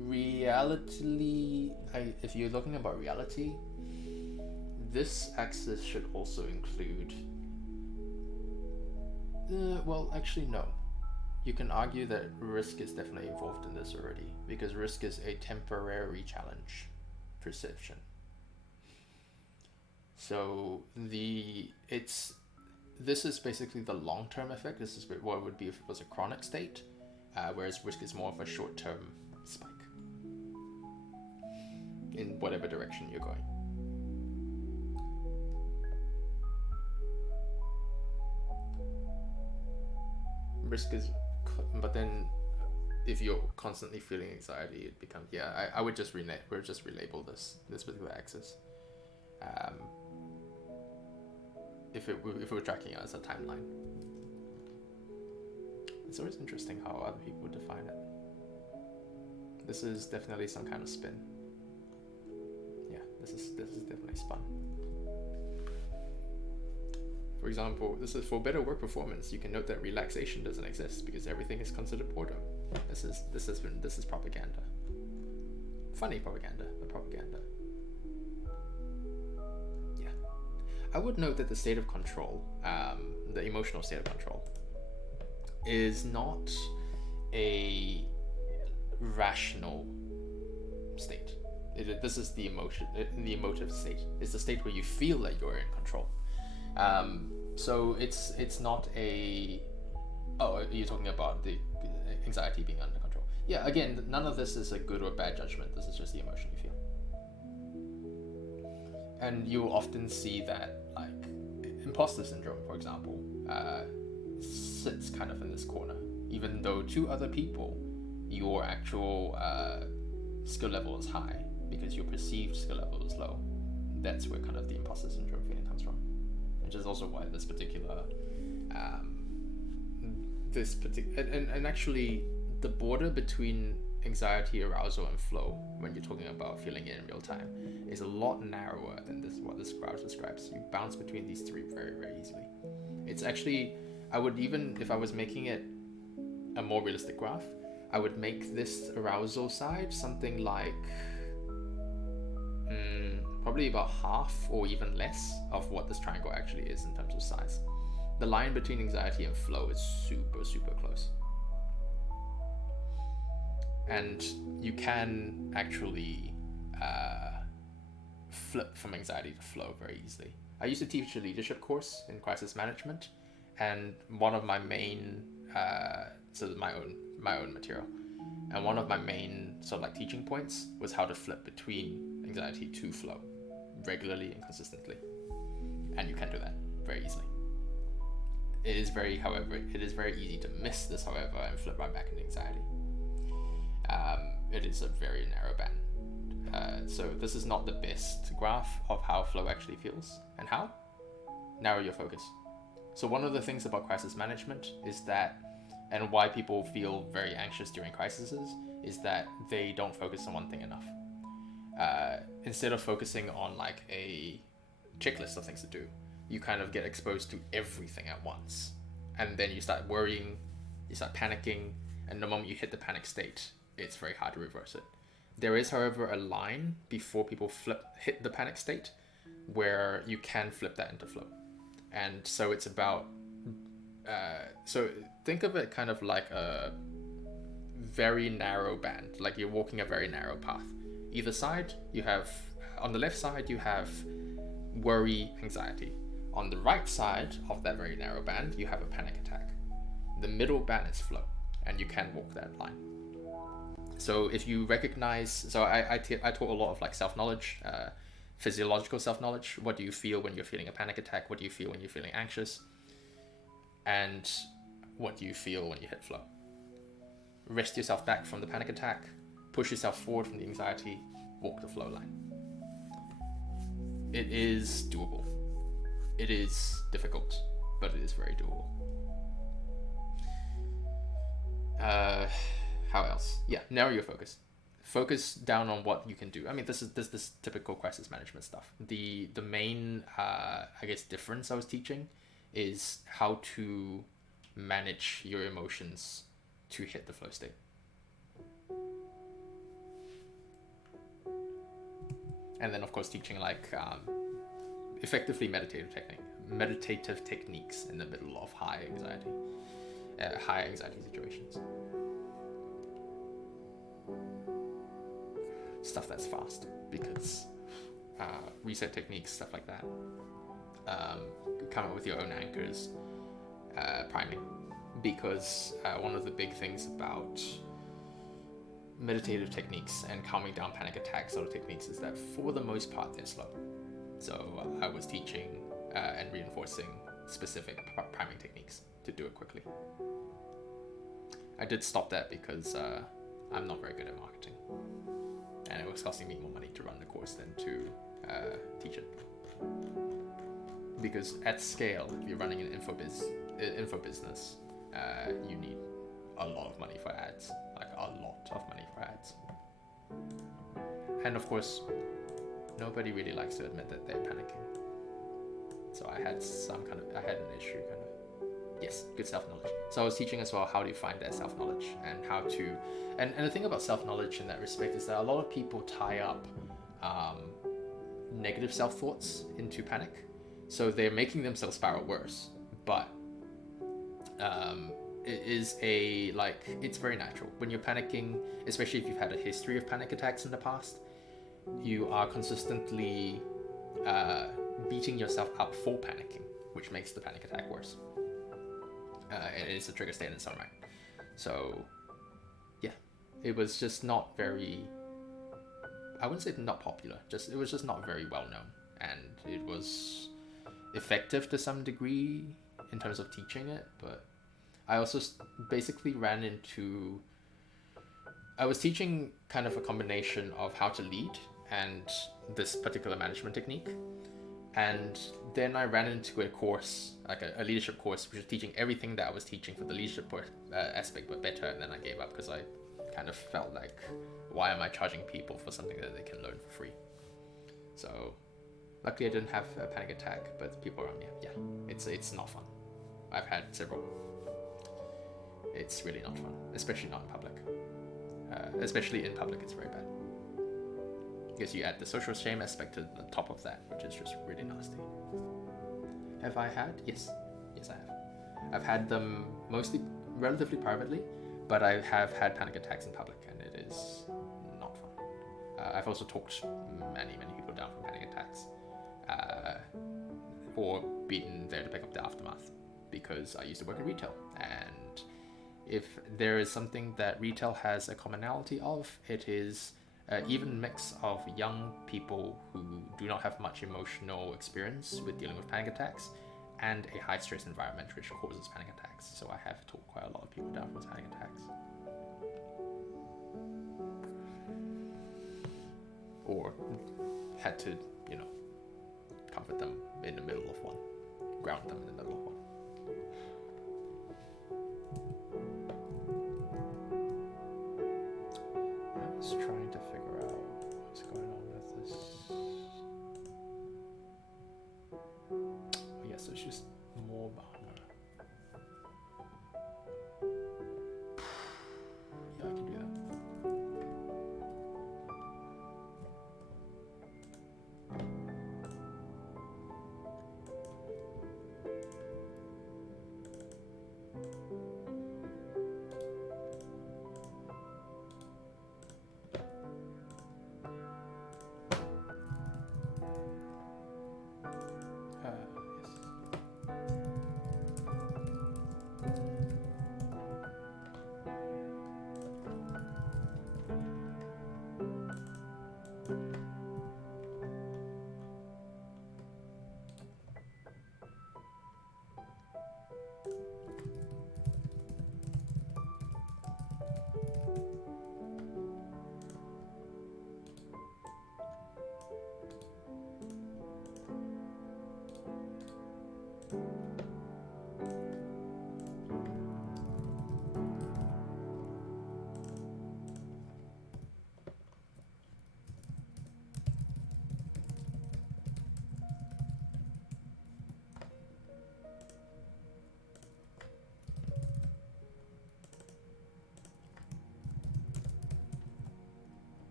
Reality, if you're looking about reality, this axis should also include. Well, actually, no. You can argue that risk is definitely involved in this already, because risk is a temporary challenge perception. So this is basically the long-term effect. This is what it would be if it was a chronic state, whereas risk is more of a short-term spike in whatever direction you're going. Risk is, but then if you're constantly feeling anxiety, it becomes, I would just relabel this particular axis. If we're tracking it as a timeline. It's always interesting how other people define it. This is definitely some kind of spin. Yeah, this is definitely spun. For example, this is for better work performance. You can note that relaxation doesn't exist because everything is considered boredom. This is propaganda. Funny propaganda, but propaganda. Yeah. I would note that the state of control, the emotional state of control, is not a rational state. This is the emotive state. It's the state where you feel that you're in control. So it's not a. Oh, you're talking about the anxiety being under control. Yeah, again, none of this is a good or bad judgment. This is just the emotion you feel. And you'll often see that, like, imposter syndrome, for example, sits kind of in this corner. Even though to other people, your actual skill level is high because your perceived skill level is low. That's where kind of the imposter syndrome feeling comes from. Which is also why this particular, and actually the border between anxiety, arousal, and flow, when you're talking about feeling it in real time, is a lot narrower than what this graph describes. You bounce between these three very, very easily. It's actually, I would even, if I was making it a more realistic graph, I would make this arousal side something like probably about half or even less of what this triangle actually is in terms of size. The line between anxiety and flow is super, super close. And you can actually flip from anxiety to flow very easily. I used to teach a leadership course in crisis management, and one of my main so my own material. And one of my main sort of like teaching points was how to flip between anxiety to flow regularly and consistently. And you can do that very easily. It is very easy to miss this, however, and flip right back into anxiety. It is a very narrow band. So this is not the best graph of how flow actually feels. And how? Narrow your focus. So one of the things about crisis management is that, and why people feel very anxious during crises, is that they don't focus on one thing enough. Instead of focusing on like a checklist of things to do, you kind of get exposed to everything at once. And then you start worrying, you start panicking, and the moment you hit the panic state, it's very hard to reverse it. There is, however, a line before people hit the panic state where you can flip that into flow. And so it's about, so think of it kind of like a very narrow band, like you're walking a very narrow path. Either side, you have, on the left side, you have worry, anxiety. On the right side of that very narrow band, you have a panic attack. The middle band is flow, and you can walk that line. So if you recognize, so I taught a lot of like self-knowledge, physiological self-knowledge. What do you feel when you're feeling a panic attack? What do you feel when you're feeling anxious? And what do you feel when you hit flow? Rest yourself back from the panic attack, push yourself forward from the anxiety, walk the flow line. It is doable. It is difficult, but it is very doable. How else? Yeah, narrow your focus. Focus down on what you can do. I mean, this is this typical crisis management stuff. The main, I guess, difference I was teaching is how to manage your emotions to hit the flow state. And then, of course, teaching like effectively meditative techniques in the middle of high anxiety situations. Stuff that's fast, because reset techniques, stuff like that. Come up with your own anchors, priming, because one of the big things about meditative techniques and calming down panic attack sort of techniques is that for the most part they're slow. So I was teaching and reinforcing specific priming techniques to do it quickly. I did stop that because I'm not very good at marketing, and it was costing me more money to run the course than to teach it. Because at scale, if you're running an info business, you need a lot of money for ads, like a lot of money for ads. And of course, nobody really likes to admit that they're panicking. So I had an issue kind of. Yes, good self-knowledge. So I was teaching as well how to find that self-knowledge and how to, and the thing about self-knowledge in that respect is that a lot of people tie up negative self-thoughts into panic. So they're making themselves spiral worse, but it is it's very natural. When you're panicking, especially if you've had a history of panic attacks in the past, you are consistently beating yourself up for panicking, which makes the panic attack worse. And it's a trigger state in its own right. So, yeah, it was just not very, I wouldn't say not popular, it was just not very well known. And it was effective to some degree in terms of teaching it, but I also basically I was teaching kind of a combination of how to lead and this particular management technique. And then I ran into a course, like a leadership course, which was teaching everything that I was teaching for the leadership aspect, but better. And then I gave up because I kind of felt like, why am I charging people for something that they can learn for free? So luckily I didn't have a panic attack, but people around me, yeah, it's not fun. I've had several. It's really not fun, especially not in public. Especially in public, it's very bad. Because you add the social shame aspect to the top of that, which is just really nasty. Have I had? Yes, I have. I've had them mostly relatively privately, but I have had panic attacks in public, and it is not fun. I've also talked many people down from panic attacks, or been there to pick up the aftermath, because I used to work in retail, and if there is something that retail has a commonality of, it is an even mix of young people who do not have much emotional experience with dealing with panic attacks and a high stress environment which causes panic attacks. So I have talked quite a lot of people down from panic attacks. Or had to, comfort them in the middle of one, ground them in the middle of one. I was trying to figure out what's going on with this. Oh, yes, it's just more armor. Yeah, I can do that.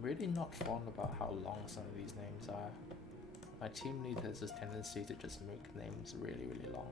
Really not fond about how long some of these names are. My team lead has this tendency to just make names really, really long.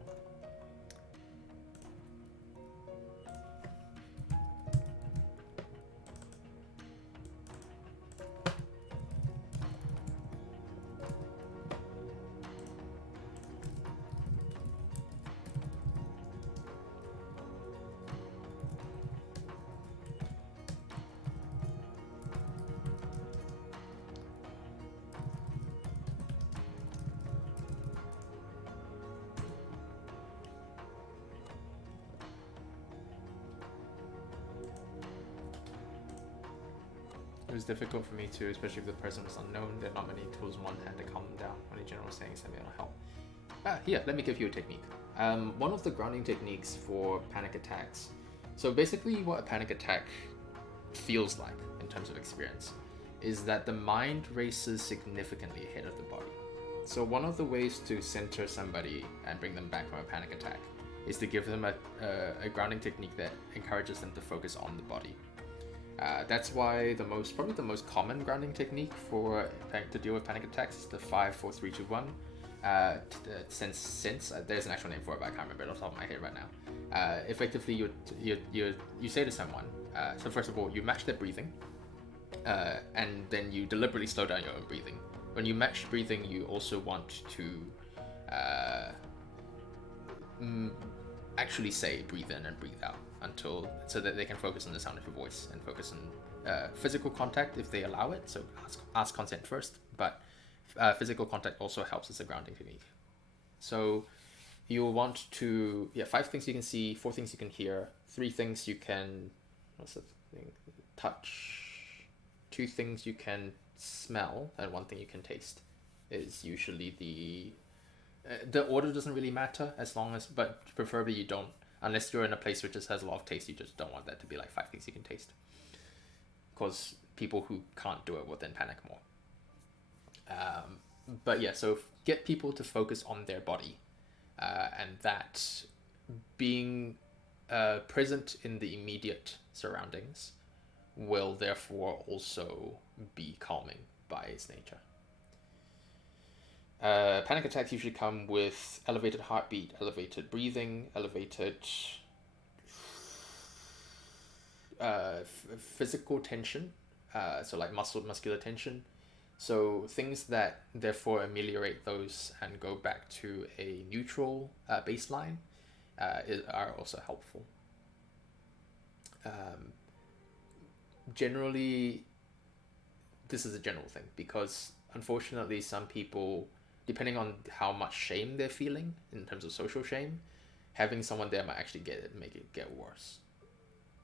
It was difficult for me too, especially if the person was unknown. There are not many tools in one hand to calm them down when a general is saying something will help. Here, let me give you a technique. One of the grounding techniques for panic attacks. So basically what a panic attack feels like in terms of experience is that the mind races significantly ahead of the body. So one of the ways to center somebody and bring them back from a panic attack is to give them a grounding technique that encourages them to focus on the body. That's why probably the most common grounding technique to deal with panic attacks is the 5, 4, 3, 2, 1. Since there's an actual name for it, but I can't remember it off the top of my head right now. Effectively, you say to someone. So first of all, you match their breathing, and then you deliberately slow down your own breathing. When you match breathing, you also want to actually say breathe in and breathe out so that they can focus on the sound of your voice and focus on physical contact if they allow it. So ask consent first, but physical contact also helps as a grounding technique. So you'll want to 5 things you can see, 4 things you can hear, 3 things you can touch, 2 things you can smell, and 1 thing you can taste. Is usually the order doesn't really matter but preferably you don't, unless you're in a place which just has a lot of taste, you just don't want that to be like 5 things you can taste, because people who can't do it will then panic more. But yeah, so get people to focus on their body, and that being present in the immediate surroundings will therefore also be calming by its nature. Panic attacks usually come with elevated heartbeat, elevated breathing, elevated physical tension, so like muscular tension. So things that therefore ameliorate those and go back to a neutral baseline are also helpful. Generally, this is a general thing because unfortunately some people, depending on how much shame they're feeling in terms of social shame, having someone there might actually make it get worse.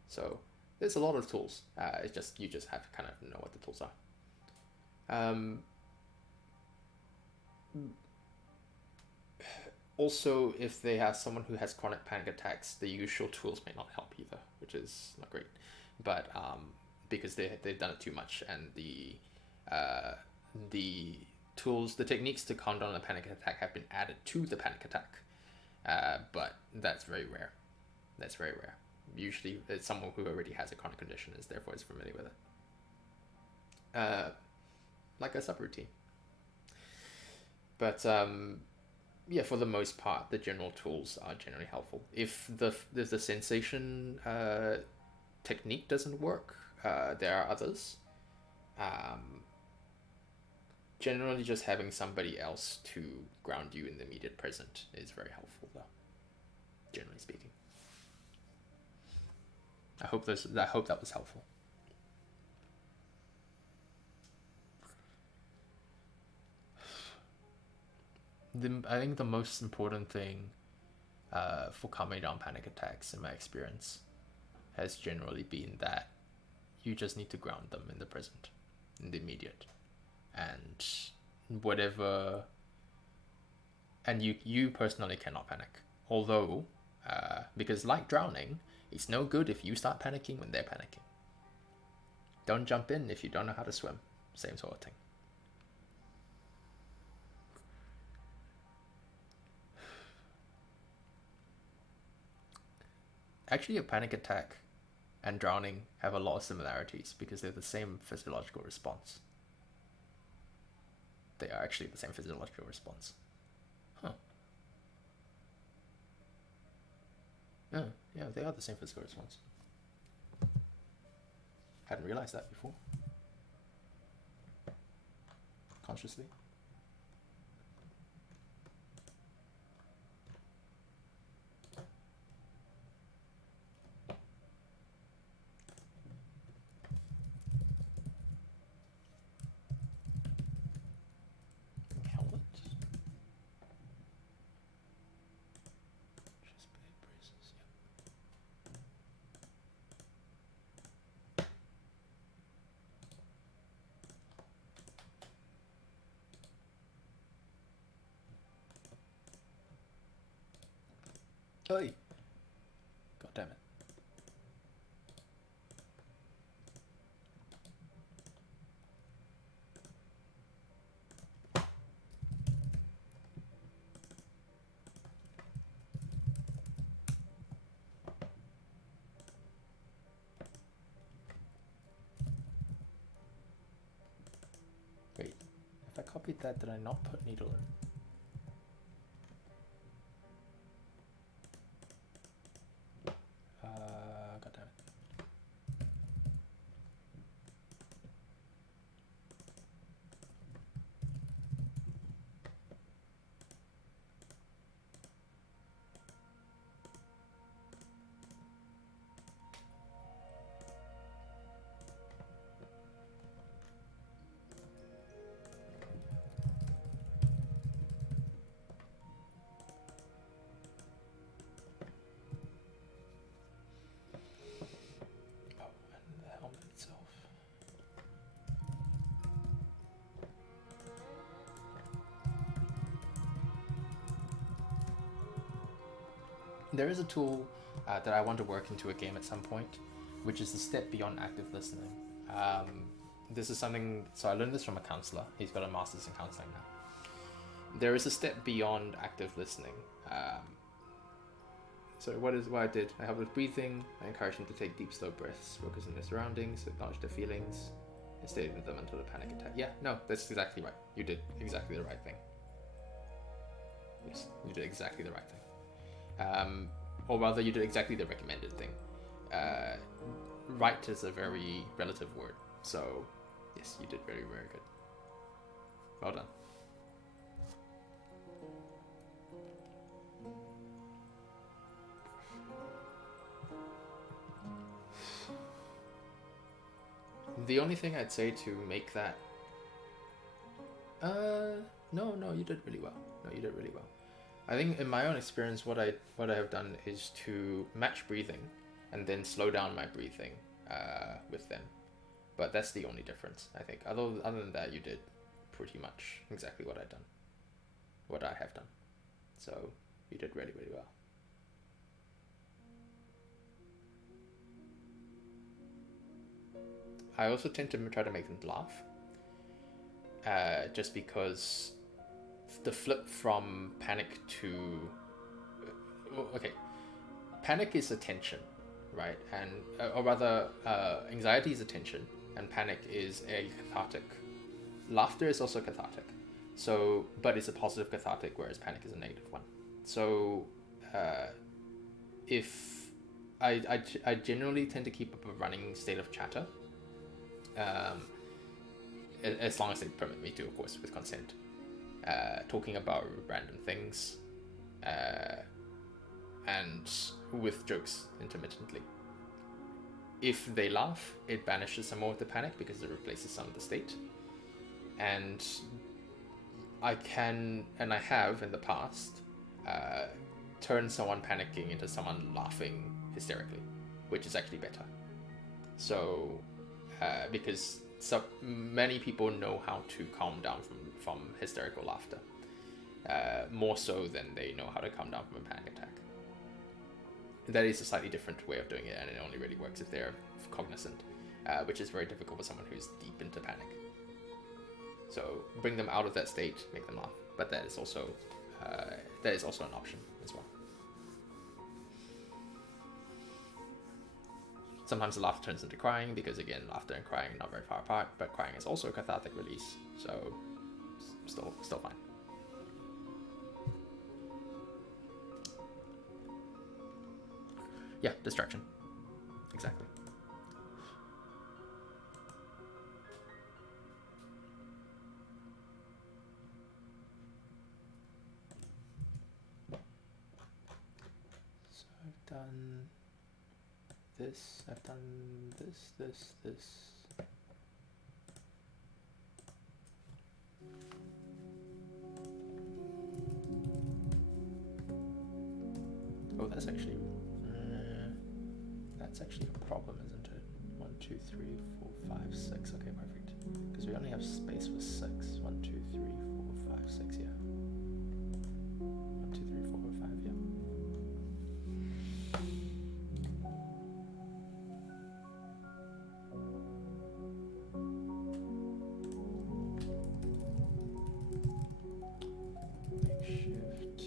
So there's a lot of tools. It's just you just have to kind of know what the tools are. Also, if they have someone who has chronic panic attacks, the usual tools may not help either, which is not great. But because they've done it too much, and the tools, the techniques to calm down a panic attack have been added to the panic attack, but that's very rare. That's very rare. Usually, it's someone who already has a chronic condition is therefore is familiar with it. Like a subroutine. But yeah, for the most part, the general tools are generally helpful. If the sensation technique doesn't work, there are others. Generally, just having somebody else to ground you in the immediate present is very helpful, though. Generally speaking. I hope that was helpful. I think the most important thing for calming down panic attacks, in my experience, has generally been that you just need to ground them in the present, in the immediate, and whatever. And you personally cannot panic, although because like drowning, it's no good if you start panicking when they're panicking. Don't jump in if you don't know how to swim. Same sort of thing. Actually, a panic attack and drowning have a lot of similarities because they're the same physiological response. They are actually the same physiological response. Huh. Yeah, they are the same physical response. Hadn't realized that before. Consciously. Hey! God damn it. Wait, if I copied that, did I not put needle in? God damn it. There is a tool that I want to work into a game at some point, which is the step beyond active listening. This is something, so I learned this from a counselor. He's got a master's in counseling now. There is a step beyond active listening. So what I did, I helped with breathing. I encouraged them to take deep, slow breaths, focus on their surroundings, acknowledge their feelings, and stay with them until the panic attack. Yeah, no, that's exactly right. You did exactly the right thing. Yes, you did exactly the right thing. Or rather, you did exactly the recommended thing. right is a very relative word. So yes, you did very, very good. Well done. The only thing I'd say to make that... No, you did really well. No, you did really well. I think in my own experience, what I have done is to match breathing and then slow down my breathing with them. But that's the only difference, I think. Other than that, you did pretty much exactly what I have done. So you did really, really well. I also tend to try to make them laugh. Just because the flip from panic to... Okay, panic is attention, right? And or rather, anxiety is attention, and panic is a cathartic. Laughter is also cathartic, so but it's a positive cathartic, whereas panic is a negative one. So, if I generally tend to keep up a running state of chatter, as long as they permit me to, of course, with consent. Talking about random things, and with jokes intermittently. If they laugh, it banishes some more of the panic because it replaces some of the state. And I can, and I have in the past, turned someone panicking into someone laughing hysterically, which is actually better. So, because so many people know how to calm down from hysterical laughter, more so than they know how to calm down from a panic attack. That is a slightly different way of doing it, and it only really works if they're cognizant, which is very difficult for someone who's deep into panic. So bring them out of that state, make them laugh, but that is also an option as well. Sometimes the laughter turns into crying because, again, laughter and crying are not very far apart, but crying is also a cathartic release, so still fine. Yeah, distraction. Exactly. So I've done this, I've done this. Oh, that's actually a problem, isn't it? 1, 2, 3, 4, 5, 6. Okay, perfect. Because we only have space for 6. 1, 2, 3, 4, 5, 6. Yeah. 1, 2, 3, 4, 5. Yeah. Makeshift.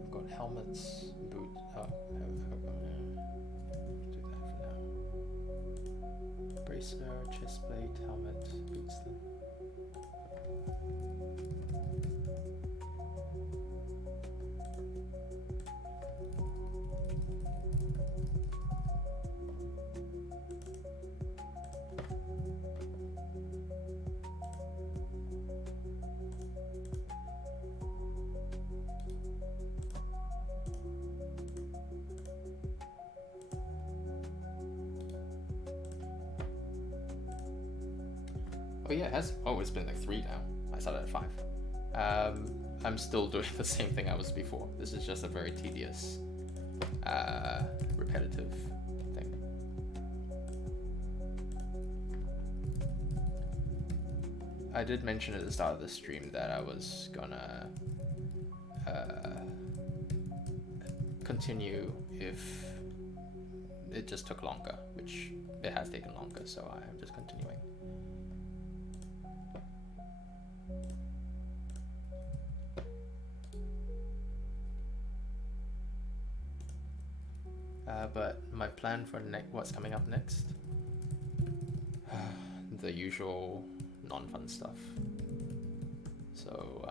We've got helmets, boot. Oh, do that for now. Bracer, chest plate, helmet, boots then. Oh yeah, it has. Oh, it's been like 3 now. I started at 5. I'm still doing the same thing I was before. This is just a very tedious, repetitive thing. I did mention at the start of the stream that I was gonna continue if it just took longer, which it has taken longer, so I am just continuing. But my plan for what's coming up next, the usual non-fun stuff. So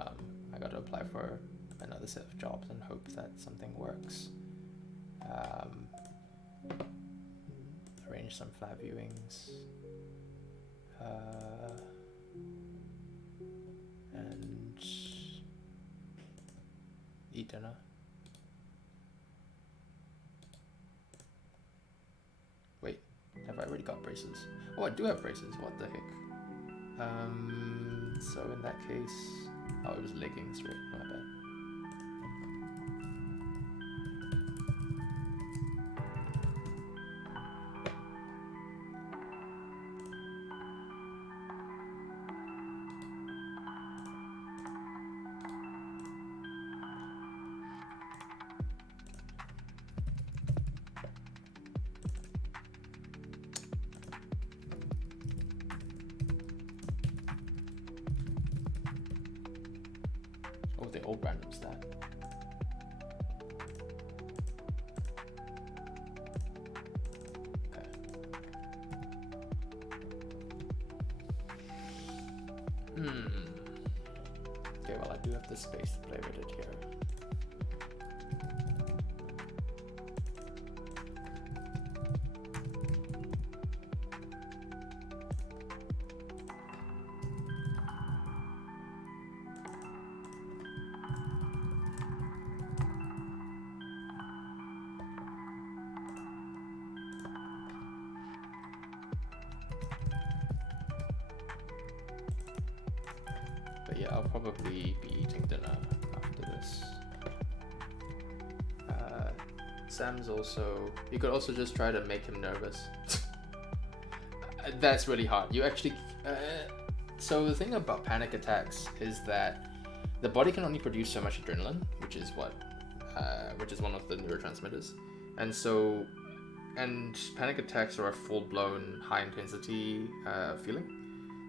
I got to apply for another set of jobs and hope that something works. arrange some flat viewings. And eat dinner. Wait, have I already got braces? Oh, I do have braces. What the heck? So in that case, oh, it was leggings, right? My bad. Oh, they all random stat. Okay. Okay, well, I do have the space to play with it here. But yeah, I'll probably be eating dinner after this. Sam's also... You could also just try to make him nervous. That's really hard. You actually... so the thing about panic attacks is that the body can only produce so much adrenaline, which is one of the neurotransmitters. And so... And panic attacks are a full-blown, high-intensity feeling.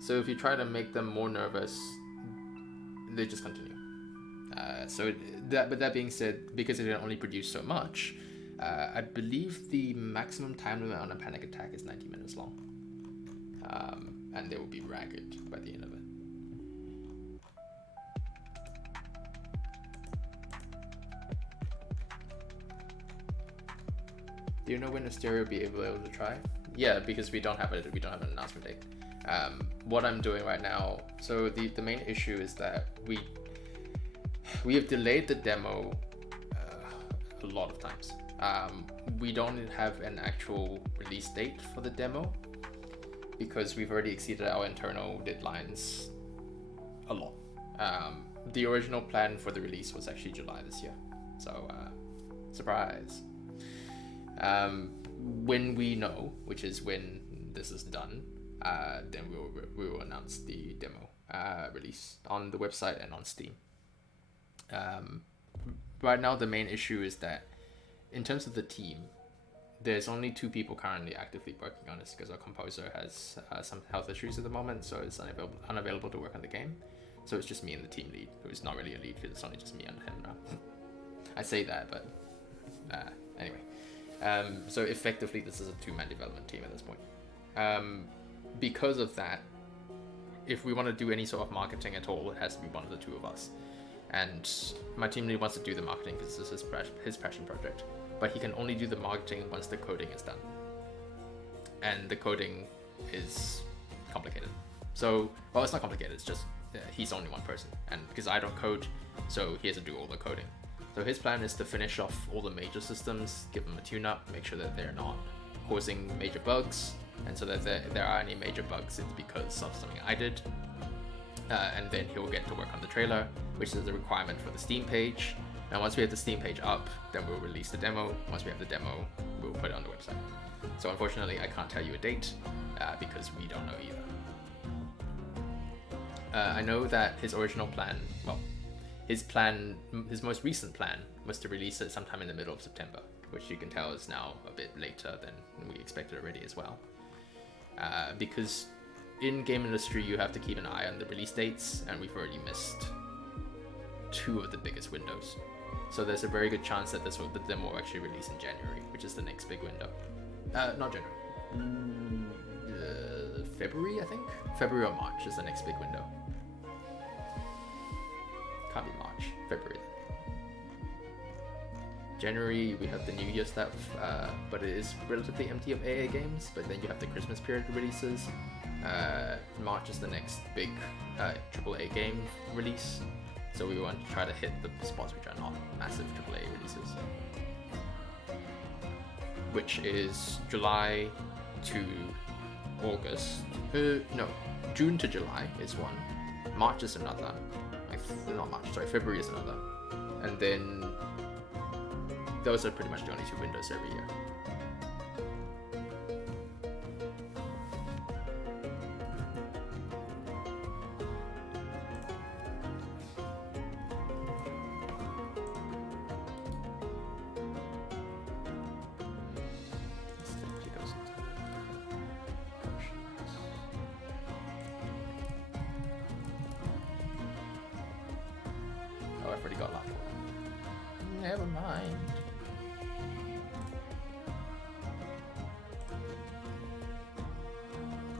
So if you try to make them more nervous, they just continue. But that being said, because it can only produce so much, I believe the maximum time limit on a panic attack is 90 minutes long. And they will be ragged by the end of it. Do you know when Asteria will be able to try? Yeah, because we don't have an announcement date. What I'm doing right now, so the main issue is that we have delayed the demo a lot of times. We don't have an actual release date for the demo because we've already exceeded our internal deadlines a lot. The original plan for the release was actually July this year, so surprise. When we know, which is when this is done, then we will announce the demo release on the website and on Steam. Right now, the main issue is that in terms of the team, there's only 2 people currently actively working on this because our composer has some health issues at the moment, so it's unavailable to work on the game. So it's just me and the team lead, who is not really a lead because it's only just me and him now. I say that, but anyway. So effectively, this is a 2-man development team at this point. Because of that, if we want to do any sort of marketing at all, it has to be one of the 2 of us. And my team lead wants to do the marketing because this is his passion project. But he can only do the marketing once the coding is done. And the coding is complicated. So, well, it's not complicated, it's just he's only one person. And because I don't code, so he has to do all the coding. So his plan is to finish off all the major systems, give them a tune-up, make sure that they're not causing major bugs, and so that if there are any major bugs, it's because of something I did. And then he'll get to work on the trailer, which is a requirement for the Steam page. And once we have the Steam page up, then we'll release the demo. Once we have the demo, we'll put it on the website. So unfortunately, I can't tell you a date because we don't know either. I know that his original plan, well, his most recent plan was to release it sometime in the middle of September, which you can tell is now a bit later than we expected already as well. Because in game industry, you have to keep an eye on the release dates, and we've already missed 2 of the biggest windows. So there's a very good chance that the demo will actually release in January, which is the next big window. Not January. February, I think? February or March is the next big window. Can't be March. February. January we have the New Year stuff, but it is relatively empty of AA games. But then you have the Christmas period releases. March is the next big AAA game release, so we want to try to hit the spots which are not massive AAA releases, which is July to August. No, June to July is one. March is another. Not March, sorry, February is another. And then those are pretty much the only 2 windows every year. Oh, I've already got a lot. Never mind.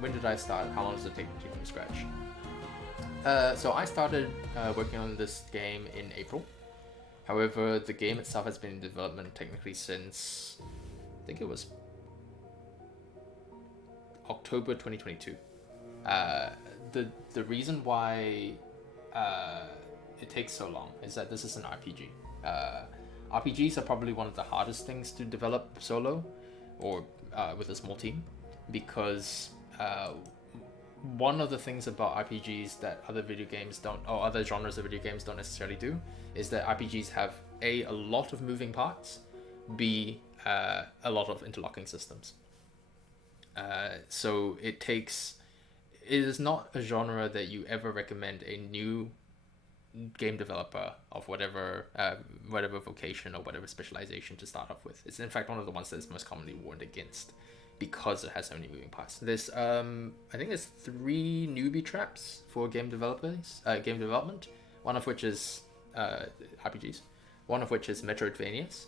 When did I start? How long does it take to from scratch? So I started working on this game in April. However, the game itself has been in development technically since, I think it was October 2022. The reason why it takes so long is that this is an RPG. RPGs are probably one of the hardest things to develop solo or with a small team, because one of the things about RPGs that other video games don't, or other genres of video games don't necessarily do, is that RPGs have a lot of moving parts, B, a lot of interlocking systems. So it is not a genre that you ever recommend a new game developer of whatever vocation or whatever specialization to start off with. It's in fact one of the ones that is most commonly warned against, because it has so many moving parts. There's I think there's 3 newbie traps for game development, one of which is RPGs, one of which is Metroidvanias,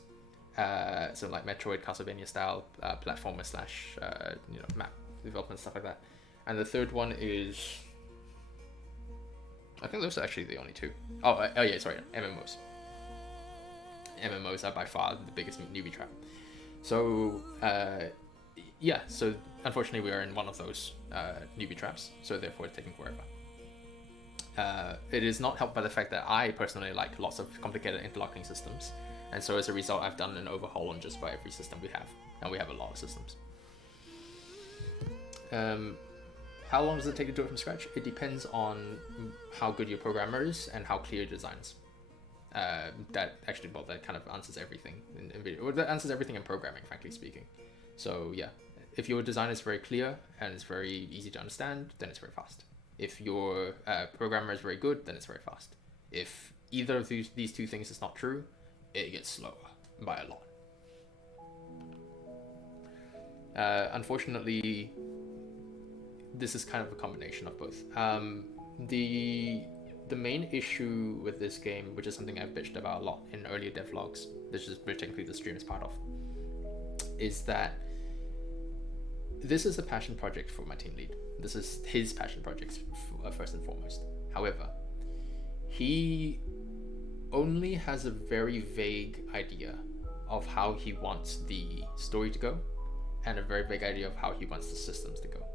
so like Metroid, Castlevania style platformer slash map development, stuff like that. And the third one is, I think those are actually the only 2. Oh yeah, sorry, MMOs. MMOs are by far the biggest newbie trap. So yeah, so unfortunately we are in one of those newbie traps, so therefore it's taking forever. It is not helped by the fact that I personally like lots of complicated interlocking systems, and so as a result I've done an overhaul on just about every system we have, and we have a lot of systems. How long does it take to do it from scratch? It depends on how good your programmer is and how clear your design is. That kind of answers everything in video, or that answers everything in programming, frankly speaking. So yeah, if your design is very clear and it's very easy to understand, then it's very fast. If your programmer is very good, then it's very fast. If either of these 2 things is not true, it gets slower by a lot. Unfortunately, this is kind of a combination of both. The main issue with this game, which is something I've bitched about a lot in earlier devlogs, which technically the stream is part of, is that this is a passion project for my team lead. This is his passion project first and foremost. However, he only has a very vague idea of how he wants the story to go, and a very vague idea of how he wants the systems to go.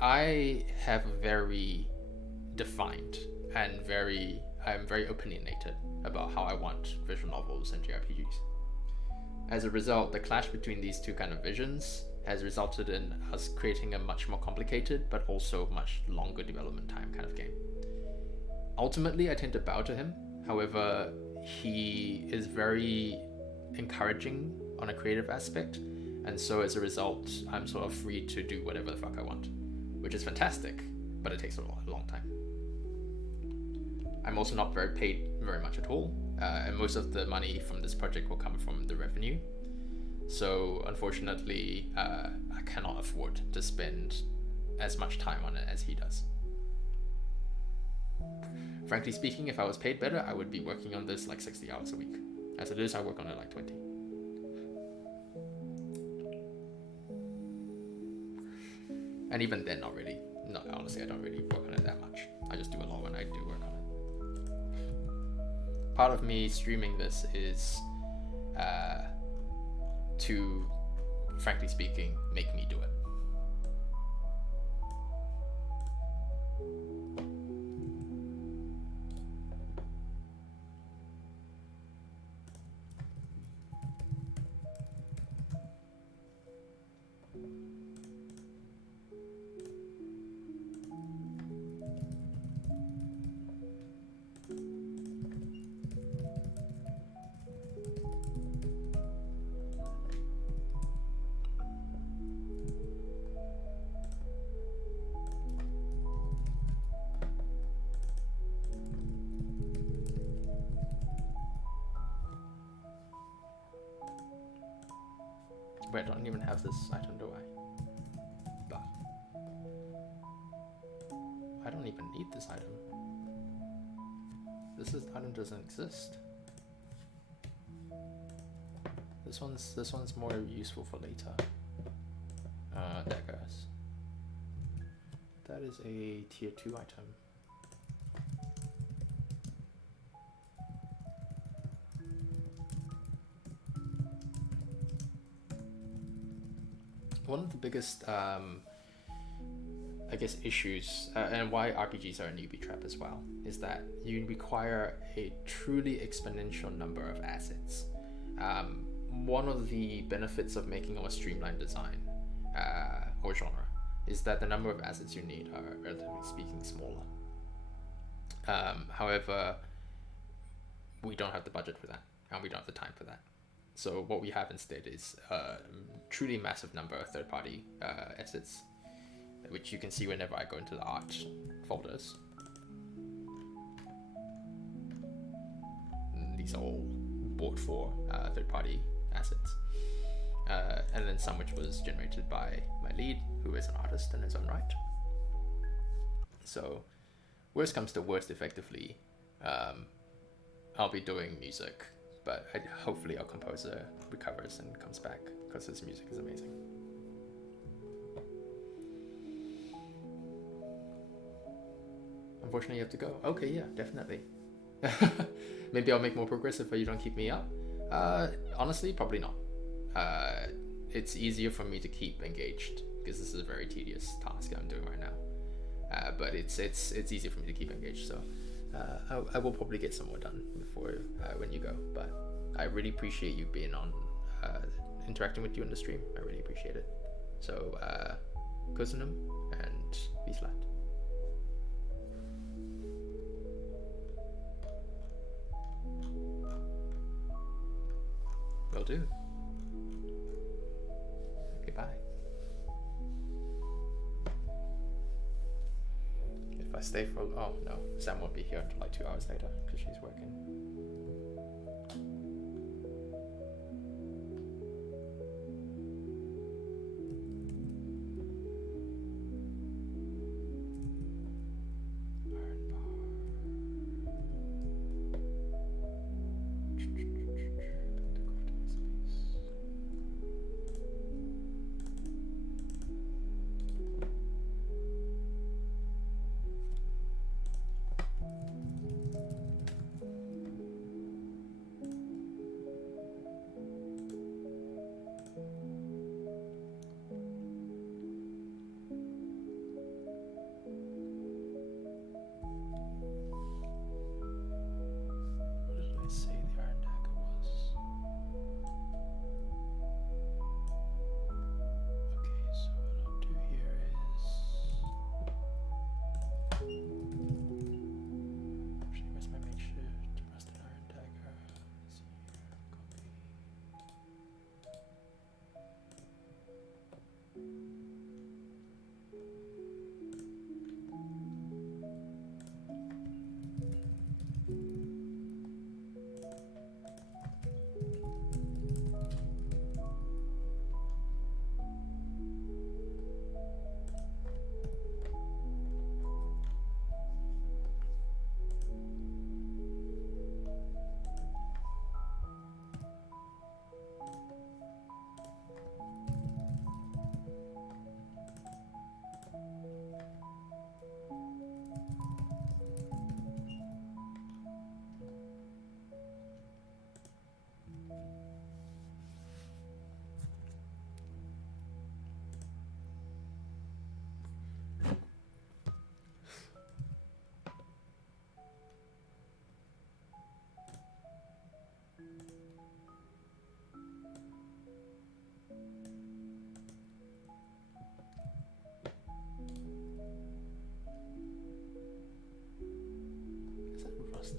I have very defined and I'm very opinionated about how I want visual novels and JRPGs. As a result, the clash between these 2 kind of visions has resulted in us creating a much more complicated but also much longer development time kind of game. Ultimately, I tend to bow to him. However, he is very encouraging on a creative aspect, and so as a result, I'm sort of free to do whatever the fuck I want, which is fantastic, but it takes a long time. I'm also not paid very much at all, and most of the money from this project will come from the revenue. So unfortunately, I cannot afford to spend as much time on it as he does. Frankly speaking, if I was paid better, I would be working on this like 60 hours a week. As it is, I work on it like 20. And even then, not really. No, honestly, I don't really work on it that much. I just do a lot when I do work on part of me streaming this is to, frankly speaking, make me do it. Wait, I don't even have this item, do I? But I don't even need this item. This item doesn't exist. This one's more useful for later. There goes. That is a tier 2 item. One of the biggest, I guess, issues, and why RPGs are a newbie trap as well, is that you require a truly exponential number of assets. One of the benefits of making a more streamlined design or genre is that the number of assets you need are, relatively speaking, smaller. However, we don't have the budget for that, and we don't have the time for that. So what we have instead is a truly massive number of third-party assets, which you can see whenever I go into the art folders. And these are all bought for third-party assets. And then some which was generated by my lead, who is an artist in his own right. So worst comes to worst, effectively, I'll be doing music, but hopefully our composer recovers and comes back, because his music is amazing. Unfortunately, you have to go. Okay, yeah, definitely. Maybe I'll make more progress if you don't keep me up. Honestly, probably not. It's easier for me to keep engaged, because this is a very tedious task I'm doing right now. But it's easier for me to keep engaged, so I will probably get some more done before when you go. But I really appreciate you being on, interacting with you in the stream. I really appreciate it. So, Kusunum and Vislat. Will do. Goodbye. If I stay for, oh no, Sam won't be here until like 2 hours later because she's working.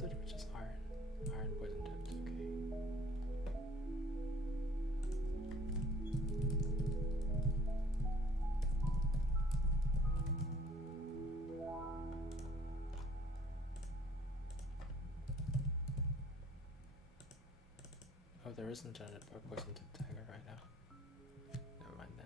listed, which is iron. Iron poison tipped, okay. Oh, there isn't a poison tipped dagger right now. Never mind then.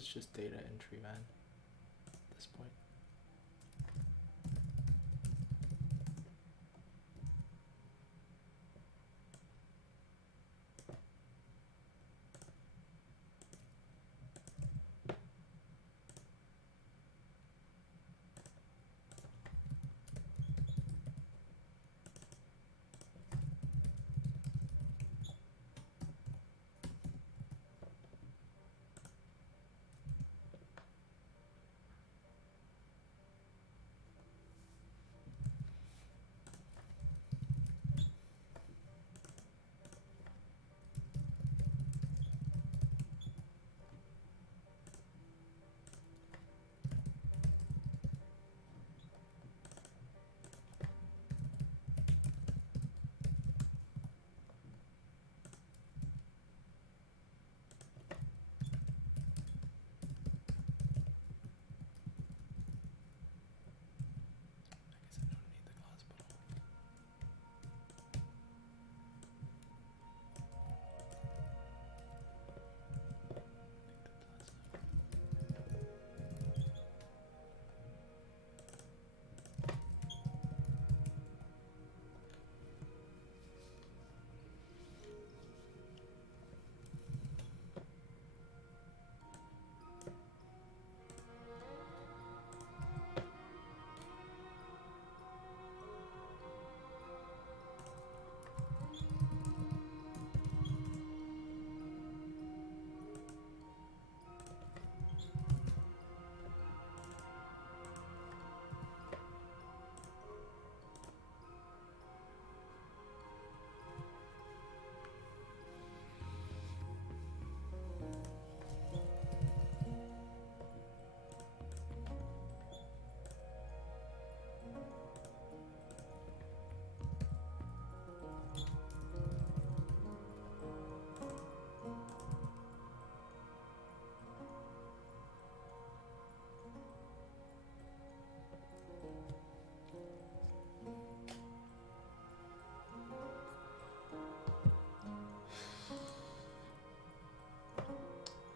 is just data entry, man, at this point.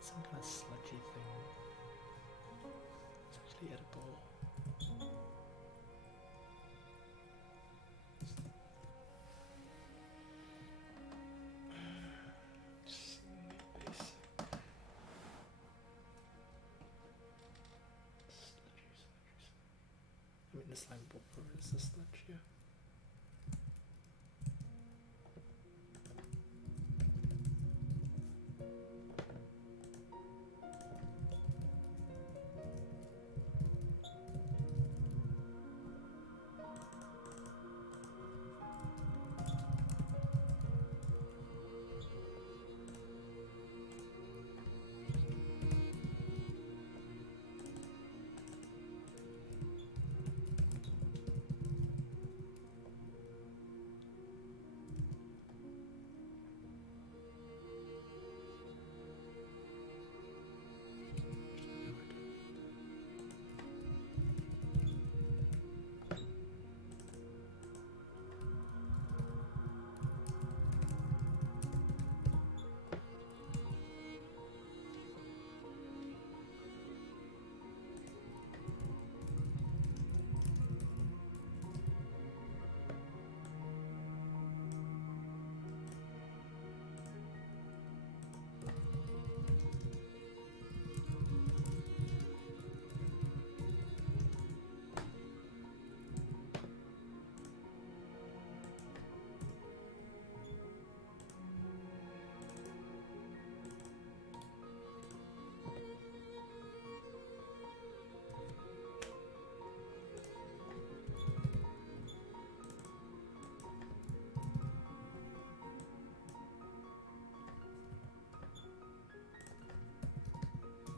Some kind of sludgy thing. It's actually edible. Just basic. I mean, the slime ball is the sludge, yeah.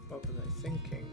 What was I thinking?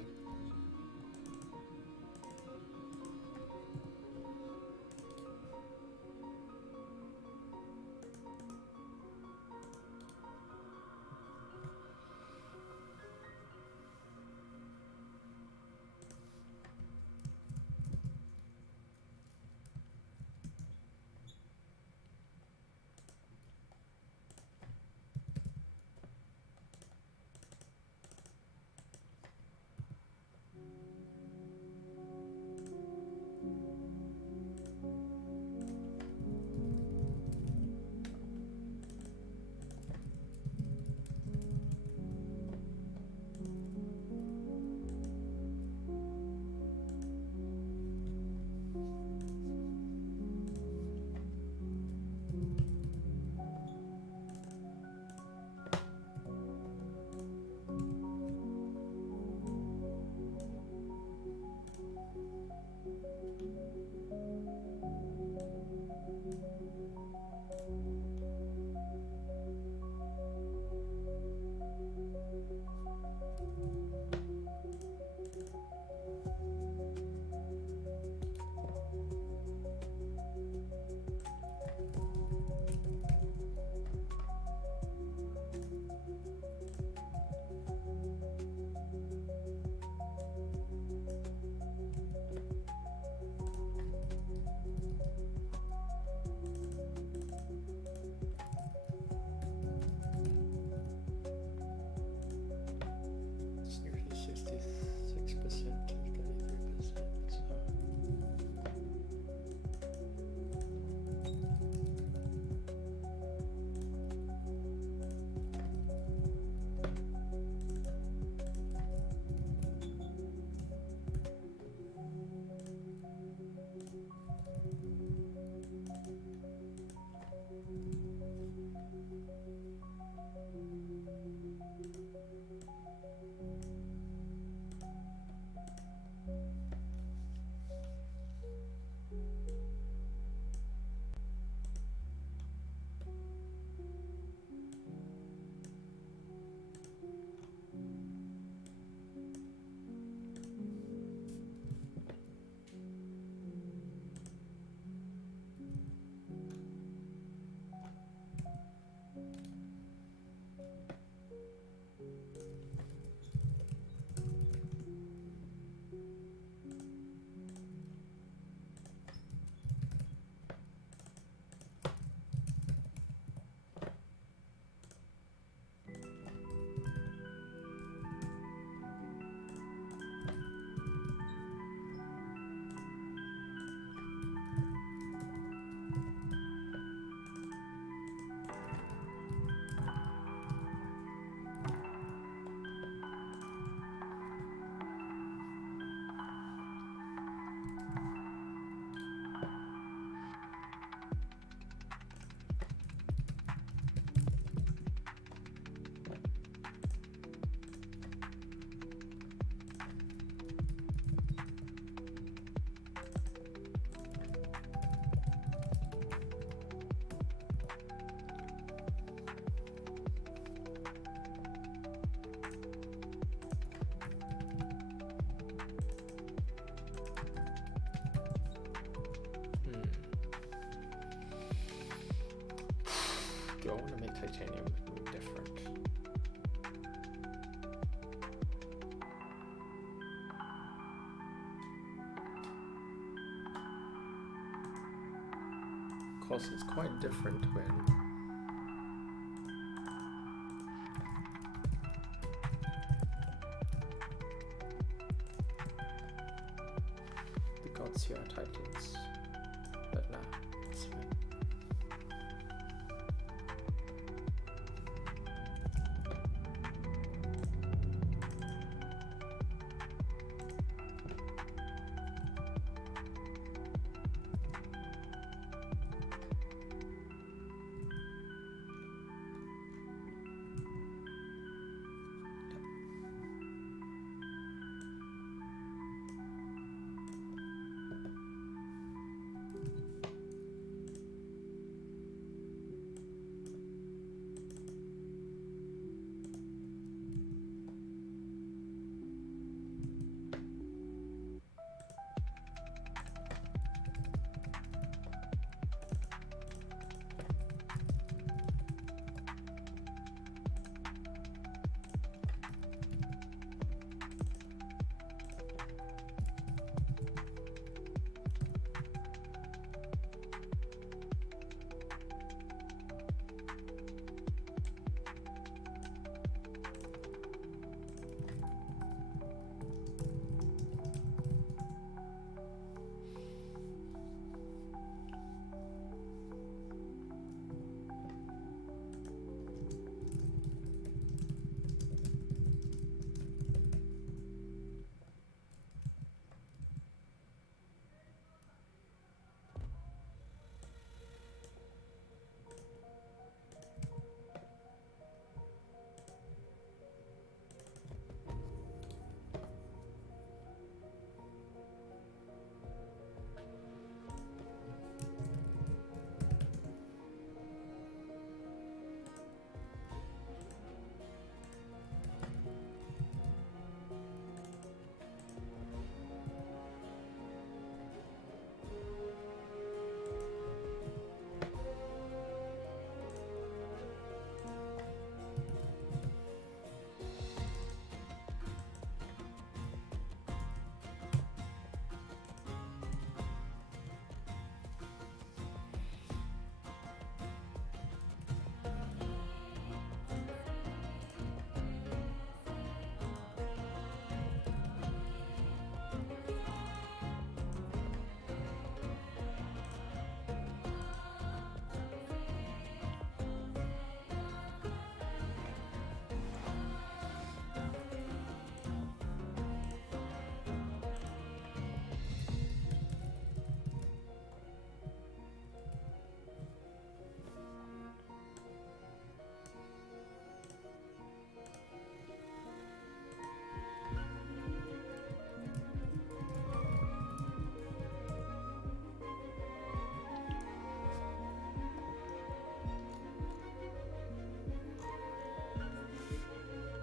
titanium move different. Of course, it's quite different when the gods here are titans, but nah, it's fine.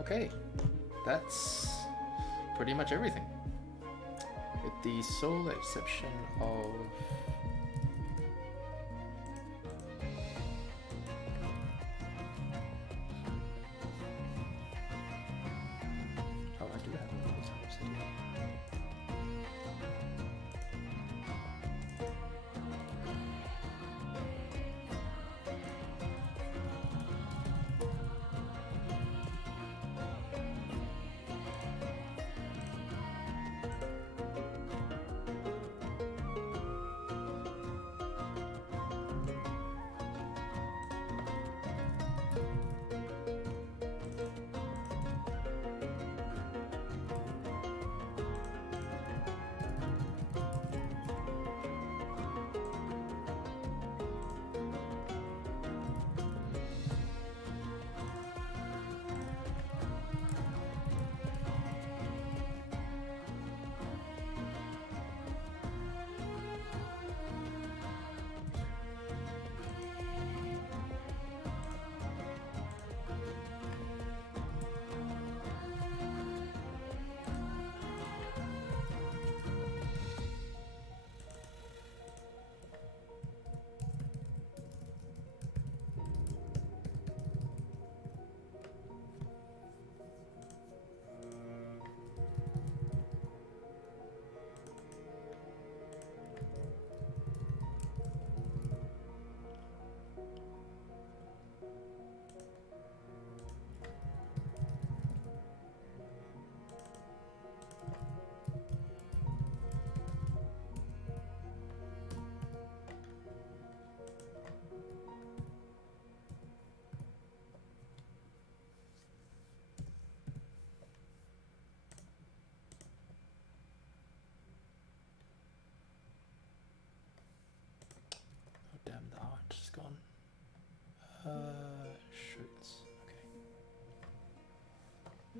Okay, that's pretty much everything. With the sole exception of oh, I do have a little obsidian.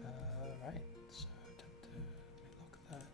Right, so attempt to lock that.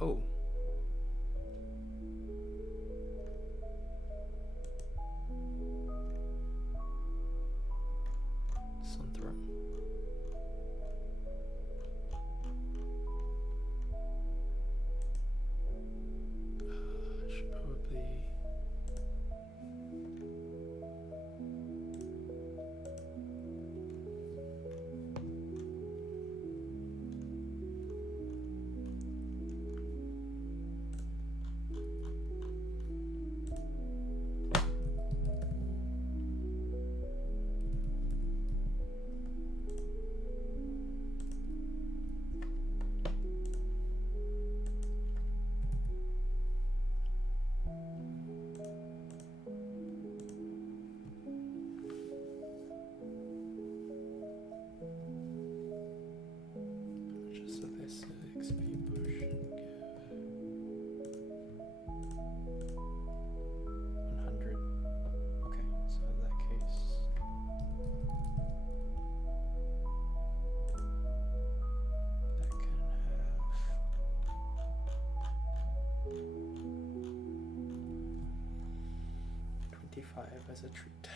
Oh. Sunthrum. I should probably... Just so this XP push give 100. Okay, so in that case, that can have 25 as a treat.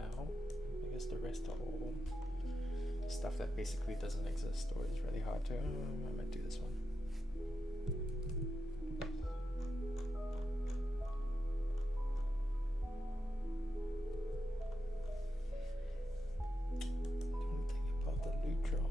now. I guess the rest are all stuff that basically doesn't exist or is really hard to. I might do this one. Don't think about the loot drop.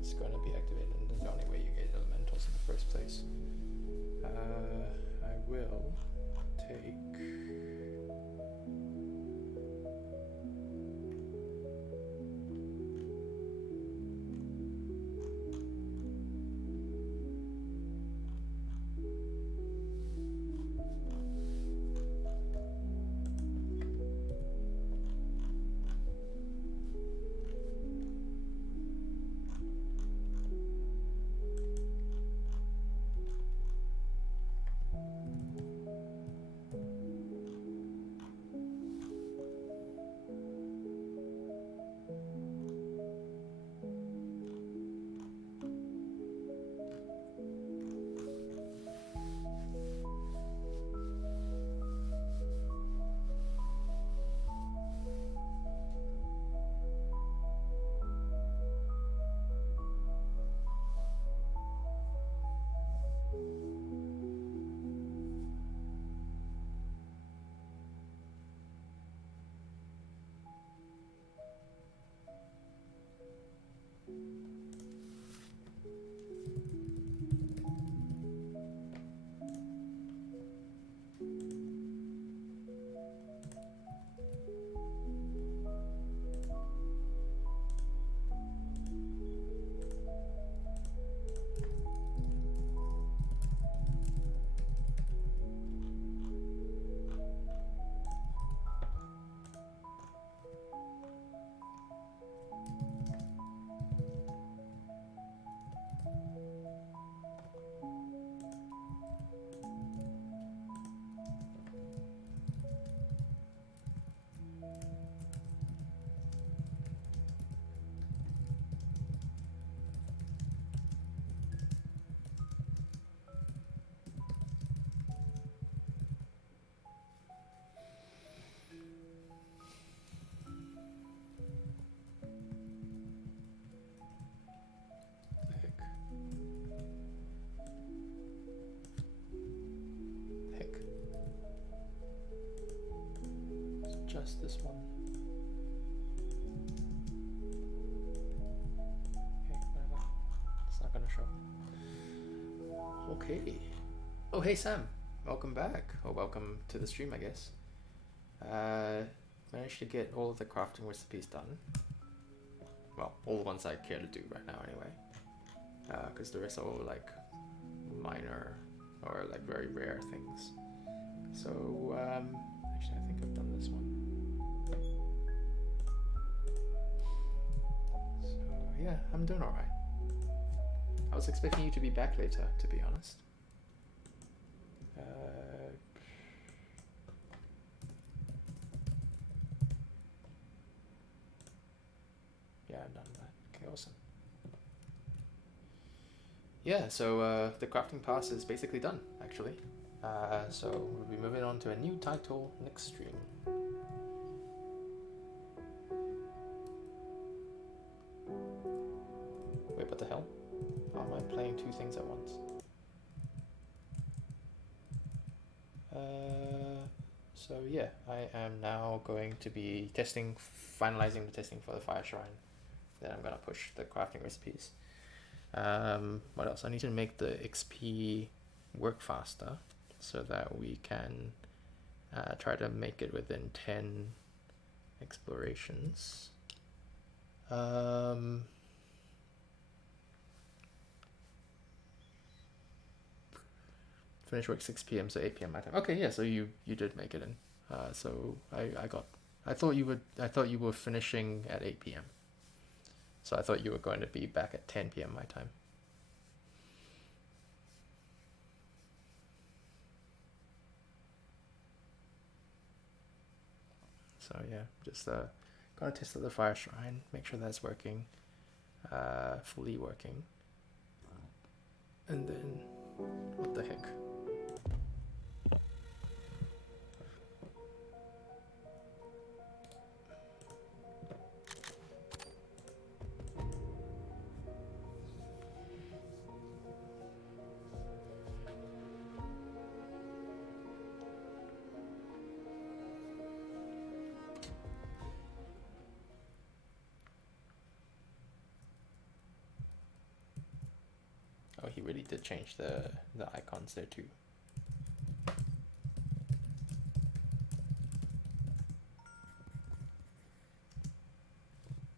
It's going to be activated, and the only way you get elementals in the first place. I will take... Just this one. Okay, whatever. It's not gonna show. Okay. Oh, hey Sam. Welcome back. Or welcome to the stream, I guess. Managed to get all of the crafting recipes done. Well, all the ones I care to do right now anyway. Because the rest are all like minor or like very rare things. So, actually I think I've done this one. Yeah, I'm doing alright. I was expecting you to be back later, to be honest. Yeah, I've done that. Okay, awesome. Yeah, so the crafting pass is basically done, actually. So we'll be moving on to a new title next stream. Wait, what the hell? How am I playing two things at once? So yeah, I am now going to be finalizing the testing for the Fire Shrine. Then I'm gonna push the crafting recipes. What else? I need to make the XP work faster so that we can try to make it within 10 explorations. Finish work 6 p.m. so 8 p.m. my time. Okay, yeah, so you did make it in. So I thought you were finishing at 8 p.m. So I thought you were going to be back at 10 p.m. my time. So yeah, just gonna test the Fire Shrine, make sure that's working. fully working. And then, what the heck? Oh, he really did change the icons there too.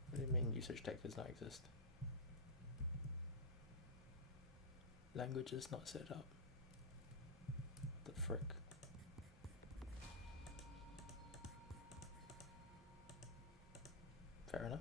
What do you mean usage tag does not exist? Language is not set up. What the frick? Fair enough.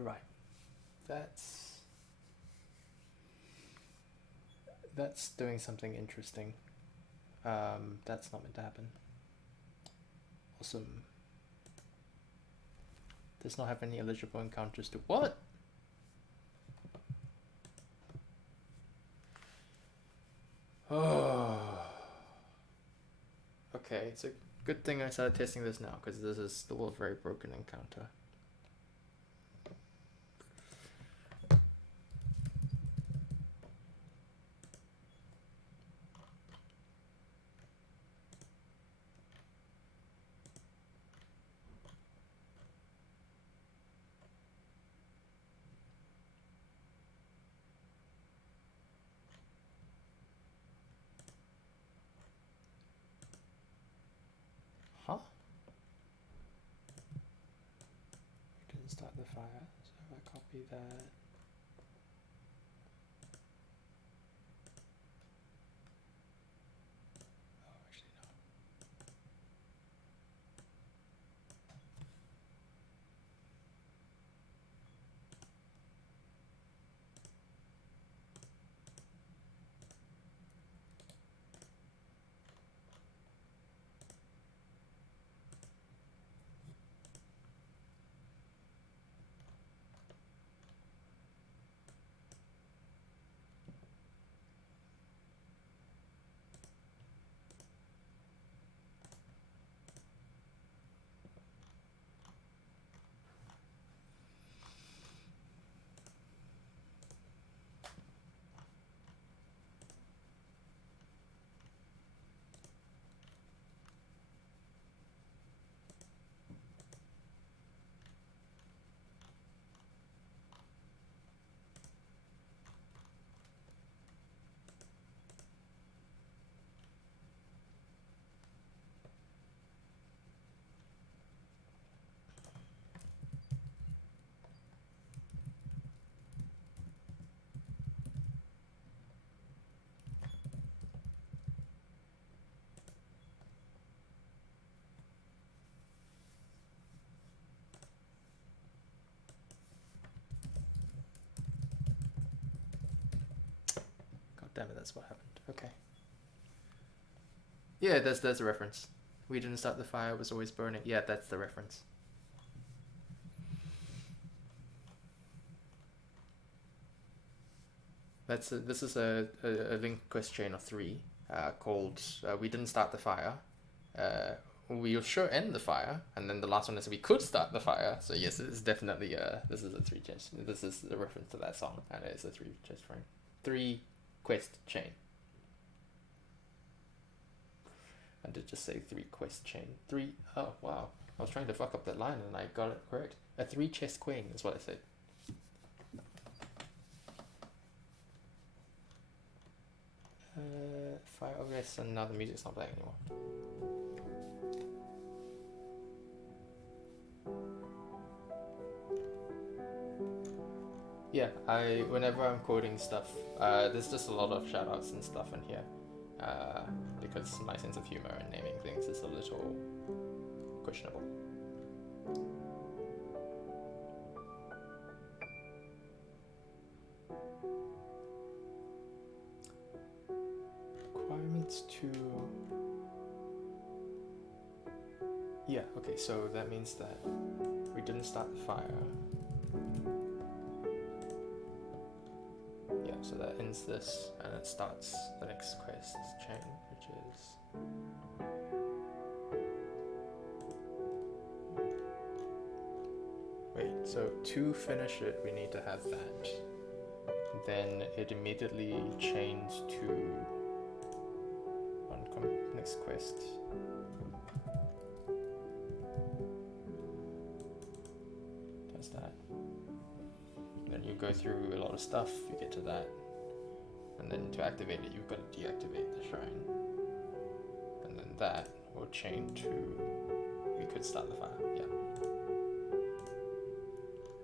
Right. That's doing something interesting. That's not meant to happen. Awesome. Does not have any eligible encounters to what? Oh. Okay, it's a good thing I started testing this now, because this is still a very broken encounter. Huh? We didn't start the fire, so if I copy that. Oh, actually no. God damn it, that's what happened. Okay. Yeah, there's a reference. We didn't start the fire, it was always burning. Yeah, that's the reference. This is a linked quest chain of 3 called We Didn't Start the Fire. We'll sure end the fire, and then the last one is we could start the fire. So yes, it's definitely this is a 3 chest. This is a reference to that song, and it's a 3 chest frame. 3 quest chain. I did just say 3 quest chain. 3. Oh wow, I was trying to fuck up that line and I got it correct. A 3 chest queen is what I said. yes, and now the music's not playing anymore. Yeah, whenever I'm quoting stuff, there's just a lot of shoutouts and stuff in here, because my sense of humor in naming things is a little questionable. Requirements to... Yeah, okay, so that means that we didn't start the fire. Yeah, so that ends this, and it starts the next quest chain, which is... Wait, so to finish it, we need to have that. Then it immediately chains to next quest. Does that. Then you go through a lot of stuff, you get to that. And then to activate it, you've got to deactivate the shrine. And then that will chain to... We could start the fire, yeah.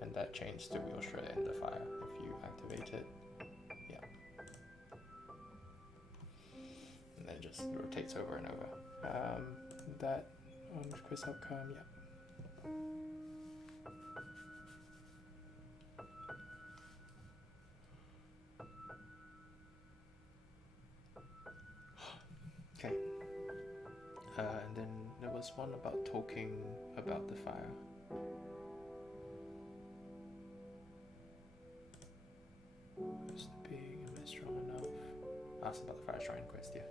And that chains to we'll surely end the fire if you activate it. Yeah. And then it just rotates over and over. That on quest outcome, yeah. Okay. And then there was one about talking about the fire. Was the being strong enough? Asked about the fire shrine quest, yeah.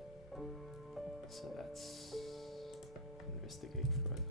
So that's investigate further.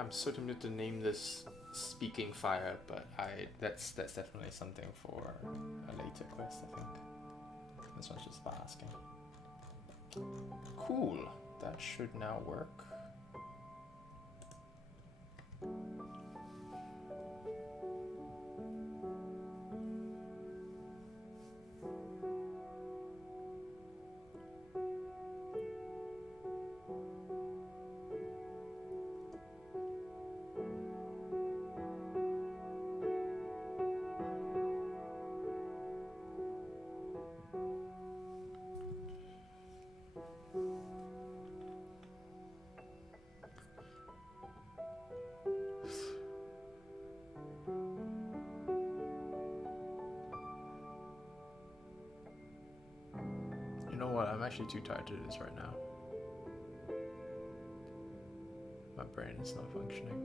I'm so tempted to name this Speaking Fire, but that's definitely something for a later quest, I think. This one's just about asking. Cool, that should now work. You know what, I'm actually too tired to do this right now. My brain is not functioning.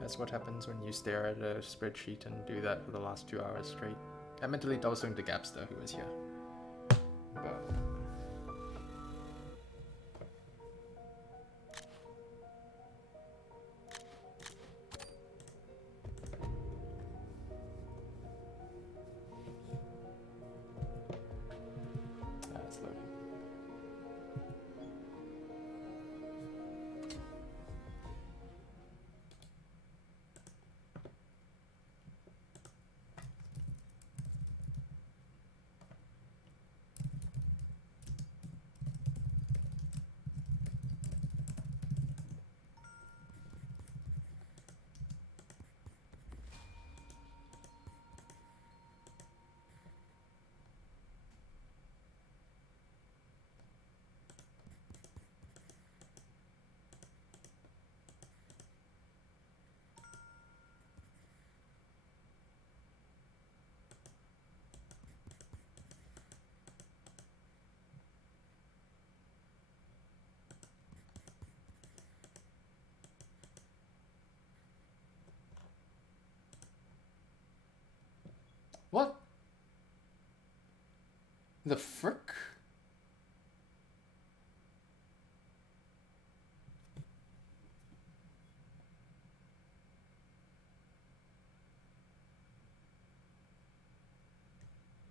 That's what happens when you stare at a spreadsheet and do that for the last 2 hours straight. I meant to delete also the Gapster who was here. But it's loading. The frick?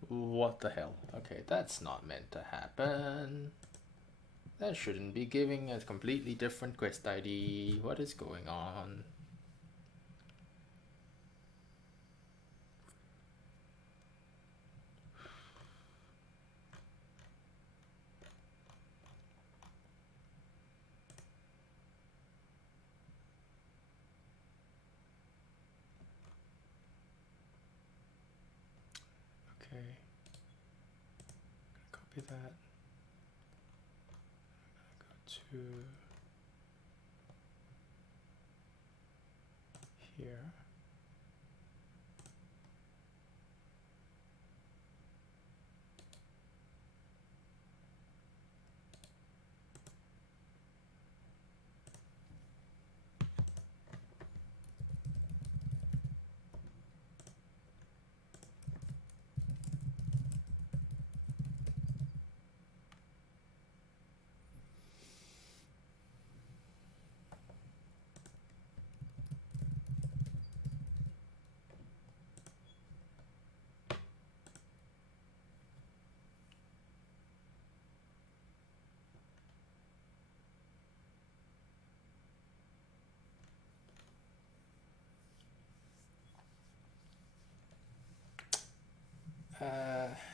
What the hell? Okay, that's not meant to happen. That shouldn't be giving a completely different quest ID. What is going on? Okay. Copy that. Go to here.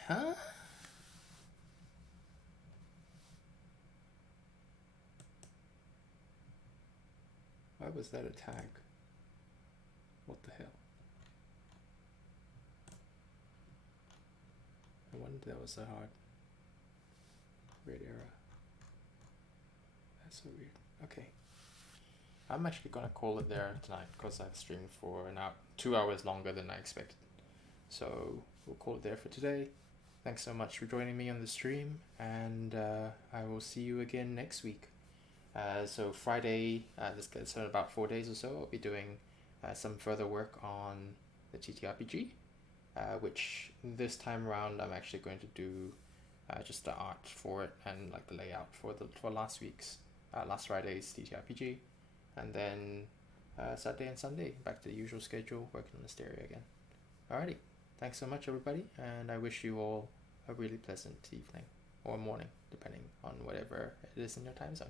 Huh? Why was that a tag? What the hell? I wonder if that was a hard. Weird error. That's so weird. Okay. I'm actually gonna call it there tonight because I've streamed for an hour, 2 hours longer than I expected. So we'll call it there for today. Thanks so much for joining me on the stream, and I will see you again next week. So Friday, so in about 4 days or so, I'll be doing some further work on the TTRPG, which this time around I'm actually going to do just the art for it and like the layout for last Friday's TTRPG, and then Saturday and Sunday back to the usual schedule, working on Asteria again. Alrighty, thanks so much everybody, and I wish you all a really pleasant evening or morning, depending on whatever it is in your time zone.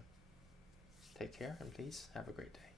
Take care, and please have a great day.